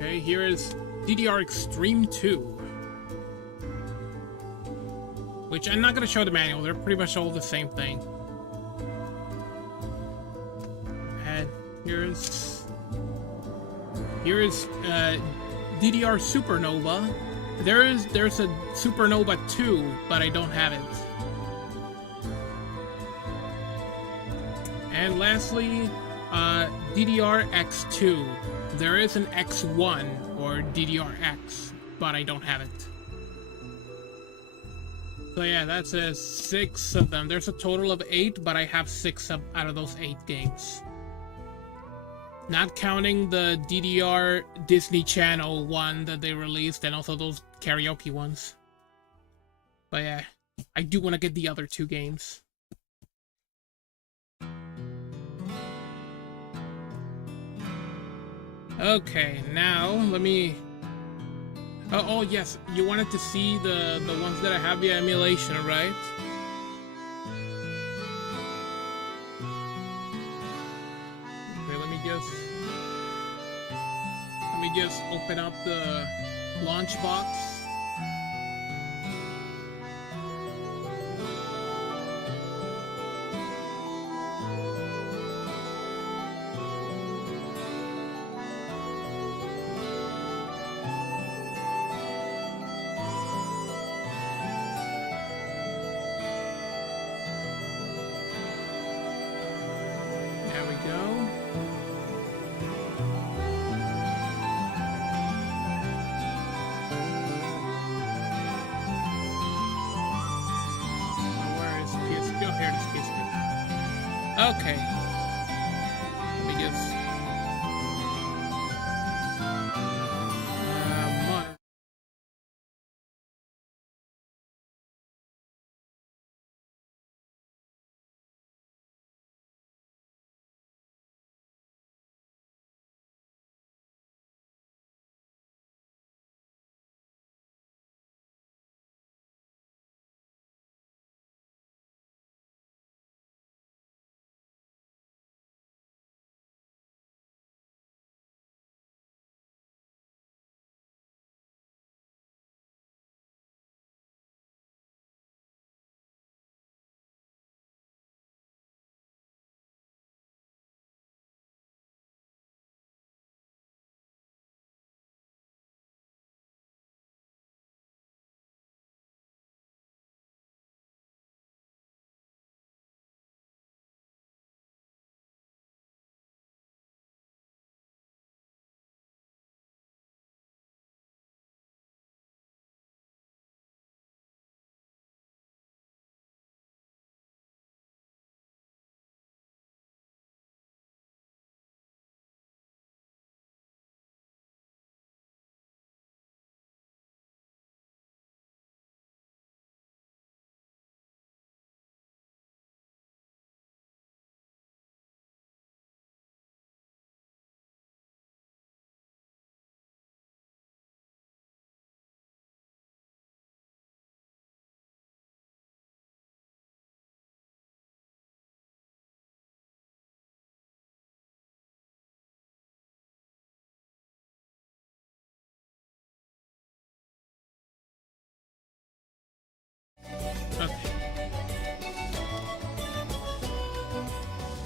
Okay, here is DDR Extreme 2. Which I'm not going to show the manual, they're pretty much all the same thing. And here's DDR Supernova. There's a Supernova 2, but I don't have it. And lastly, DDR X2. There is an X1 or DDR-X, but I don't have it. So yeah, that's 6 of them. There's a total of 8, but I have 6 out of those 8 games. Not counting the DDR Disney Channel one that they released, and also those karaoke ones. But yeah, I do want to get the other 2 games. Okay, now let me... Oh yes, you wanted to see the ones that I have via emulation, right? Okay, let me just open up the launch box. Okay. Let me just. Okay.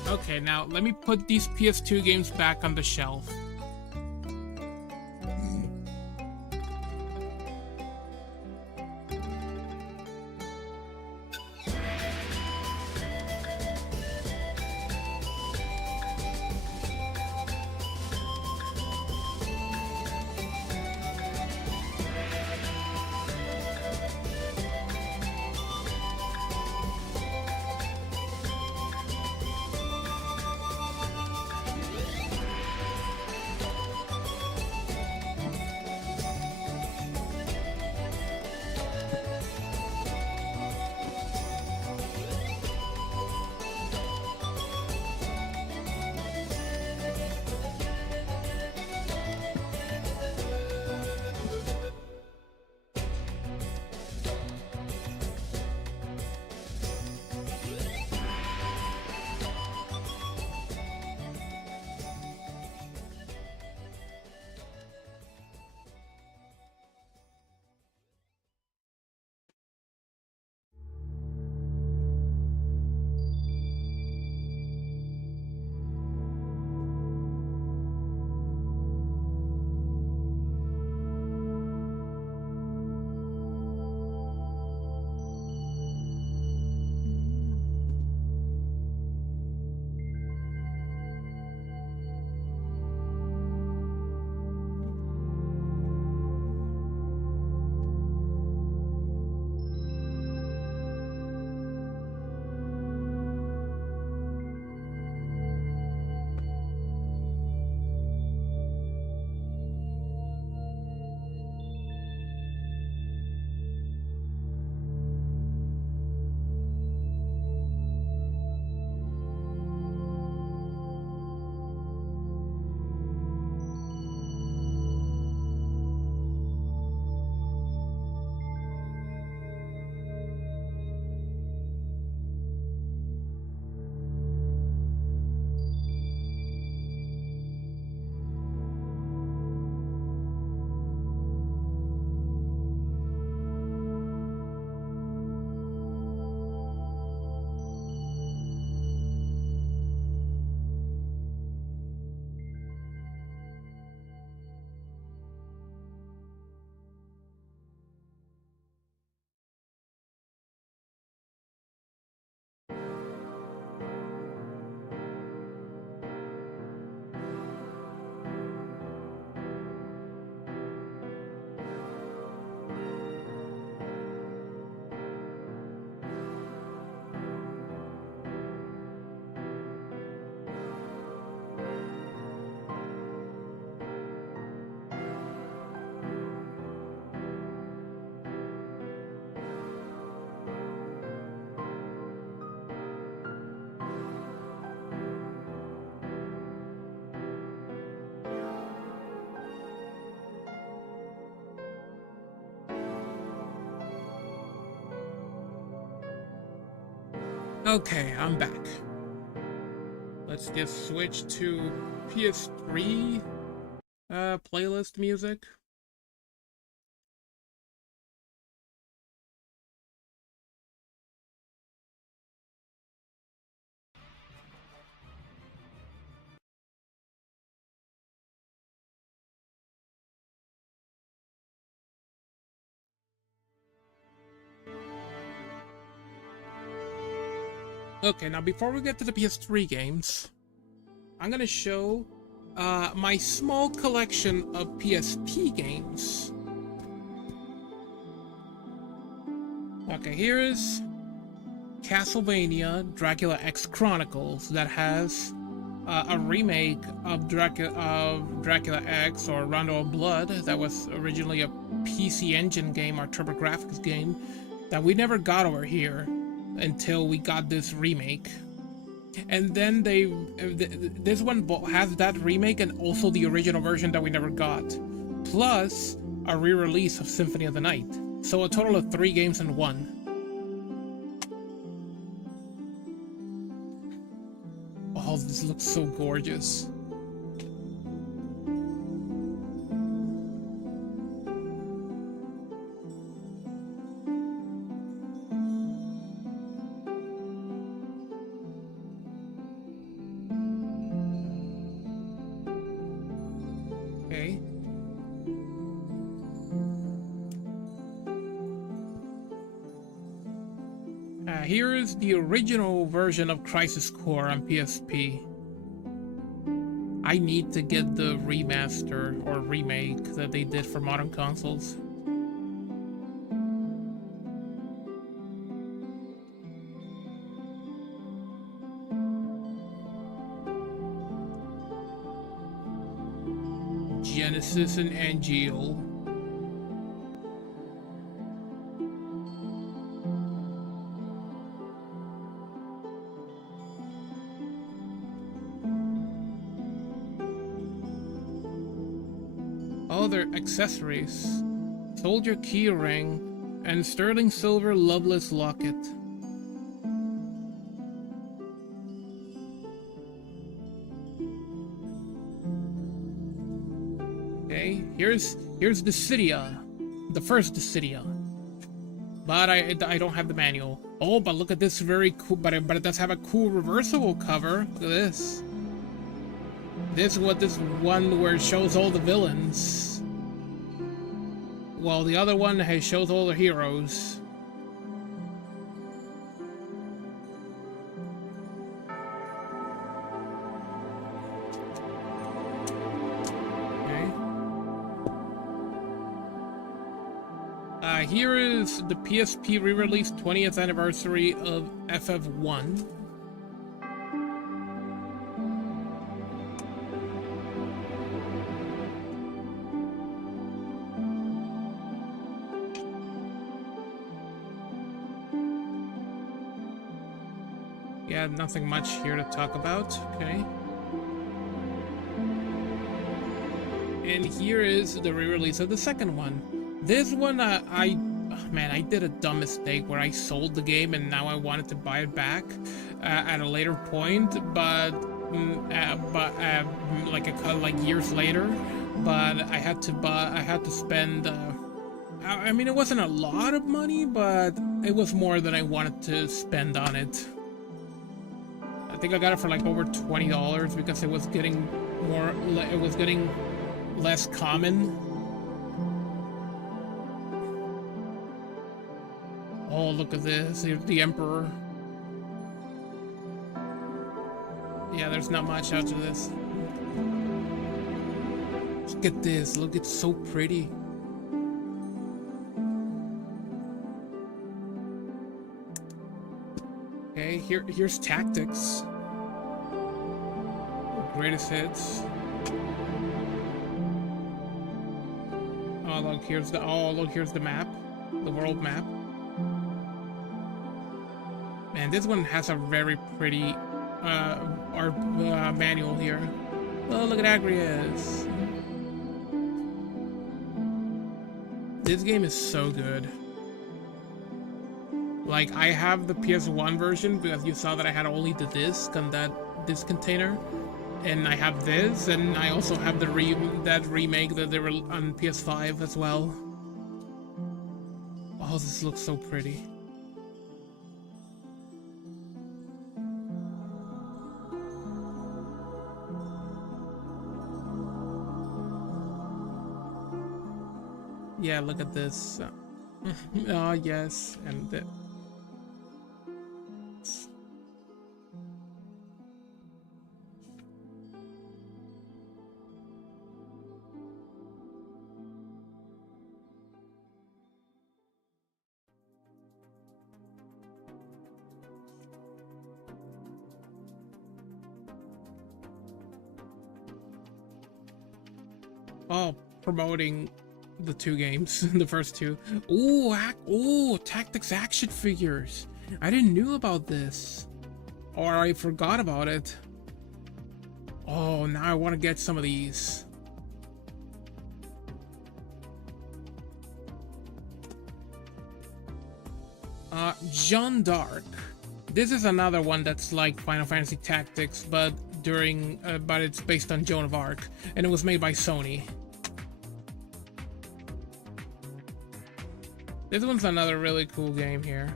Okay, now let me put these PS2 games back on the shelf. Okay, I'm back. Let's just switch to PS3 playlist music. Okay, now before we get to the PS3 games, I'm gonna show my small collection of PSP games. Okay, here is Castlevania Dracula X Chronicles that has a remake of Dracula X or Rondo of Blood that was originally a PC Engine game or TurboGrafx game that we never got over here until we got this remake. And then this one has that remake and also the original version that we never got, plus a re-release of Symphony of the Night. So a total of 3 games in one. Oh, this looks so gorgeous. Okay. Here is the original version of Crisis Core on PSP. I need to get the remaster or remake that they did for modern consoles. Genesis and Angel. Oh, they're accessories. Soldier key ring and sterling silver loveless locket. Okay, here's Dissidia, the first Dissidia. But I don't have the manual. Oh, but look at this very cool. But it does have a cool reversible cover. Look at this. This one where it shows all the villains. While the other one shows all the heroes. Okay. Here is the PSP re-release 20th anniversary of FF1. Yeah, nothing much here to talk about. Okay. And here is the re-release of the second one. This one, man, I did a dumb mistake where I sold the game and now I wanted to buy it back at a later point, but like years later. But I had to spend. I mean, it wasn't a lot of money, but it was more than I wanted to spend on it. I think I got it for like over $20 because it was getting less common. Oh, look at this. Here's the Emperor. Yeah, there's not much out to this. Look at this. Look, it's so pretty. Okay, here's Tactics. Greatest hits. Oh look, here's the map, the world map. Man, this one has a very pretty manual here. Oh, look at Agrias. This game is so good. Like, I have the PS1 version because you saw that I had only the disc on that disc container. And I have this, and I also have the that remake that they were on PS5 as well. Oh, this looks so pretty. Yeah, look at this. Oh, yes, and the... Oh, promoting the two games, the first two. Ooh, Tactics action figures. I didn't knew about this, or I forgot about it. Oh, now I want to get some of these. Jeanne d'Arc. This is another one that's like Final Fantasy Tactics, but but it's based on Joan of Arc, and it was made by Sony. This one's another really cool game here.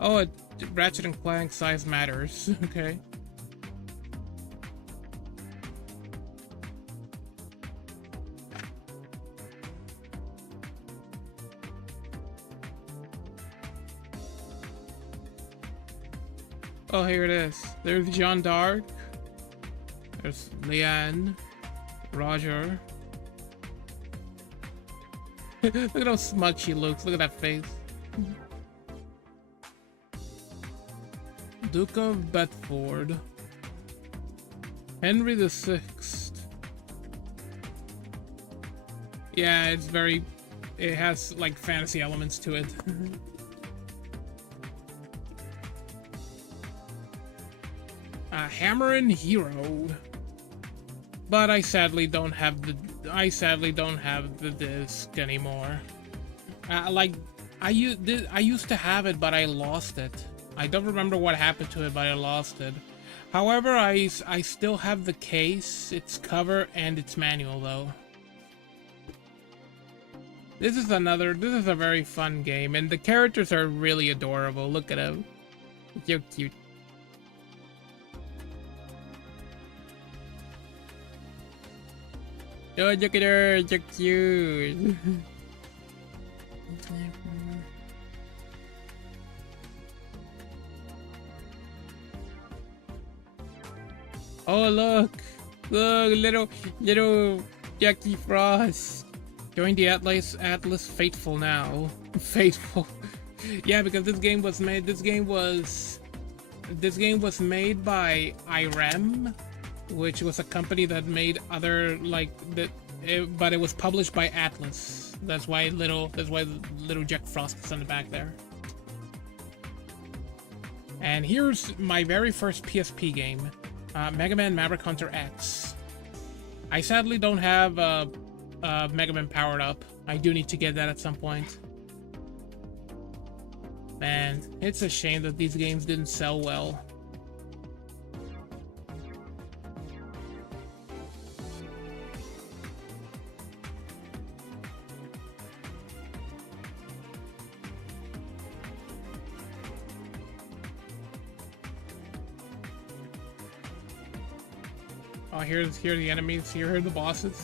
Oh, Ratchet and Clank size matters. Okay. Oh, here it is. There's Jeanne d'Arc. There's Leanne. Roger. Look at how smug she looks. Look at that face. Duke of Bedford. Henry VI. Yeah, it's very... It has, like, fantasy elements to it. Hammer and Hero. But I sadly don't have the disc anymore. I used to have it, but I lost it. I don't remember what happened to it, but I lost it. However, I still have the case, its cover, and its manual though. This is a very fun game, and the characters are really adorable. Look at them. So cute. Oh, look at her, so cute. Oh, look, little Jackie Frost. Join the Atlas faithful now. Faithful. Yeah, because this game was made by IREM, which was a company that made other but it was published by Atlas. That's why little Jack Frost is on the back there. And here's my very first PSP game, Mega Man Maverick Hunter X. I sadly don't have Mega Man powered up. I do need to get that at some point. Man, it's a shame that these games didn't sell well. Oh, here are the enemies. Here are the bosses.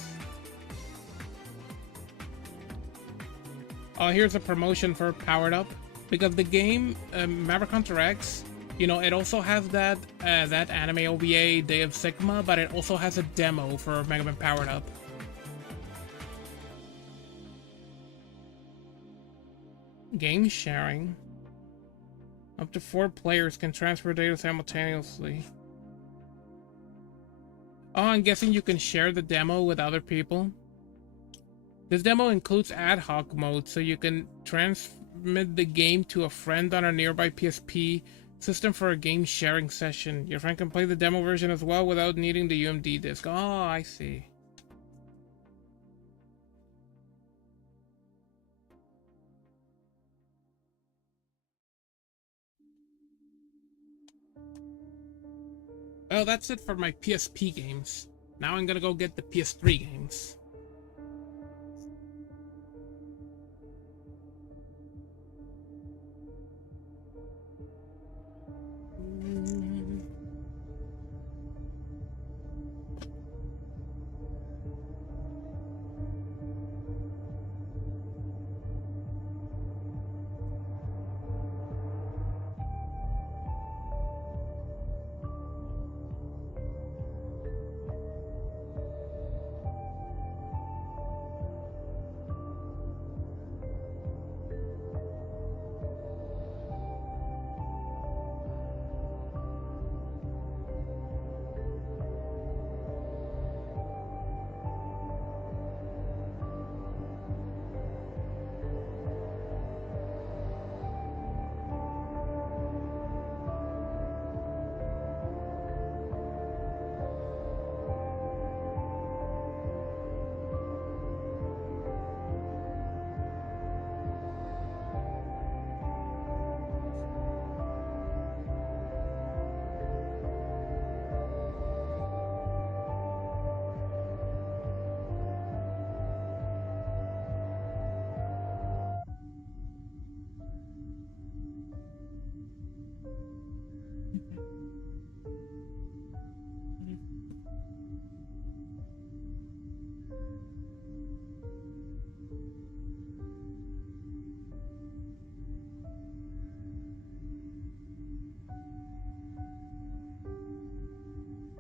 Oh, here's a promotion for Powered Up. Because the game, Maverick Hunter X, you know, it also has that anime OVA, Day of Sigma, but it also has a demo for Mega Man Powered Up. Game sharing. Up to 4 players can transfer data simultaneously. Oh, I'm guessing you can share the demo with other people. This demo includes ad hoc mode, so you can transmit the game to a friend on a nearby PSP system for a game sharing session. Your friend can play the demo version as well without needing the UMD disc. Oh, I see. Well, that's it for my PSP games. Now I'm gonna go get the PS3 games.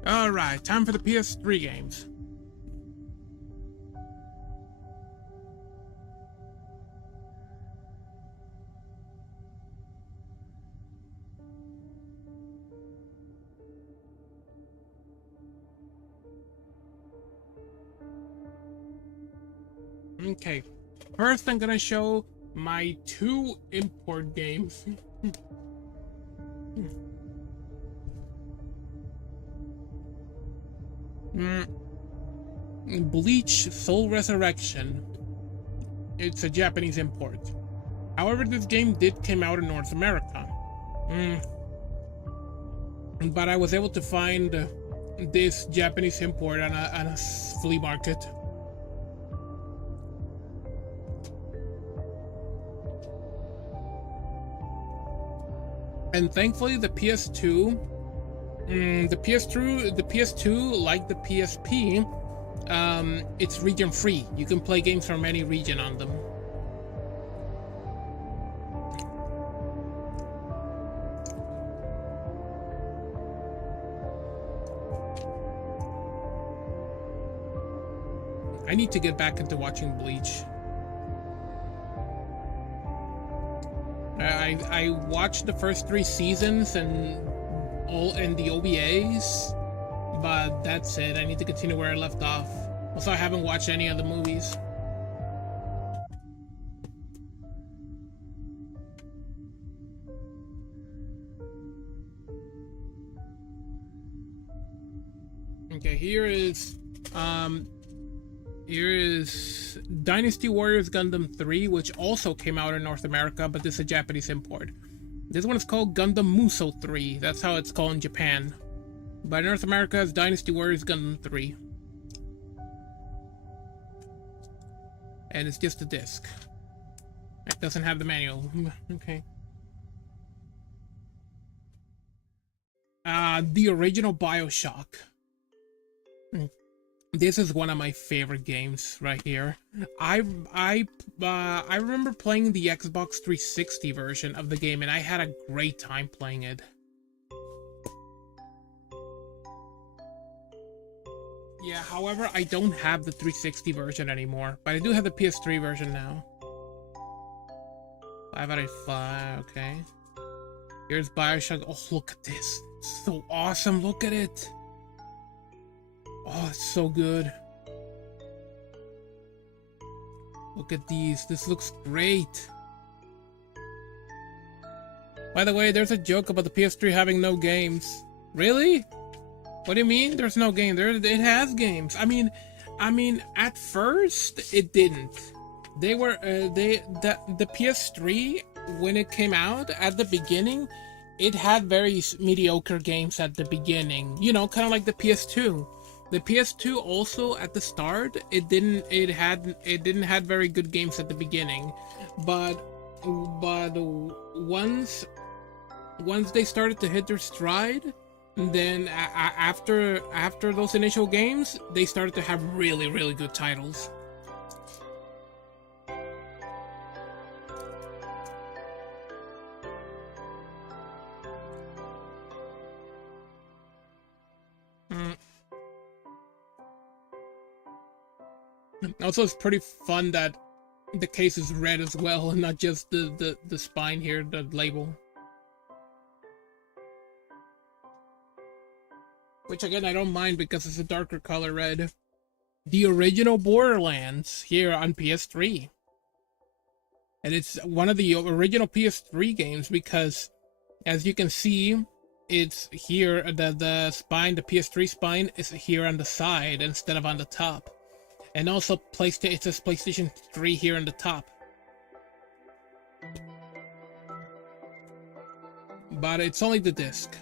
Alright, time for the PS3 games. Okay, first I'm gonna show my 2 import games. Bleach Soul Resurrection. It's a Japanese import. However, this game did come out in North America. But I was able to find this Japanese import on a flea market. And thankfully the PS2, like the PSP, it's region free. You can play games from any region on them. I need to get back into watching Bleach. I watched the first 3 seasons and the OVAs, but that's it. I need to continue where I left off. Also, I haven't watched any of the movies. Okay, here is Dynasty Warriors Gundam 3, which also came out in North America, but this is a Japanese import. This one is called Gundam Muso 3. That's how it's called in Japan. But in North America, it's Dynasty Warriors Gundam 3. And it's just a disc. It doesn't have the manual. Okay. The original BioShock. This is one of my favorite games right here. I remember playing the Xbox 360 version of the game, and I had a great time playing it. Yeah, however, I don't have the 360 version anymore, but I do have the PS3 version now. 5 out of 5, okay. Here's BioShock. Oh, look at this. It's so awesome, look at it. Oh, it's so good. Look at these. This looks great. By the way, there's a joke about the PS3 having no games. Really? What do you mean there's no game? It has games. I mean, at first it didn't. The PS3, when it came out at the beginning, it had very mediocre games at the beginning. You know, kind of like the PS2. The PS2 also at the start, it didn't had very good games at the beginning, but once they started to hit their stride, then after those initial games, they started to have really good titles. Also, it's pretty fun that the case is red as well, and not just the spine here, the label. Which again, I don't mind because it's a darker color red. The original Borderlands here on PS3. And it's one of the original PS3 games because, as you can see, it's here, the spine, the PS3 spine is here on the side instead of on the top. And also, it says PlayStation 3 here on the top. But it's only the disc.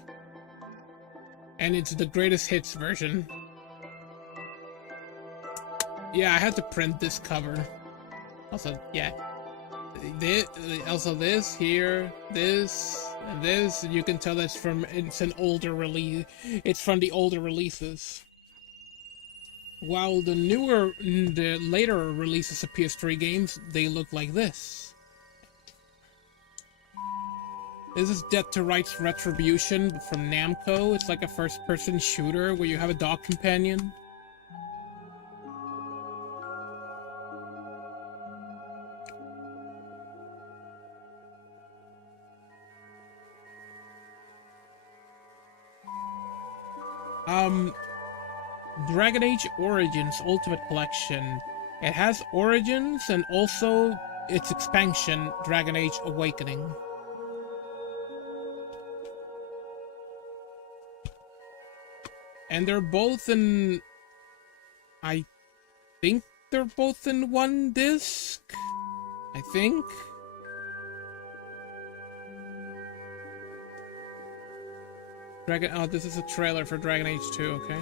And it's the greatest hits version. Yeah, I had to print this cover. Also, yeah. Also this, here, this, and this. You can tell it's an older release. It's from the older releases. While the later releases of PS3 games, they look like this. This is Death to Rights Retribution from Namco. It's like a first-person shooter where you have a dog companion. Dragon Age Origins Ultimate Collection. It has Origins and also its expansion, Dragon Age Awakening. And they're both in... I think they're both in one disc? I think? Oh, this is a trailer for Dragon Age 2, okay.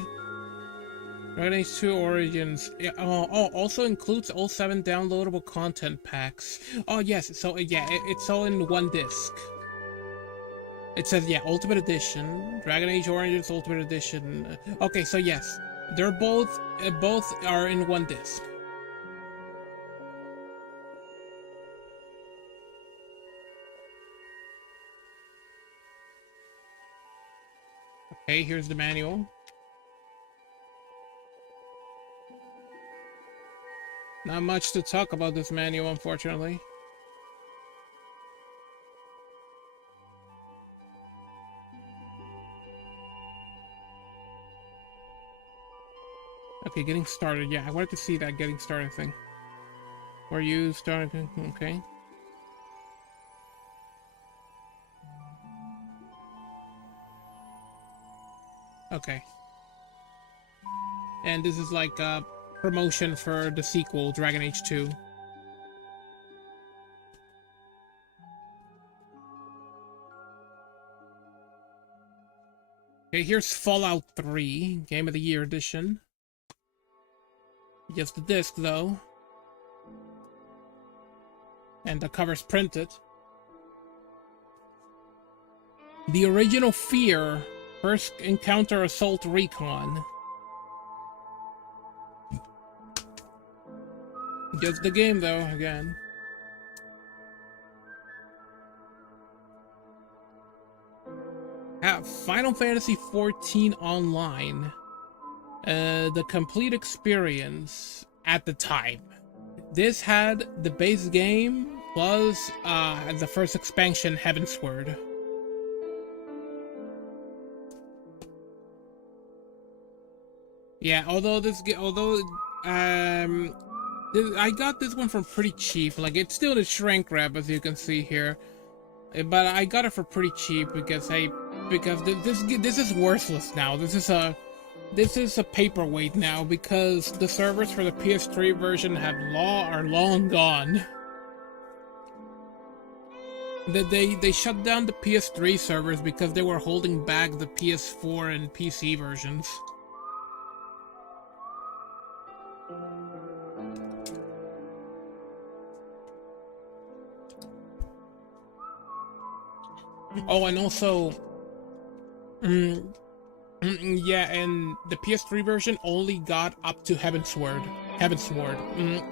Dragon Age 2 Origins. Yeah, also includes all 7 downloadable content packs. Oh, yes, so, yeah, it's all in one disc. It says, yeah, Ultimate Edition, Dragon Age Origins Ultimate Edition. Okay, so yes, they're both are in one disc. Okay, here's the manual. Not much to talk about this manual, unfortunately. Okay, getting started. Yeah, I wanted to see that getting started thing. Where you started? Okay. Okay. And this is like a promotion for the sequel, Dragon Age 2. Okay, here's Fallout 3, Game of the Year edition. Just the disc, though. And the cover's printed. The original Fear, First Encounter Assault Recon. Just the game, though, again. Final Fantasy XIV Online. The complete experience at the time. This had the base game plus the first expansion, Heavensward. Yeah, I got this one for pretty cheap. Like, it's still a shrink wrap, as you can see here, but I got it for pretty cheap because this is worthless now. This is a paperweight now because the servers for the PS3 version are long gone. They shut down the PS3 servers because they were holding back the PS4 and PC versions. Oh, and also, yeah, and the PS3 version only got up to Heavensward.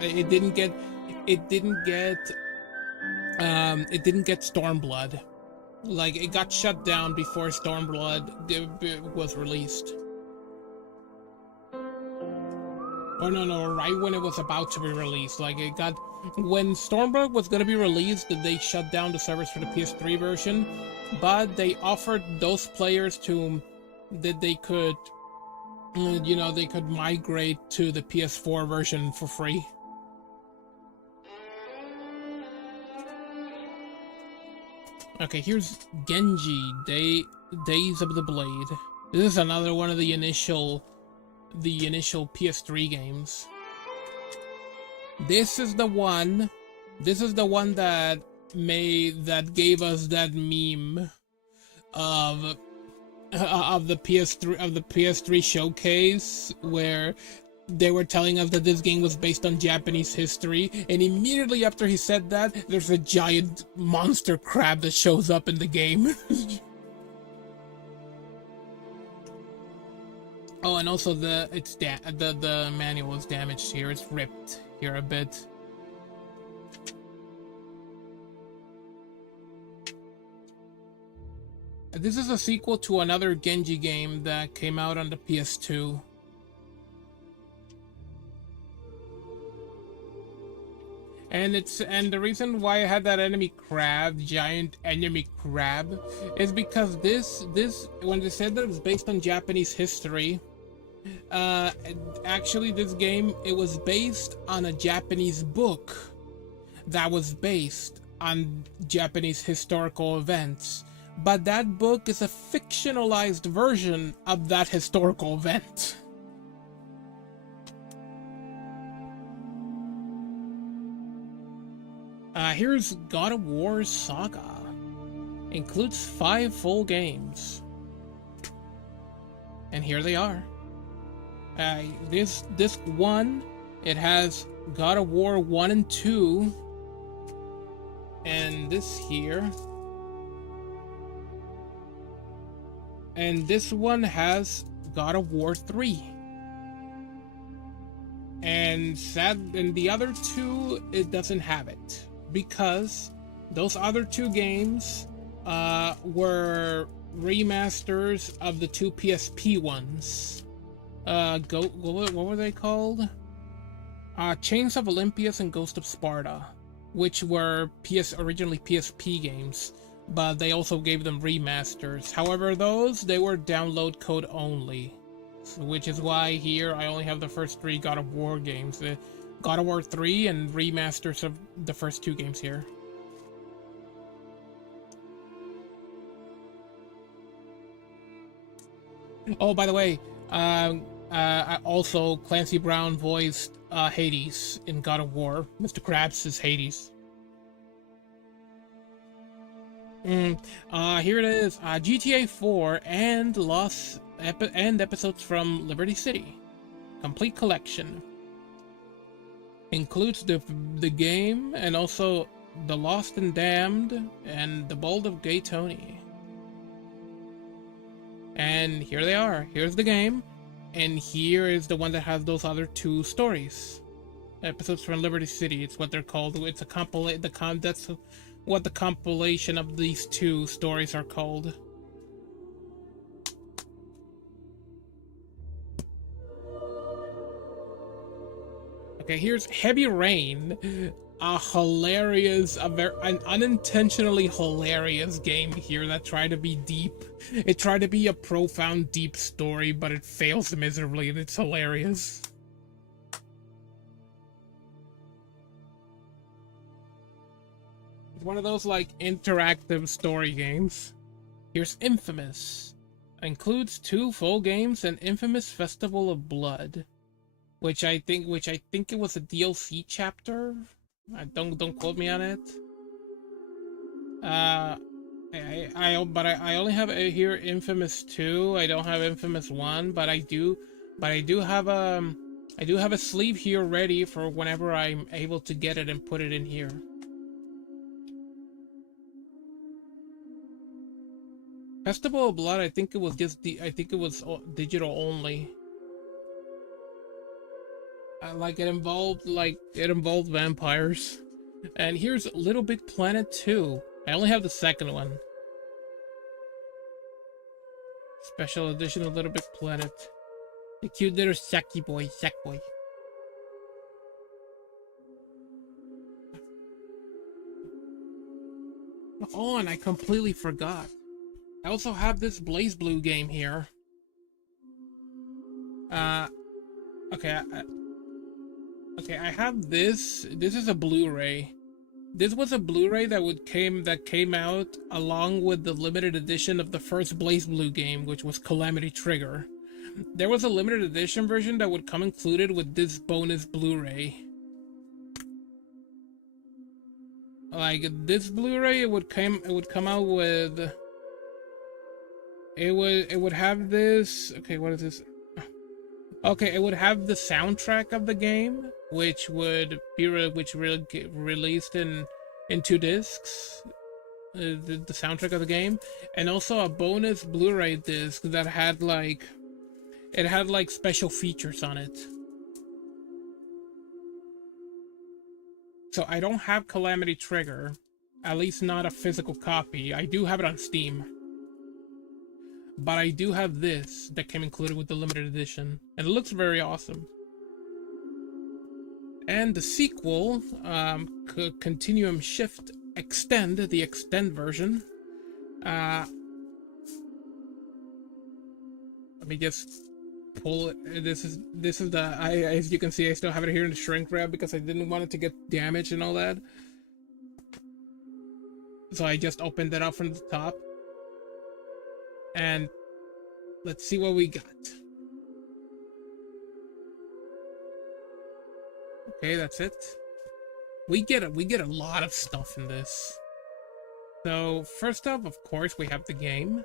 It didn't get, it didn't get, it didn't get Stormblood. Like, it got shut down before Stormblood was released. Oh no, right when it was about to be released. Like, it got, when Stormblood was gonna be released, they shut down the servers for the PS3 version, but they offered those players to, that they could, you know, they could migrate to the PS4 version for free. Okay, here's Genji, Days of the Blade. This is another one of the initial PS3 games. This is the one that gave us that meme of the PS3 showcase where they were telling us that this game was based on Japanese history, and immediately after he said that, there's a giant monster crab that shows up in the game. Oh, and also the manual is damaged here. It's ripped here a bit. This is a sequel to another Genji game that came out on the PS2. And the reason why I had that giant enemy crab, is because this when they said that it was based on Japanese history, actually this game, it was based on a Japanese book that was based on Japanese historical events. But that book is a fictionalized version of that historical event. Here's God of War Saga. Includes 5 full games. And here they are. This one, it has God of War 1 and 2. And this here. And this one has God of War 3. And the other 2, it doesn't have it. Because those other 2 games were remasters of the 2 PSP ones. What were they called? Chains of Olympias and Ghost of Sparta, which were originally PSP games, but they also gave them remasters. However, they were download code only, which is why here I only have the first 3 God of War games. God of War 3 and remasters of the first 2 games here. Oh, by the way, also Clancy Brown voiced Hades in God of War. Mr. Krabs is Hades. Here it is. GTA 4 and episodes from Liberty City. Complete collection. Includes the game and also The Lost and Damned and The Bold of Gay Tony. And here they are. Here's the game, and here is the one that has those other 2 stories. Episodes from Liberty City. It's what they're called. It's a that's what the compilation of these 2 stories are called. Okay, here's Heavy Rain, an unintentionally hilarious game here that tried to be deep. It tried to be a profound, deep story, but it fails miserably, and it's hilarious. It's one of those, like, interactive story games. Here's Infamous. Includes 2 full games and Infamous Festival of Blood. Which I think it was a DLC chapter. Don't quote me on it. Uh, I only have here Infamous 2. I don't have Infamous 1, but I do have I do have a sleeve here ready for whenever I'm able to get it and put it in here. Festival of Blood, I think it was just I think it was digital only. It involved vampires. And here's Little Big Planet 2. I only have the second one. Special edition of Little Big Planet. The cute little sack boy. Oh, and I completely forgot. I also have this Blaze Blue game here. Uh, okay, okay, I have this. This is a Blu-ray. This was a Blu-ray that came out along with the limited edition of the first Blaze Blue game, which was Calamity Trigger. There was a limited edition version that would come included with this bonus Blu-ray. Like this Blu-ray, it would come out with. It would have this. Okay, what is this? Okay, it would have the soundtrack of the game, which would be released in 2 discs. The soundtrack of the game, and also a bonus Blu-ray disc that had like special features on it. So I don't have Calamity Trigger, at least not a physical copy. I do have it on Steam. But I do have this that came included with the limited edition, and it looks very awesome. And the sequel, Continuum Shift Extend, the Extend version. Let me just pull it. This is the as you can see, I still have it here in the shrink wrap because I didn't want it to get damaged and all that. So I just opened it up from the top. And let's see what we got. Okay, that's it. We get a lot of stuff in this. So first up, of course, we have the game.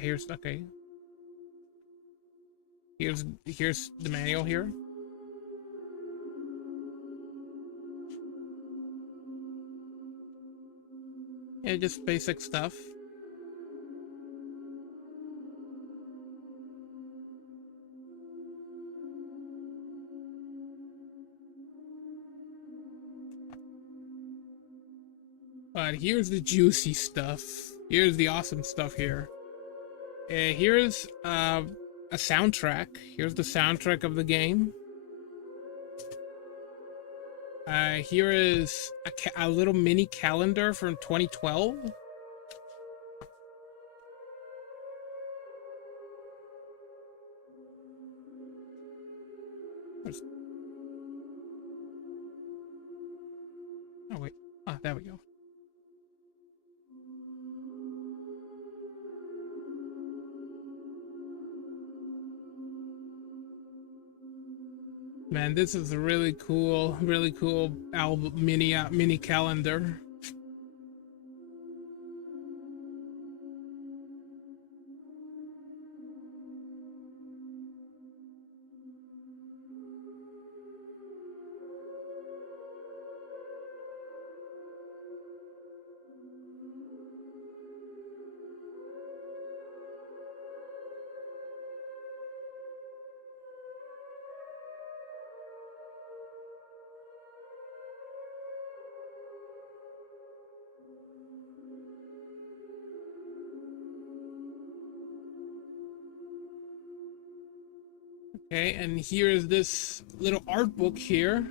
Here's okay. Here's the manual here. Yeah, just basic stuff. But here's the juicy stuff. Here's the awesome stuff here. Here's a soundtrack. Here's the soundtrack of the game. Here is a little mini calendar from 2012. Oh wait, there we go. Man, this is a really cool album mini calendar. Okay, and here is this little art book here.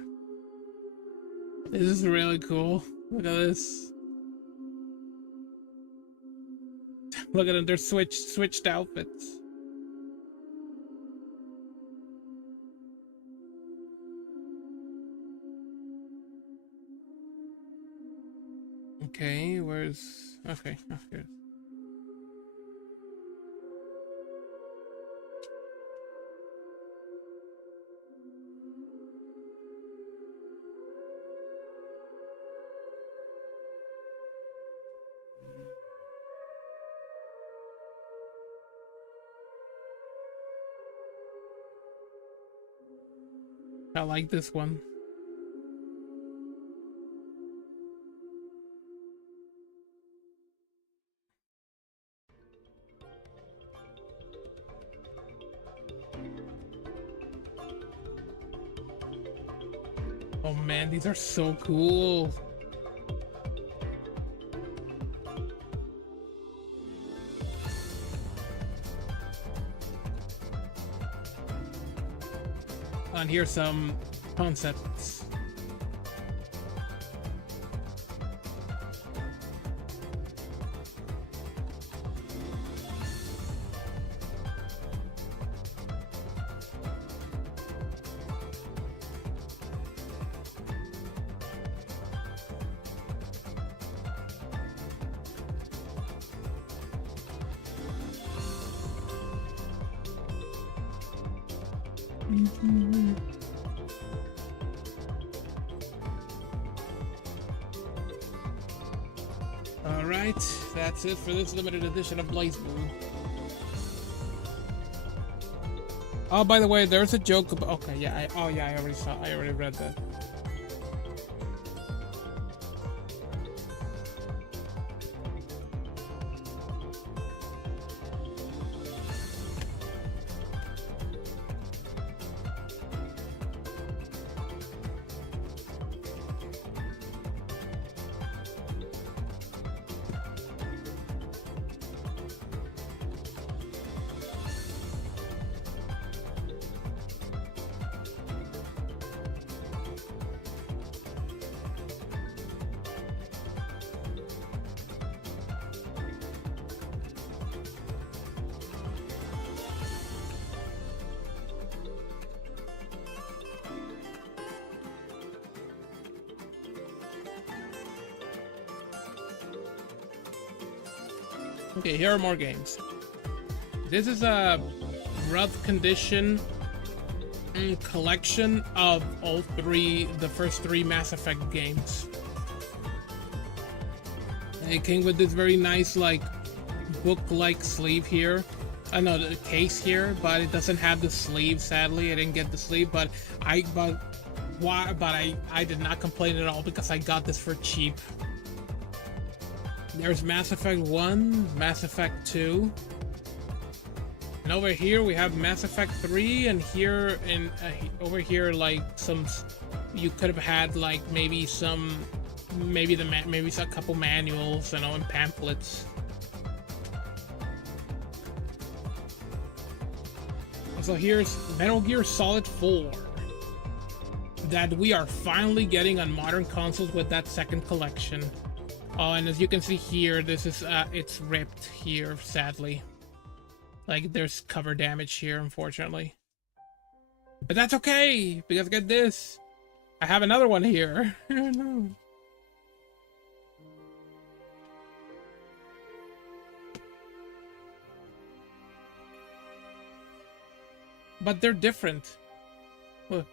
This is really cool. Look at this. Look at them, they're switched outfits. Okay, where's okay, here. I like this one. Oh man, these are so cool. And here's some concepts. Alright, that's it for this limited edition of Blaze Blue. Oh, by the way, there's a joke about. Okay, yeah, I already saw. I already read that. Okay, here are more games. This is a rough condition and collection of the first three Mass Effect games. And it came with this very nice, like, book-like sleeve here. I know the case here, but it doesn't have the sleeve. Sadly, I didn't get the sleeve, but I did not complain at all because I got this for cheap. There's Mass Effect 1, Mass Effect 2. And over here we have Mass Effect 3, and here and over here, like, you could have had, like, maybe a couple manuals, you know, and pamphlets. So here's Metal Gear Solid 4 that we are finally getting on modern consoles with that second collection. Oh, and as you can see here, this is it's ripped here, sadly. Like, there's cover damage here, unfortunately. But that's okay, because get this. I have another one here. No. But they're different. Look.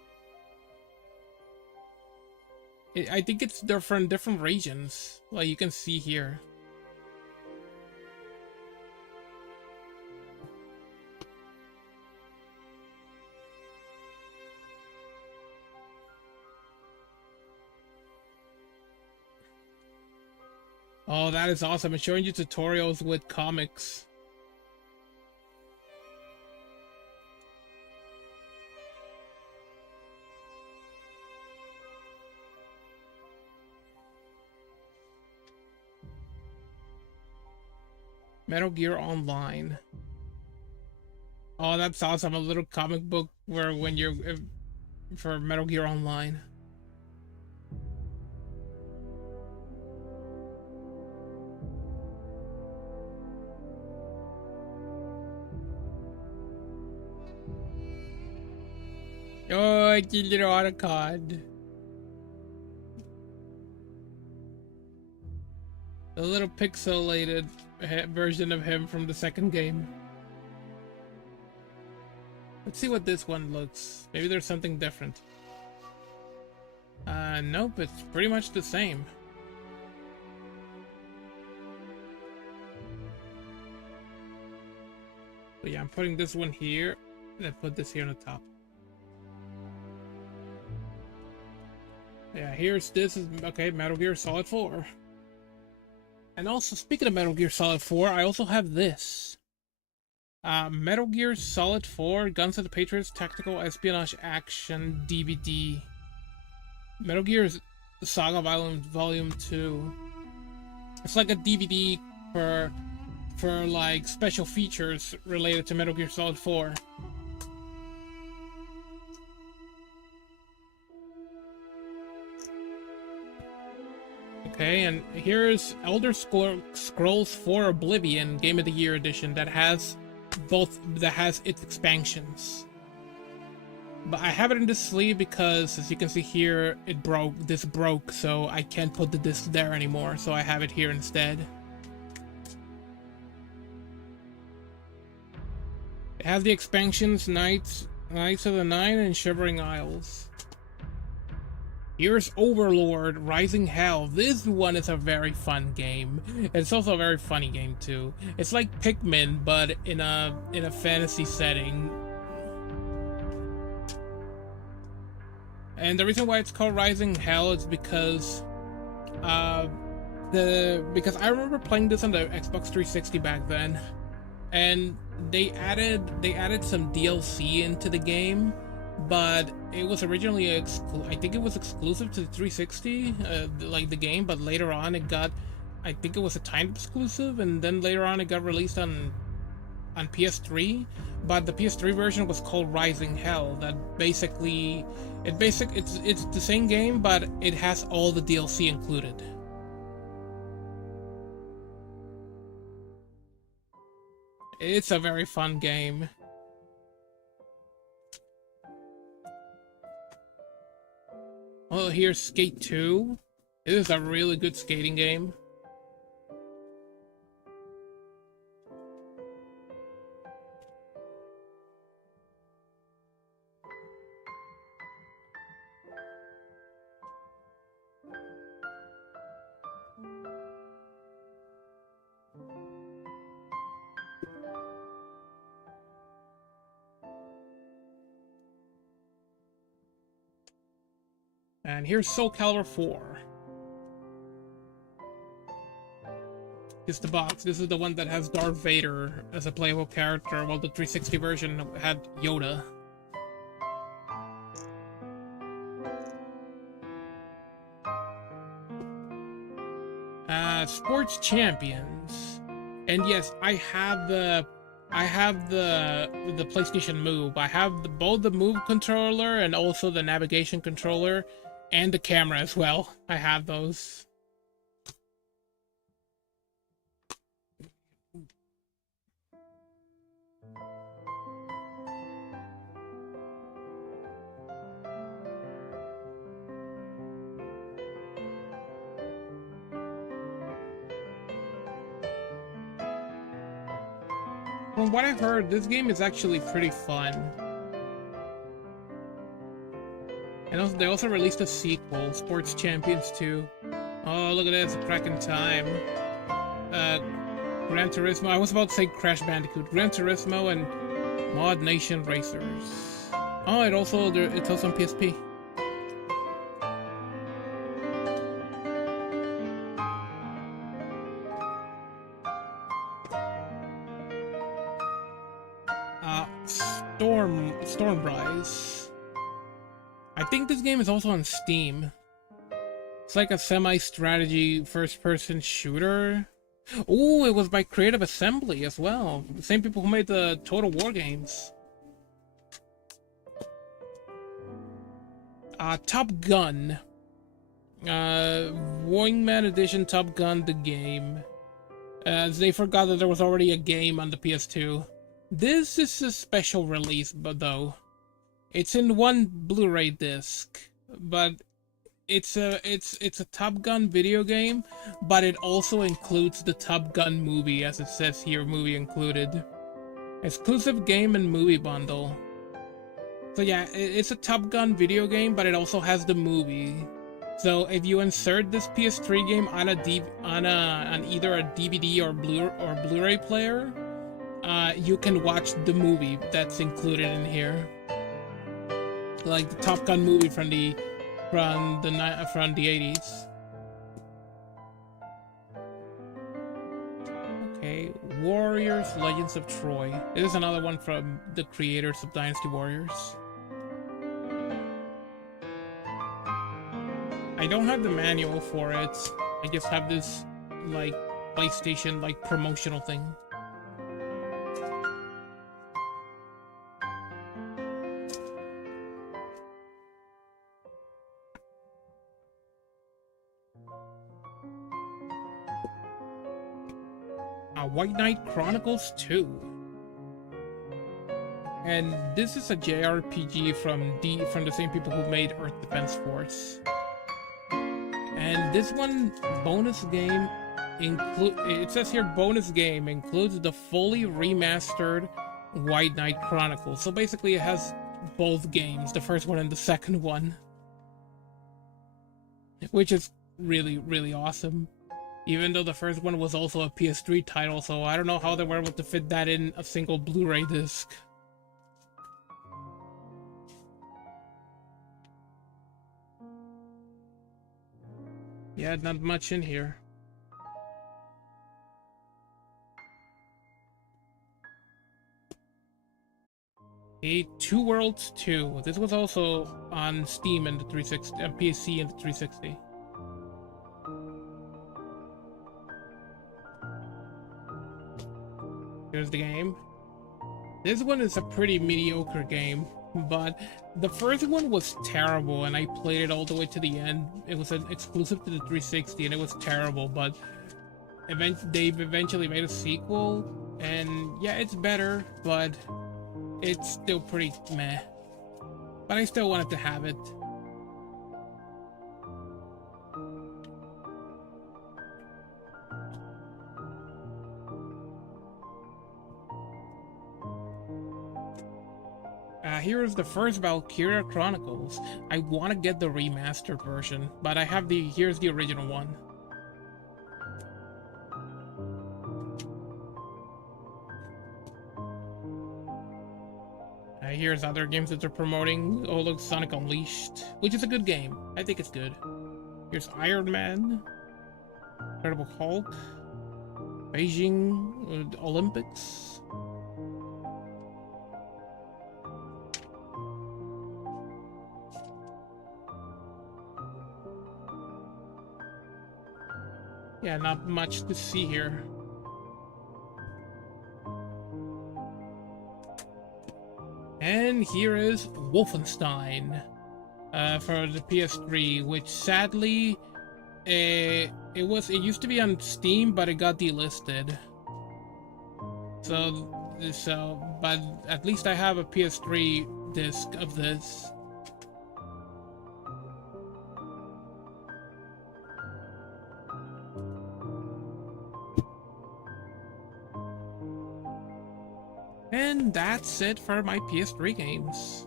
I think they're from different regions, like you can see here. Oh, that is awesome. It's showing you tutorials with comics. Metal Gear Online. Oh, that's awesome. A little comic book for Metal Gear Online. Oh, it's a little autocad. A little pixelated version of him from the second game. Let's see what this one looks. Maybe there's something different. Nope, it's pretty much the same. But yeah, I'm putting this one here, and I put this here on the top. Yeah, this is okay, Metal Gear Solid 4. And also, speaking of Metal Gear Solid 4, I also have this. Metal Gear Solid 4, Guns of the Patriots Tactical Espionage Action DVD. Metal Gear Saga Volume 2. It's like a DVD for like special features related to Metal Gear Solid 4. Okay, and here's Elder Scrolls 4 Oblivion Game of the Year edition that has its expansions. But I have it in this sleeve because, as you can see here, this broke, so I can't put the disc there anymore, so I have it here instead. It has the expansions Knights of the Nine and Shivering Isles. Here's Overlord Rising Hell. This one is a very fun game. It's also a very funny game too. It's like Pikmin, but in a fantasy setting. And the reason why it's called Rising Hell is because I remember playing this on the Xbox 360 back then, and they added some DLC into the game. But it was originally I think it was exclusive to the 360, like the game. But later on, I think it was a timed exclusive, and then later on it got released on PS3. But the PS3 version was called Rising Hell. That it's the same game, but it has all the DLC included. It's a very fun game. Oh, here's Skate 2. This is a really good skating game. And here's Soul Calibur 4. Here's the box. This is the one that has Darth Vader as a playable character, while the 360 version had Yoda. Sports Champions. And yes, I have the PlayStation Move. I have both the Move controller and also the navigation controller. And the camera as well. I have those. From what I've heard, this game is actually pretty fun. And also, they also released a sequel, Sports Champions 2. Oh, look at this, Kraken Time. Gran Turismo, I was about to say Crash Bandicoot. Gran Turismo and Mod Nation Racers. Oh, it's also on PSP. Stormbrise. I think this game is also on Steam. It's like a semi-strategy first-person shooter. Ooh, it was by Creative Assembly as well. The same people who made the Total War games. Top Gun. Wingman Edition Top Gun the game. They forgot that there was already a game on the PS2. This is a special release, but though. It's in one Blu-ray disc, but it's a Top Gun video game, but it also includes the Top Gun movie, as it says here, movie included. Exclusive game and movie bundle. So yeah, it's a Top Gun video game, but it also has the movie. So if you insert this PS3 game on either a DVD or Blu-ray player, you can watch the movie that's included in here. Like the Top Gun movie from the from the 80s. Okay, Warriors Legends of Troy. This is another one from the creators of Dynasty Warriors. I don't have the manual for it. I just have this like PlayStation like promotional thing. White Knight Chronicles 2. And this is a JRPG from the same people who made Earth Defense Force. And this one bonus game it says here bonus game includes the fully remastered White Knight Chronicles. So basically it has both games, the first one and the second one. Which is really, really awesome. Even though the first one was also a PS3 title, so I don't know how they were able to fit that in a single Blu-ray disc. Yeah, not much in here. Two Worlds 2. This was also on Steam and the 360, PC and the 360. Here's the game. This one is a pretty mediocre game, but the first one was terrible, and I played it all the way to the end. It was an exclusive to the 360, and it was terrible, but they've eventually made a sequel, and yeah, it's better, but it's still pretty meh. But I still wanted to have it. Here is the first Valkyria Chronicles. I want to get the remastered version, but I have here's the original one. Here's other games that they're promoting. Oh, look, Sonic Unleashed, which is a good game. I think it's good. Here's Iron Man, Incredible Hulk, Beijing Olympics. Yeah, not much to see here. And here is Wolfenstein for the PS3, which sadly it used to be on Steam, but it got delisted. But at least I have a PS3 disc of this. And that's it for my PS3 games.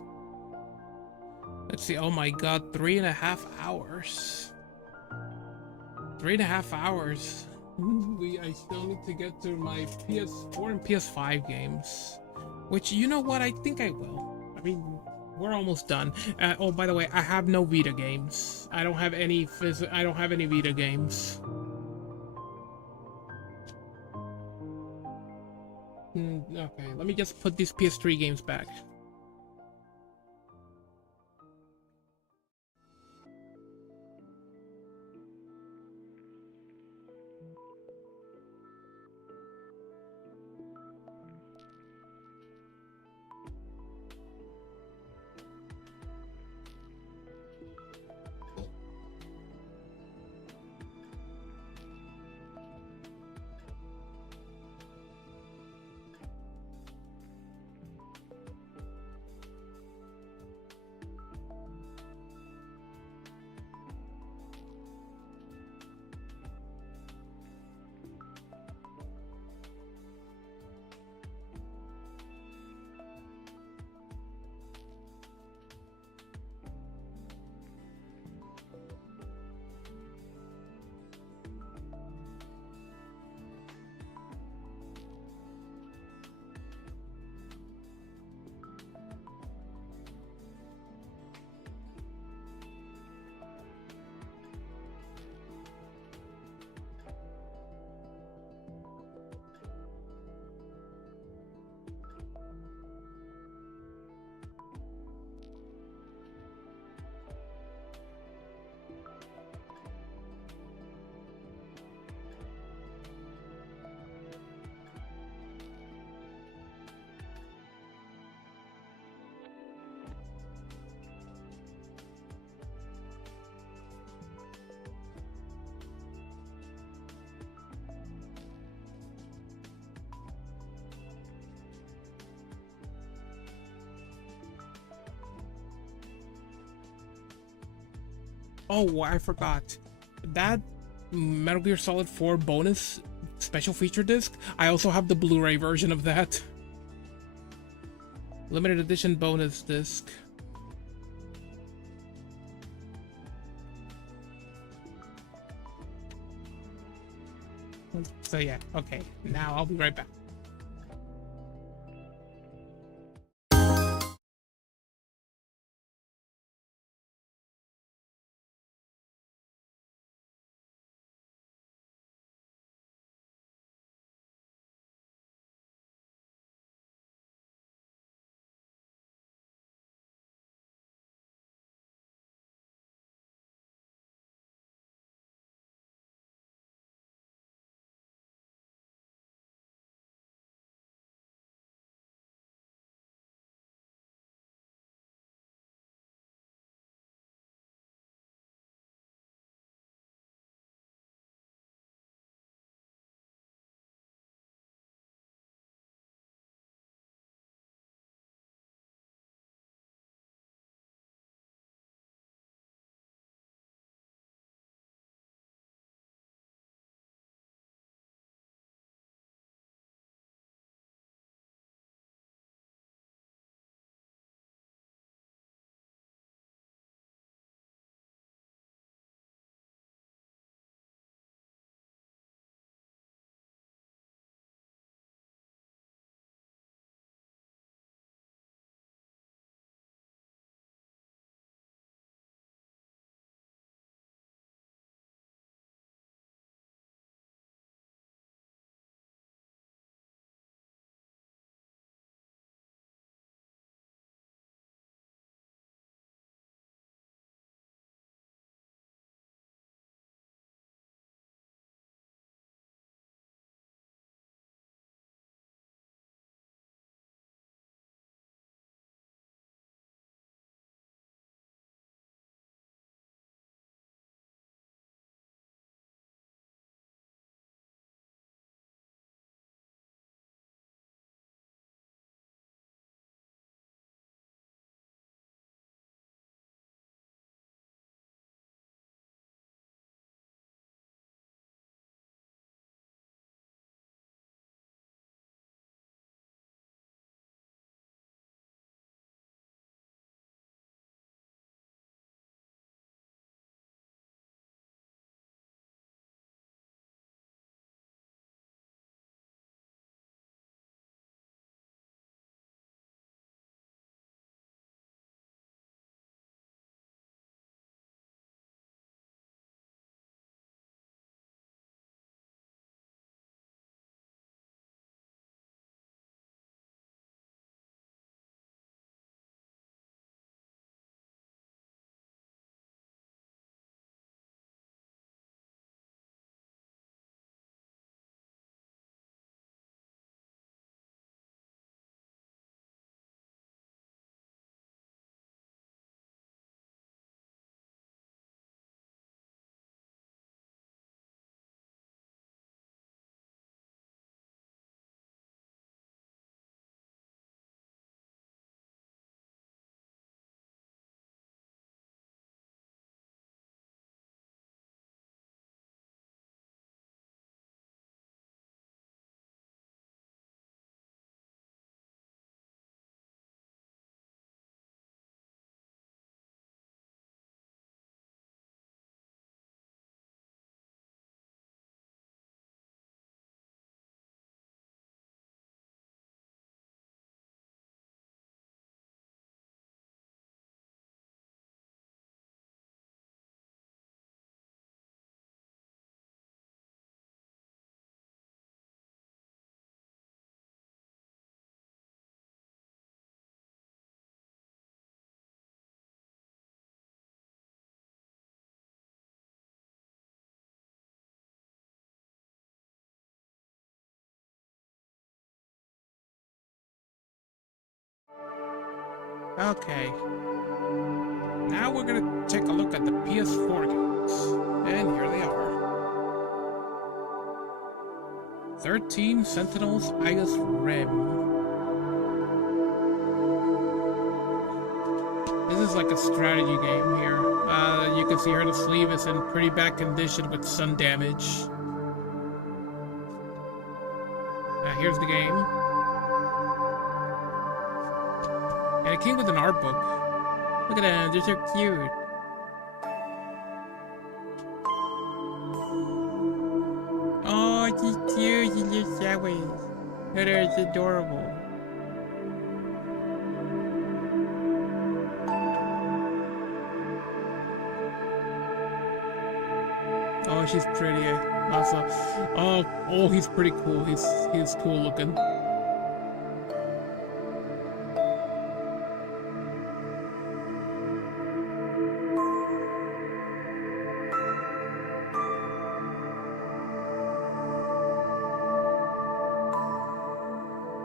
Let's see, oh my god, 3.5 hours. 3.5 hours. I still need to get to my PS4 and PS5 games. Which, you know what, I think I will. I mean, we're almost done. Oh, by the way, I have no Vita games. I don't have any Vita games. Okay, let me just put these PS3 games back. Oh, I forgot. That Metal Gear Solid 4 bonus special feature disc, I also have the Blu-ray version of that. Limited edition bonus disc. So yeah, okay. Now I'll be right back. Okay. Now we're gonna take a look at the PS4 games. And here they are. 13 Sentinels Igus Rim. This is like a strategy game here. You can see here the sleeve is in pretty bad condition with sun damage. Here's the game. And it came with an art book. Look at them, they're so cute. Oh, she's cute, she's just sideways. Look at her, it's adorable. Oh, she's pretty. Also, oh, he's pretty cool. He's cool looking.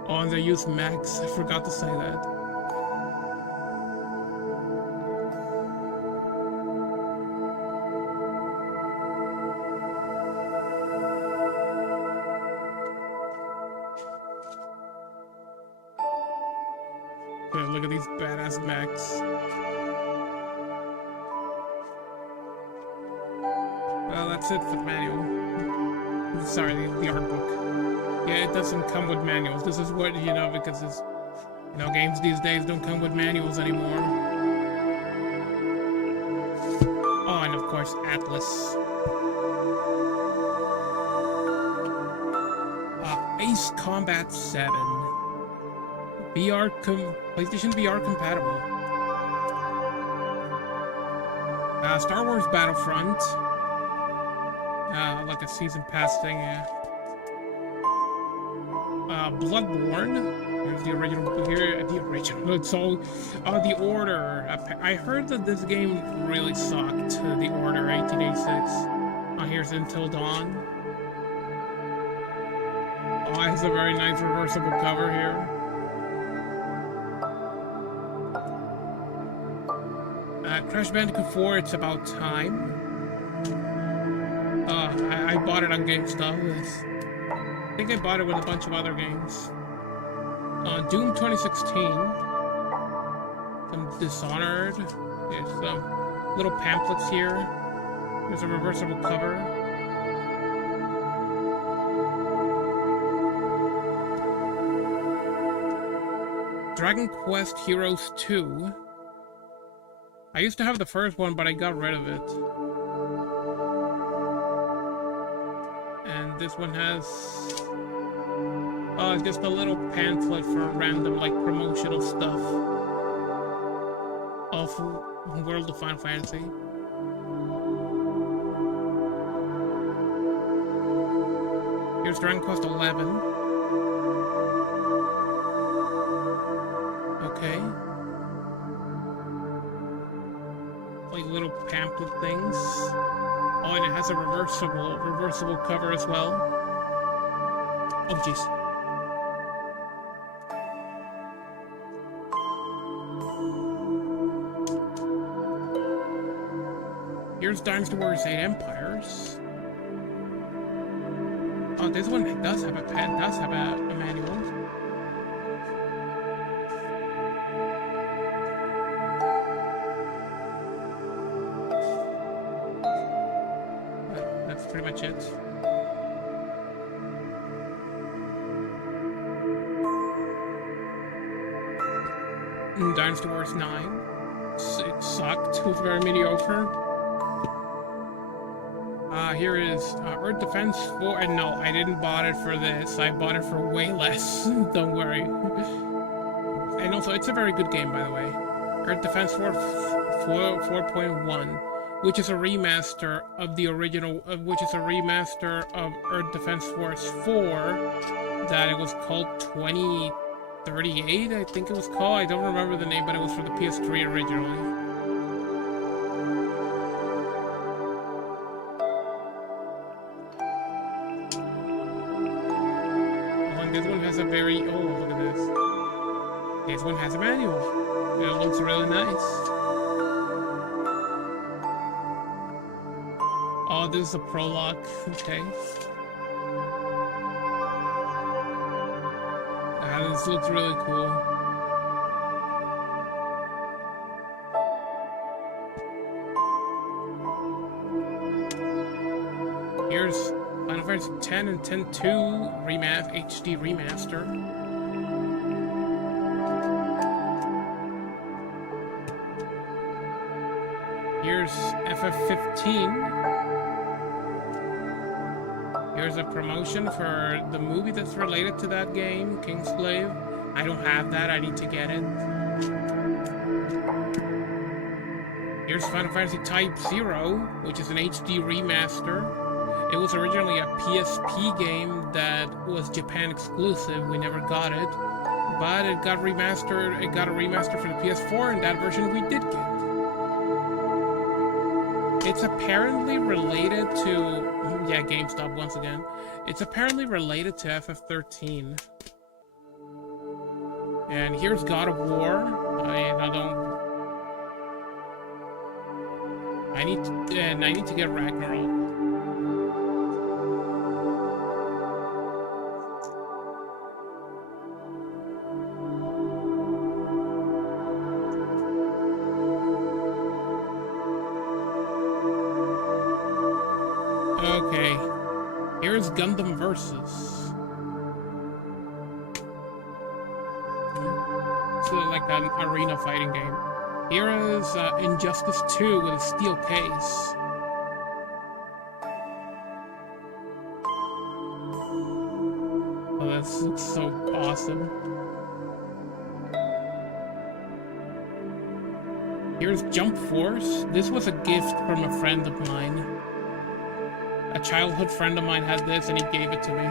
Oh, and they use Max. I forgot to say that. Look at these badass mechs. Well, that's it for the manual. Sorry, the art book. Yeah, it doesn't come with manuals. This is what, you know, because it's, you know, games these days don't come with manuals anymore. Oh, and of course, Atlas. Ace Combat 7. PlayStation VR compatible. Star Wars Battlefront. Like a season pass thing, yeah. Bloodborne. Here's the original. Here, the original. So, The Order. I heard that this game really sucked. The Order 1886. Here's Until Dawn. Oh, it has a very nice reversible cover here. Crash Bandicoot 4, It's About Time. I bought it on GameStop. I think I bought it with a bunch of other games. Doom 2016. Some Dishonored. There's some little pamphlets here. There's a reversible cover. Dragon Quest Heroes 2. I used to have the first one, but I got rid of it. And this one has just a little pamphlet for random, like, promotional stuff of World of Final Fantasy. Here's Dragon Quest 11. Okay. Like little pamphlet things. Oh, and it has a reversible cover as well. Oh, jeez. Here's Dynasty Warriors 8 Empires. Oh, this one does have a manual. That's pretty much it. Dynasty Warriors 9. It sucked. It was very mediocre. Here is Earth Defense 4, and no, I didn't buy it for this. I bought it for way less. Don't worry. And also, it's a very good game, by the way. Earth Defense 4.1, which is a remaster of the original, which is a remaster of Earth Defense Force 4, that it was called 2038, I think it was called. I don't remember the name, but it was for the PS3 originally. This one has a very, oh, look at this. This one has a manual. It looks really nice. Oh, this is a prologue. Okay. This looks really cool. Here's Final Fantasy X and X-2 HD remaster. Here's FF15. Here's a promotion for the movie that's related to that game, Kingsglaive. I don't have that, I need to get it. Here's Final Fantasy Type 0, which is an HD remaster. It was originally a PSP game that was Japan exclusive, we never got it. But it got remastered, it got a remaster for the PS4, and that version we did get. It's apparently related to... Yeah, GameStop once again. It's apparently related to FF13. And here's God of War. I need to get Ragnarok. Okay, here's Gundam Versus. So like an arena fighting game. Here is Injustice 2 with a steel case. Oh, that looks so awesome. Here's Jump Force. This was a gift from a friend of mine. A childhood friend of mine had this and he gave it to me.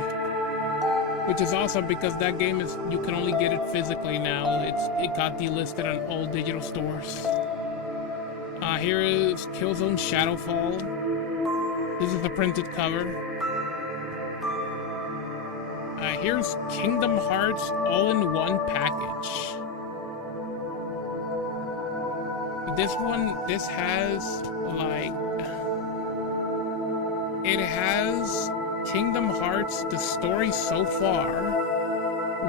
Which is awesome because that game is, you can only get it physically now. It got delisted on all digital stores. Here is Killzone Shadowfall. This is the printed cover. Here's Kingdom Hearts all-in-one package. This has like... It has Kingdom Hearts, the story so far,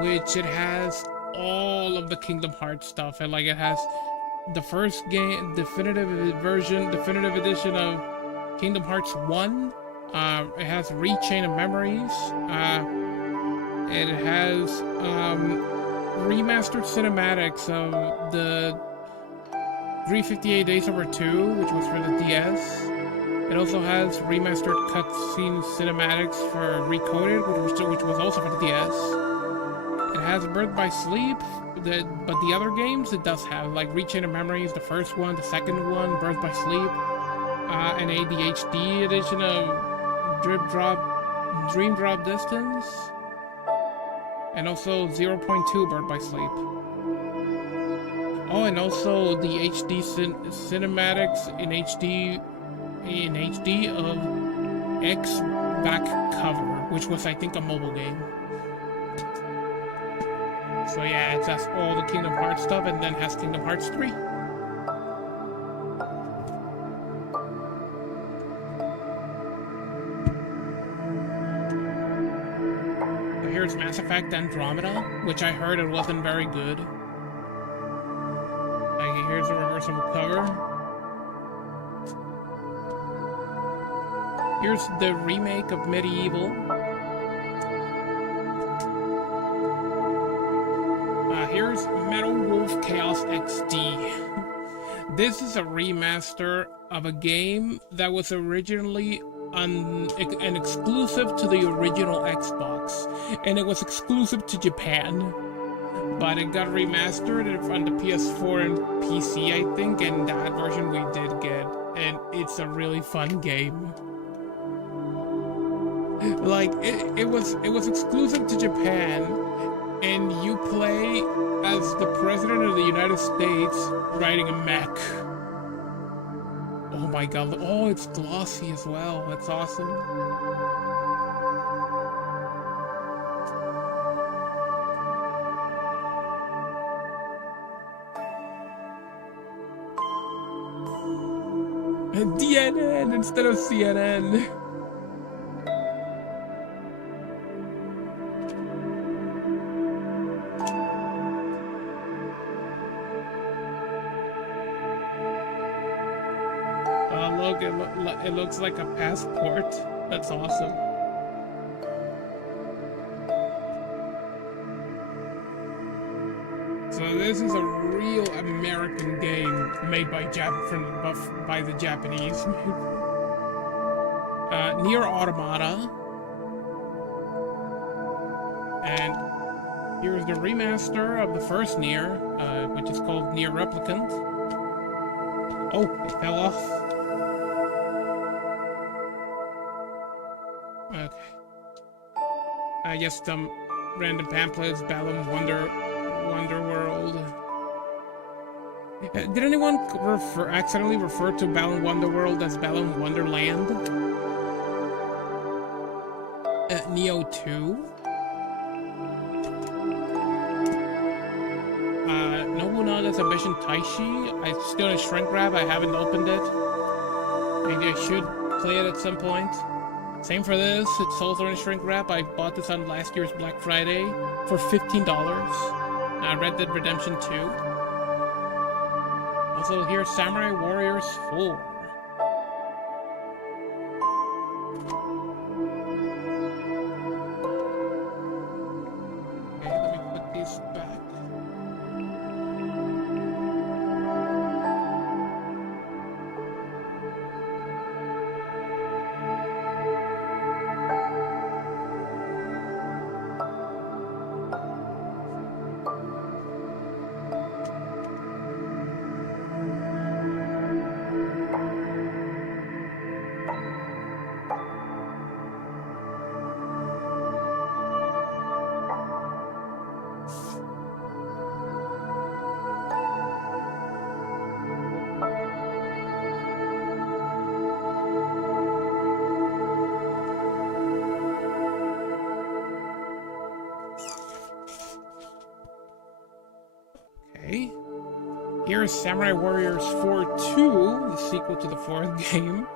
which it has all of the Kingdom Hearts stuff, and like it has the first game, definitive edition of Kingdom Hearts 1. It has Rechain of Memories. It has remastered cinematics of the 358 Days Over 2, which was for the DS. It also has remastered cutscene cinematics for Recoded, which was also for the DS. It has Birth by Sleep, but the other games it does have, like Rechain of Memories, the first one, the second one, Birth by Sleep, an ADHD edition of Dream Drop Distance, and also 0.2 Birth by Sleep. Oh, and also the HD cinematics in HD of X Back Cover, which was, I think, a mobile game. So yeah, it has all the Kingdom Hearts stuff, and then has Kingdom Hearts 3. So here's Mass Effect Andromeda, which I heard it wasn't very good. Like, here's a reversible cover. Here's the remake of Medieval. Here's Metal Wolf Chaos XD. This is a remaster of a game that was originally an exclusive to the original Xbox, and it was exclusive to Japan. But it got remastered on the PS4 and PC, I think, and that version we did get, and it's a really fun game. Like, it was exclusive to Japan, and you play as the President of the United States riding a mech. Oh my god, oh, it's glossy as well, that's awesome. DNN instead of CNN. It looks like a passport. That's awesome. So this is a real American game made by the Japanese. Nier Automata. And here's the remaster of the first Nier, which is called Nier Replicant. Oh, it fell off. Okay. Just some random pamphlets, Balan Wonderworld. Did anyone accidentally refer to Balan Wonderworld as Balan Wonderland? Neo 2. Nobunaga's Ambition Taishi. I still in shrink wrap. I haven't opened it. Maybe I should play it at some point. Same for this. It's also in shrink wrap. I bought this on last year's Black Friday for $15. Red Dead Redemption 2. Also, here's Samurai Warriors 4. Okay, let me put these back. Here's Samurai Warriors 4-2, the sequel to the fourth game,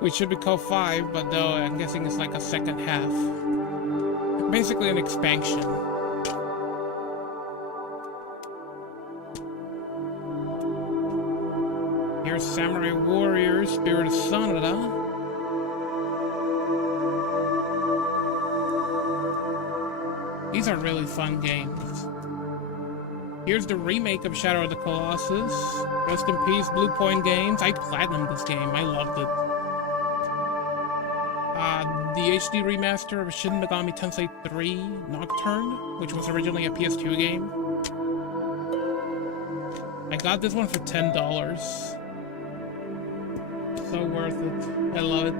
which should be called 5, but though I'm guessing it's like a second half. Basically an expansion. Here's Samurai Warriors Spirit of Sanada. These are really fun games. Here's the remake of Shadow of the Colossus. Rest in peace, Blue Point Games. I platinumed this game. I loved it. The HD remaster of Shin Megami Tensei 3 Nocturne, which was originally a PS2 game. I got this one for $10. So worth it. I love it.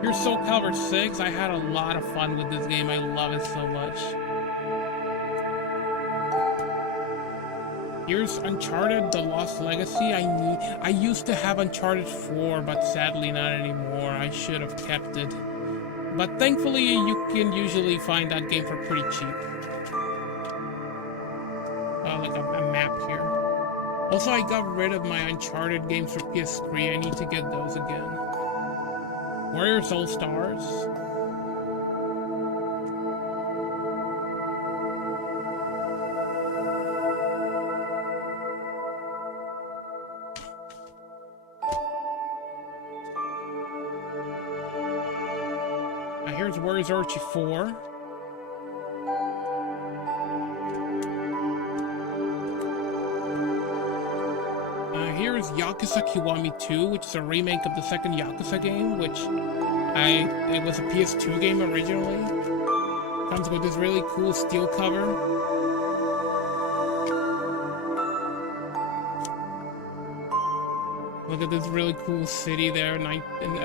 Here's Soul Calibur 6. I had a lot of fun with this game. I love it so much. Here's Uncharted: The Lost Legacy. I used to have Uncharted 4, but sadly not anymore. I should have kept it. But thankfully, you can usually find that game for pretty cheap. Like a map here. Also, I got rid of my Uncharted games for PS3. I need to get those again. Warriors All Stars. Here's Warriors Archie 4. Here's Yakuza Kiwami 2, which is a remake of the second Yakuza game, which it was a PS2 game originally. Comes with this really cool steel cover. Look at this really cool city there at night. I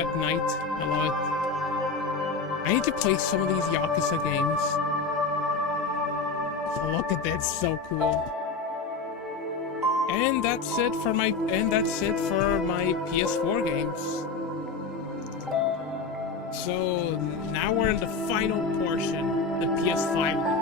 love it. I need to play some of these Yakuza games. Look at that, so cool. And that's it for my PS4 games. So now we're in the final portion, the PS5 games.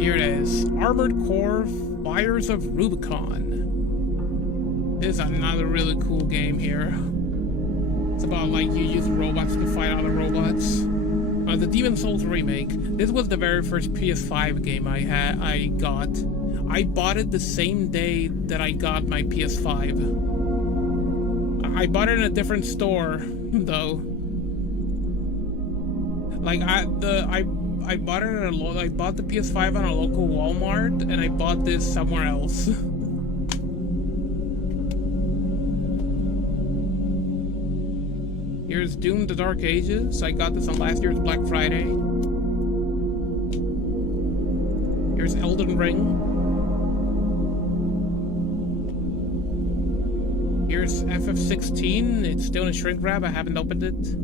Here it is, Armored Core Fires of Rubicon. This is another really cool game here. It's about like you use robots to fight other robots. The Demon Souls remake. This was the very first PS5 game I got. I bought it the same day that I got my PS5. I bought it in a different store though. Like I bought it at I bought the PS5 on a local Walmart, and I bought this somewhere else. Here's Doom: The Dark Ages. I got this on last year's Black Friday. Here's Elden Ring. Here's FF16. It's still in a shrink wrap. I haven't opened it.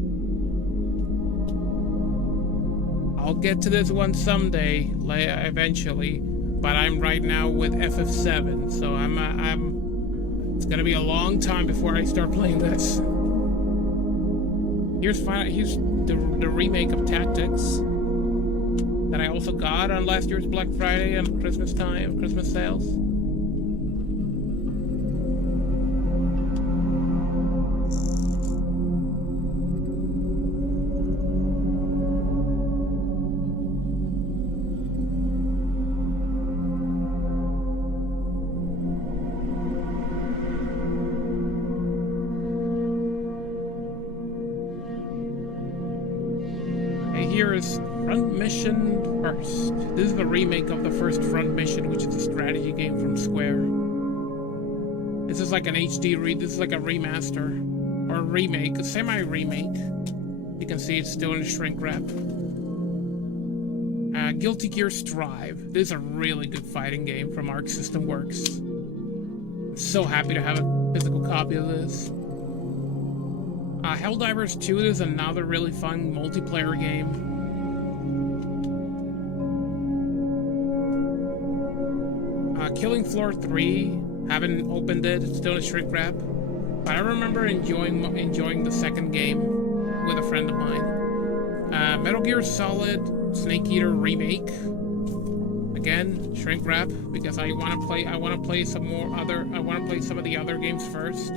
I'll get to this one someday, eventually. But I'm right now with FF7, so it's gonna be a long time before I start playing this. Here's the remake of Tactics that I also got on last year's Black Friday and Christmas sales. Here is Front Mission First. This is the remake of the first Front Mission, which is a strategy game from Square. This is like an HD this is like a remaster or a remake, a semi-remake. You can see it's still in a shrink wrap. Guilty Gear Strive. This is a really good fighting game from Arc System Works. I'm so happy to have a physical copy of this. Helldivers 2 is another really fun multiplayer game. Killing Floor 3, haven't opened it, it's still in a shrink wrap. But I remember enjoying the second game with a friend of mine. Metal Gear Solid Snake Eater remake. Again, shrink wrap because I want to play some of the other games first.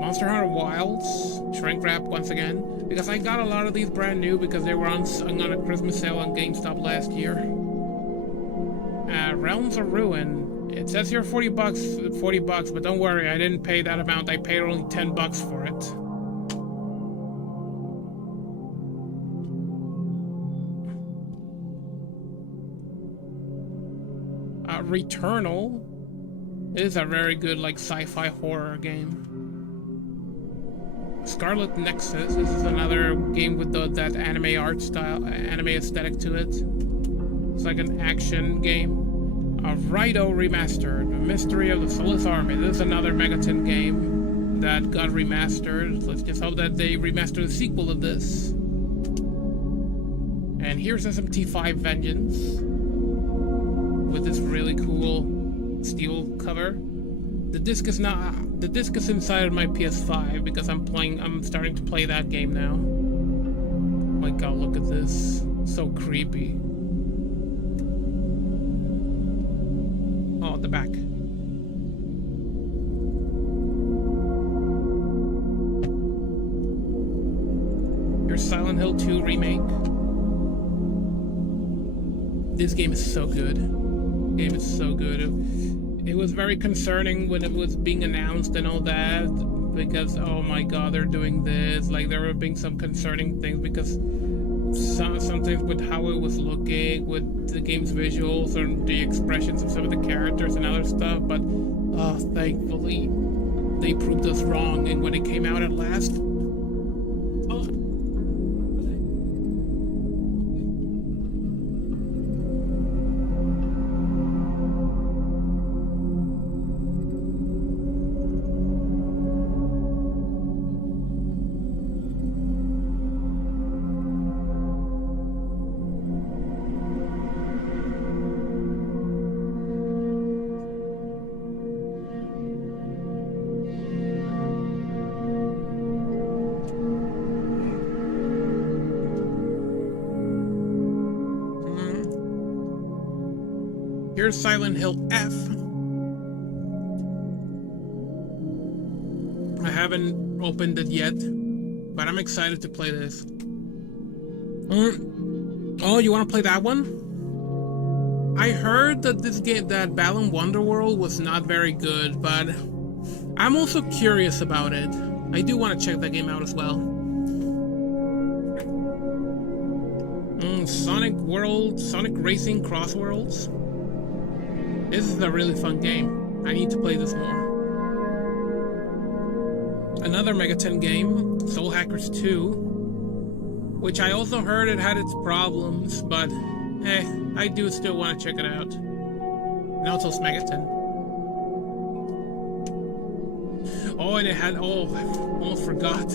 Monster Hunter Wilds, shrink wrap once again, because I got a lot of these brand new because they were on a Christmas sale on GameStop last year. Realms of Ruin. It says here $40, but don't worry, I didn't pay that amount. I paid only $10 for it. Returnal is a very good like sci-fi horror game. Scarlet Nexus. This is another game with that anime art style, anime aesthetic to it. It's like an action game. Raito Remastered. The Mystery of the Soulless Army. This is another Megaton game that got remastered. Let's just hope that they remaster the sequel of this. And here's SMT5 Vengeance with this really cool steel cover. The disc is inside of my PS5 because I'm starting to play that game now. Oh my god, look at this. So creepy. Oh, the back. Here's Silent Hill 2 remake. This game is so good. Game is so good. It was very concerning when it was being announced and all that, because oh my god, they're doing this. Like there were being some concerning things because sometimes with how it was looking, with the game's visuals or the expressions of some of the characters and other stuff. But thankfully, they proved us wrong. And when it came out at last. Here's Silent Hill F. I haven't opened it yet, but I'm excited to play this. Oh, you want to play that one? I heard that this game, that Balan Wonderworld, was not very good, but I'm also curious about it. I do want to check that game out as well. Sonic Racing Cross Worlds. This is a really fun game. I need to play this more. Another Megaten game, Soul Hackers 2, which I also heard it had its problems, but hey, I do still want to check it out. And also it's Megaten. Oh, and it had, oh, I almost forgot.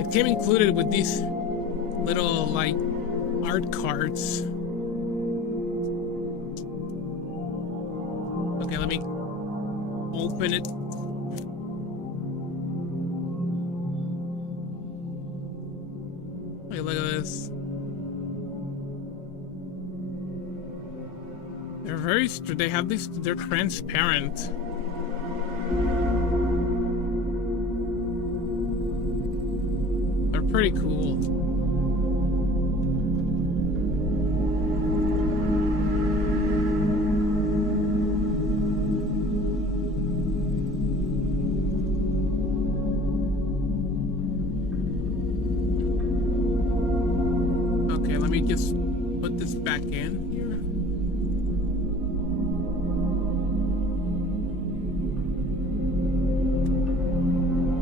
It came included with these little, like, art cards. Okay, let me open it. Hey, look at this. They have these, they're transparent. They're pretty cool. Okay, let me just put this back in here.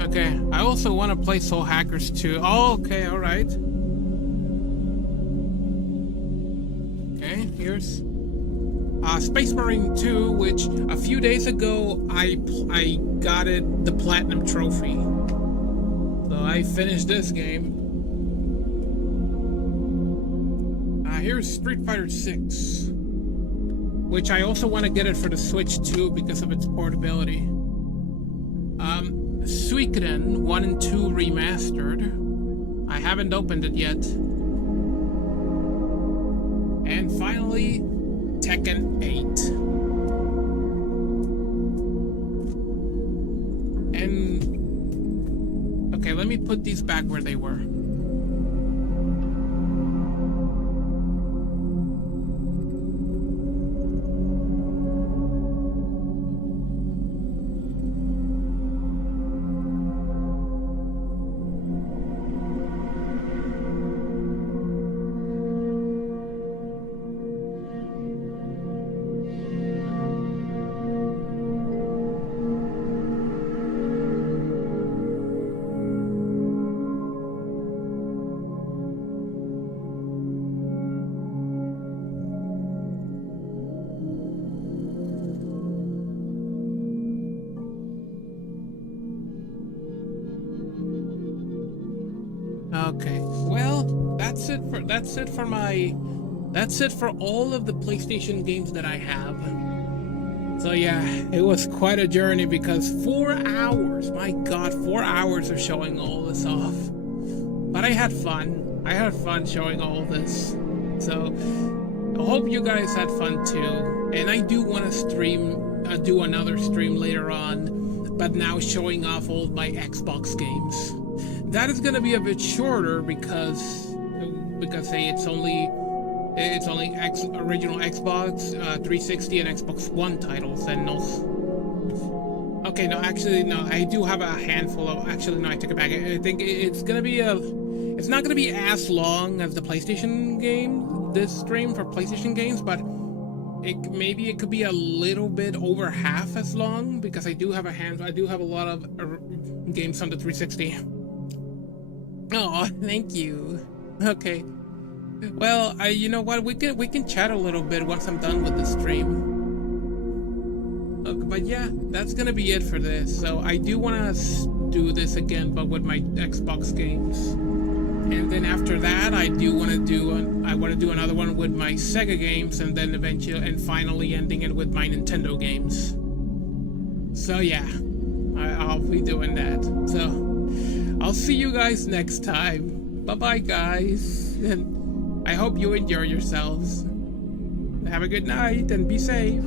Okay, I also want to play Soul Hackers 2. Oh, okay, alright. Okay, here's Space Marine 2, which a few days ago I got it the Platinum Trophy. So I finished this game. Here's Street Fighter 6, which I also want to get it for the Switch too because of its portability. Suikoden 1 and 2 remastered. I haven't opened it yet. And finally, Tekken 8. And okay, let me put these back where they were. Okay, well, that's it for all of the PlayStation games that I have. So yeah, it was quite a journey because 4 hours, my god, 4 hours of showing all this off. But I had fun. I had fun showing all this. So I hope you guys had fun too. And I do want to do another stream later on, but now showing off all my Xbox games. That is gonna be a bit shorter because hey, it's only original Xbox 360 and Xbox One titles and no. Okay, no, actually no, I do have a handful of. Actually, no, I take it back. I think it's gonna be it's not gonna be as long as the PlayStation game. This stream for PlayStation games, but maybe it could be a little bit over half as long because I do have a lot of games on the 360. Oh, thank you. Okay. Well, you know what? We can chat a little bit once I'm done with the stream. But yeah, that's gonna be it for this. So I do want to do this again, but with my Xbox games. And then after that, I want to do another one with my Sega games, and then eventually and finally ending it with my Nintendo games. So yeah, I'll be doing that. So I'll see you guys next time. Bye-bye, guys. And I hope you enjoy yourselves. Have a good night and be safe.